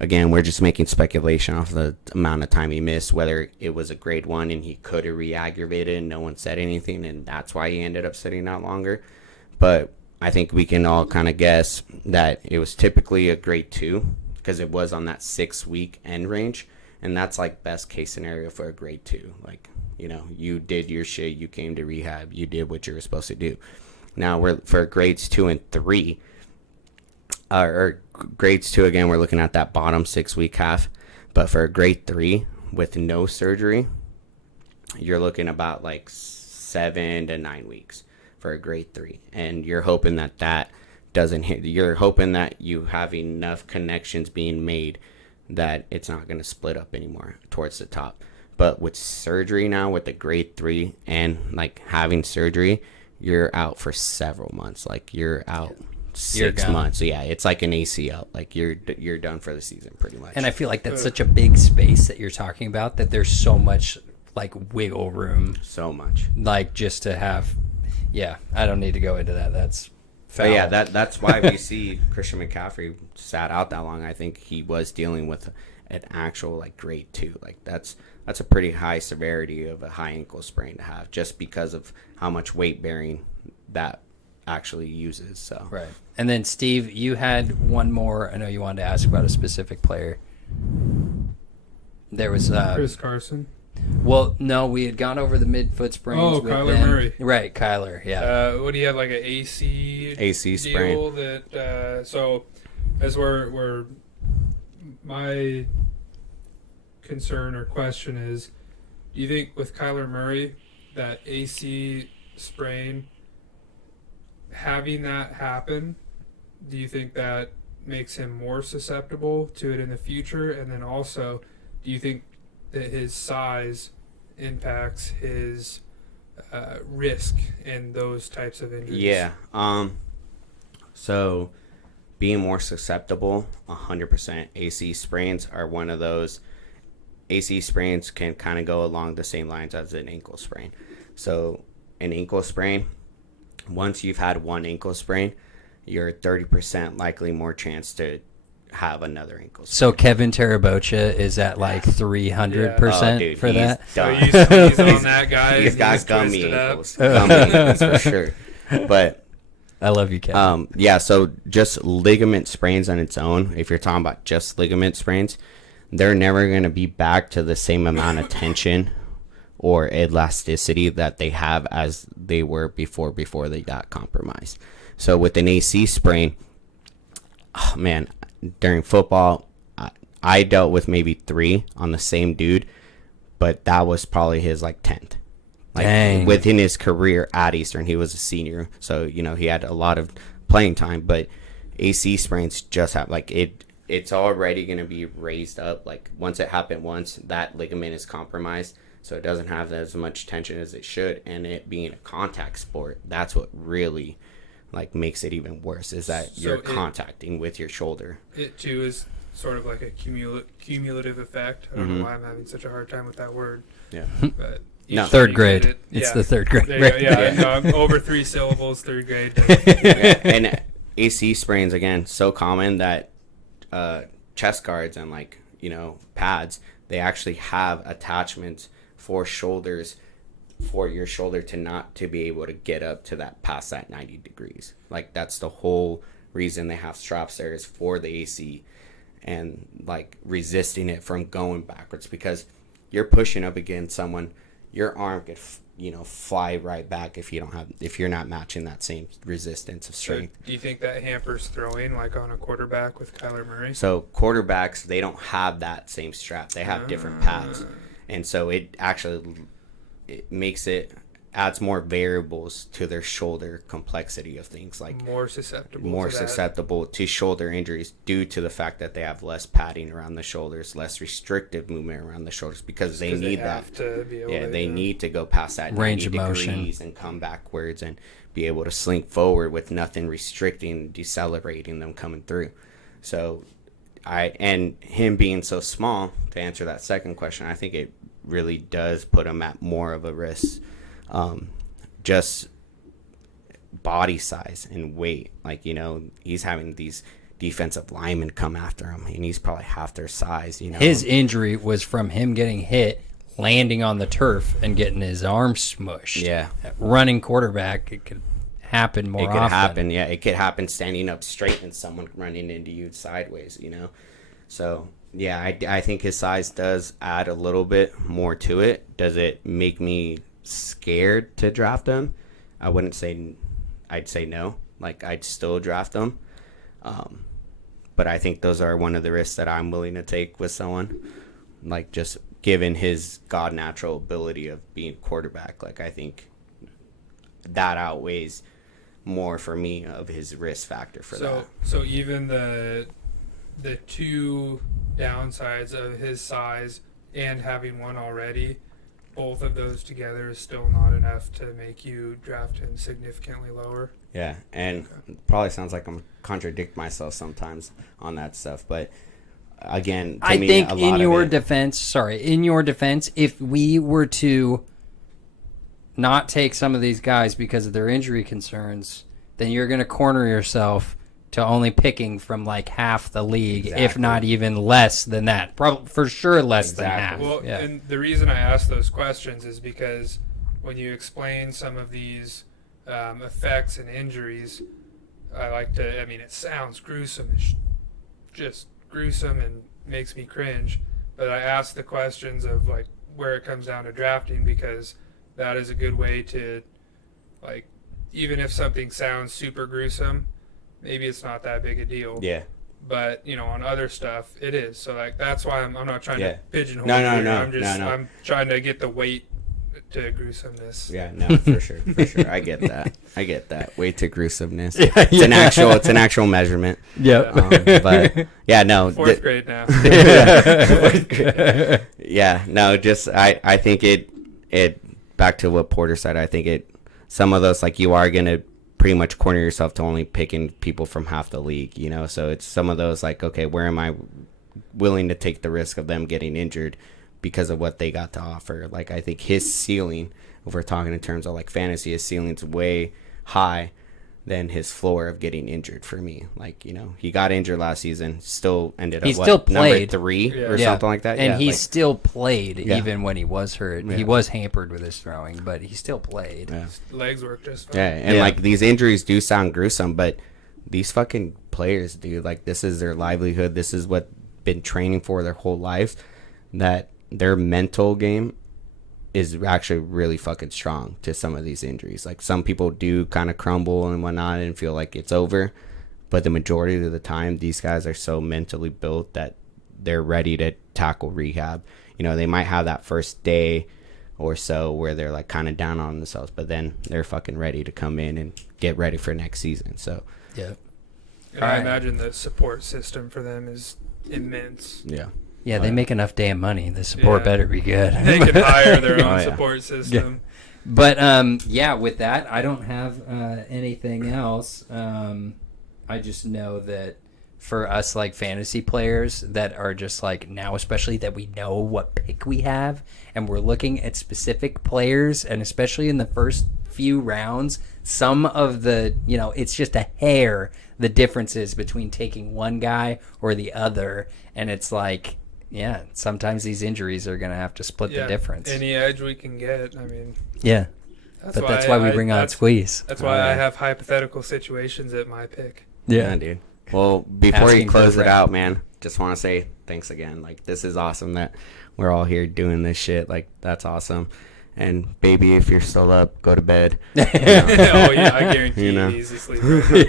again, we're just making speculation off the amount of time he missed, whether it was a grade 1 and he could have re-aggravated and no one said anything, and that's why he ended up sitting out longer. But I think we can all kind of guess that it was typically a grade 2 because it was on that 6-week end range, and that's like best case scenario for a grade 2. Like, you did your shit, you came to rehab, you did what you were supposed to do. Now we're for grades 2 and 3. Or grades 2, again, we're looking at that bottom 6-week half. But for grade 3 with no surgery, you're looking about like 7 to 9 weeks for a grade 3. And you're hoping that doesn't hit. You're hoping that you have enough connections being made that it's not going to split up anymore towards the top. But with surgery now, with the grade 3 and like having surgery, you're out for several months. Like you're out 6 months. So yeah, it's like an ACL. Like you're done for the season pretty much. And I feel like that's such a big space that you're talking about that there's so much like wiggle room. So much. Like just to have, yeah, I don't need to go into that. That's foul. But yeah, that's why we see Christian McCaffrey sat out that long. I think he was dealing with an actual like grade 2. Like that's a pretty high severity of a high ankle sprain to have, just because of how much weight bearing that actually uses. So right. And then Steve, you had one more. I know you wanted to ask about a specific player. There was Chris Carson. Well, no, we had gone over the mid-foot sprains. Oh, with Kyler Ben. Murray. Right, Kyler, yeah. What do you have, like an AC sprain? Deal that, so as where my concern or question is, do you think with Kyler Murray, that AC sprain, having that happen, do you think that makes him more susceptible to it in the future? And then also, do you think that his size impacts his risk in those types of injuries? Yeah. So being more susceptible, 100%. AC sprains are one of those. AC sprains can kind of go along the same lines as an ankle sprain. So an ankle sprain, once you've had one ankle sprain, you're 30% likely more chance to have another ankle sprain. So Kevin Tarabocha is at like 300% for that? So he's on that guy. He's got gummy ankles. Gummy ankles for sure. But I love you, Kevin. yeah, so just ligament sprains on its own, if you're talking about just ligament sprains, they're never going to be back to the same amount of tension or elasticity that they have as they were before they got compromised. So with an AC sprain, oh man, during football, I dealt with maybe 3 on the same dude, but that was probably his like 10th. Like Dang. Within his career at Eastern, he was a senior, so he had a lot of playing time. But AC sprains just have like it's already going to be raised up. Like once it happened once, that ligament is compromised, so it doesn't have as much tension as it should. And it being a contact sport, that's what really like makes it even worse, is that you're contacting with your shoulder. It too is sort of like a cumulative effect. I don't know why I'm having such a hard time with that word. Yeah. But No. Third grade. It's the third grade. There you go. Yeah, no, I'm over 3 syllables, third grade. Yeah. And AC sprains, again, so common that chest guards and like pads, they actually have attachments for shoulders, for your shoulder to not to be able to get up to that past that 90 degrees. Like that's the whole reason they have straps there, is for the AC and like resisting it from going backwards, because you're pushing up against someone, your arm could fly right back if you're not matching that same resistance of strength. So do you think that hampers throwing, like on a quarterback with Kyler Murray? So quarterbacks, they don't have that same strap. They have different pads, and so it adds more variables to their shoulder complexity of things, like more susceptible to shoulder injuries due to the fact that they have less padding around the shoulders, less restrictive movement around the shoulders, because they need that. They need to go past that range 90 of motion degrees and come backwards and be able to slink forward with nothing restricting, decelerating them coming through. So and him being so small, to answer that second question, I think it really does put him at more of a risk. Just body size and weight, like he's having these defensive linemen come after him, and he's probably half their size. His injury was from him getting hit, landing on the turf, and getting his arm smushed. Yeah, running quarterback, it could happen more often. It could happen. Yeah, it could happen standing up straight and someone running into you sideways. So yeah, I think his size does add a little bit more to it. Does it make me scared to draft him? I wouldn't say. I'd say no. Like, I'd still draft him, but I think those are one of the risks that I'm willing to take with someone, like just given his god natural ability of being quarterback. Like, I think that outweighs more for me of his risk factor for that. So even the 2 downsides of his size and having one already, both of those together is still not enough to make you draft him significantly lower. Yeah, and probably sounds like I'm contradict myself sometimes on that stuff, but again, to I me, think a lot in of your it- defense, if we were to not take some of these guys because of their injury concerns, then you're going to corner yourself to only picking from like half the league, if Exactly. not even less than that. Probably for sure less than half. Exactly. Well, yeah. and the reason I ask those questions is because when you explain some of these effects and injuries, I like to, I mean, it sounds gruesome. It's just gruesome and makes me cringe. But I ask the questions of, like, where it comes down to drafting, because that is a good way to, like, even if something sounds super gruesome, maybe it's not that big a deal. Yeah. But, you know, on other stuff, it is. So, like, that's why I'm not trying Yeah. to pigeonhole No, you no, here. no, I'm just, no. I'm trying to get the weight to gruesomeness. Yeah, no, for sure, for sure. I get that. Way to gruesomeness. Yeah, It's an actual measurement. Yep. But yeah, no. Fourth grade now. Yeah, no, just I think it back to what Porter said. I think some of those, like, you are gonna pretty much corner yourself to only picking people from half the league, you know. So it's some of those, like, okay, where am I willing to take the risk of them getting injured because of what they got to offer? Like, I think his ceiling, if we're talking in terms of like fantasy, his ceiling's way high than his floor of getting injured for me. Like, you know, he got injured last season, still ended up He still played. number 3 or Yeah. something like that. And yeah, he like, still played Yeah. even when he was hurt. Yeah. He was hampered with his throwing, but he still played. yeah. Legs work just fine. Yeah, and Yeah. like, these injuries do sound gruesome, but these fucking players, dude, like, this is their livelihood. This is what been training for their whole lives. That their mental game is actually really fucking strong to some of these injuries. Like, some people do kind of crumble and whatnot and feel like it's over, but the majority of the time, these guys are so mentally built that they're ready to tackle rehab. You know, they might have that first day or so where they're like kind of down on themselves, but then they're fucking ready to come in and get ready for next season. So Yeah. And All I right. imagine the support system for them is immense. yeah, Yeah, they make enough damn money. The support Yeah. better be good. They can hire their own Oh, yeah. support system. But yeah, with that, I don't have anything else. I just know that for us, like, fantasy players that are just like, now, especially that we know what pick we have and we're looking at specific players, and especially in the first few rounds, some of the, you know, it's just a hair, the differences between taking one guy or the other. And it's like, yeah, sometimes these injuries are going to have to split the difference. Any edge we can get. I mean, Yeah. But that's why we bring on Squeeze. That's why I have hypothetical situations at my pick. yeah, dude. Well, before Asking you for close a it friend. out, man, just want to say thanks again. Like, this is awesome that we're all here doing this shit. Like, that's awesome. And baby, if you're still up, go to bed. Oh yeah, I guarantee You know. he's asleep.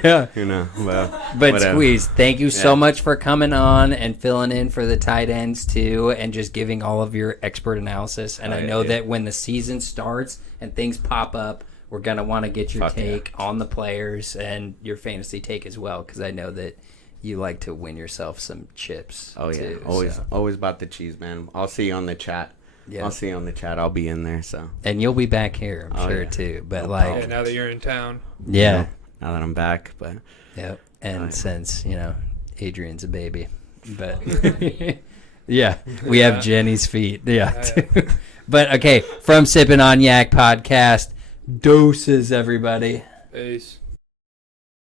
Yeah. You know, well, But whatever. Squeeze, thank you so Yeah. much for coming on and filling in for the tight ends too, and just giving all of your expert analysis. And Oh, I yeah, know dude. that when the season starts and things pop up, we're gonna want to get your Fuck yeah. take on the players and your fantasy take as well, because I know that you like to win yourself some chips. Oh yeah, too, always, so. always about the cheese, man. I'll see you on the chat. Yeah. I'll see you on the chat. I'll be in there. So And you'll be back here, I'm Oh, sure yeah. too. But No like, Yeah, now that you're in town. yeah. now that I'm back, but Yep. And Oh, yeah. since, you know, Adrian's a baby. But yeah, we have Jenny's feet. Yeah. But okay, from SippinOnYac podcast, doses everybody. Peace.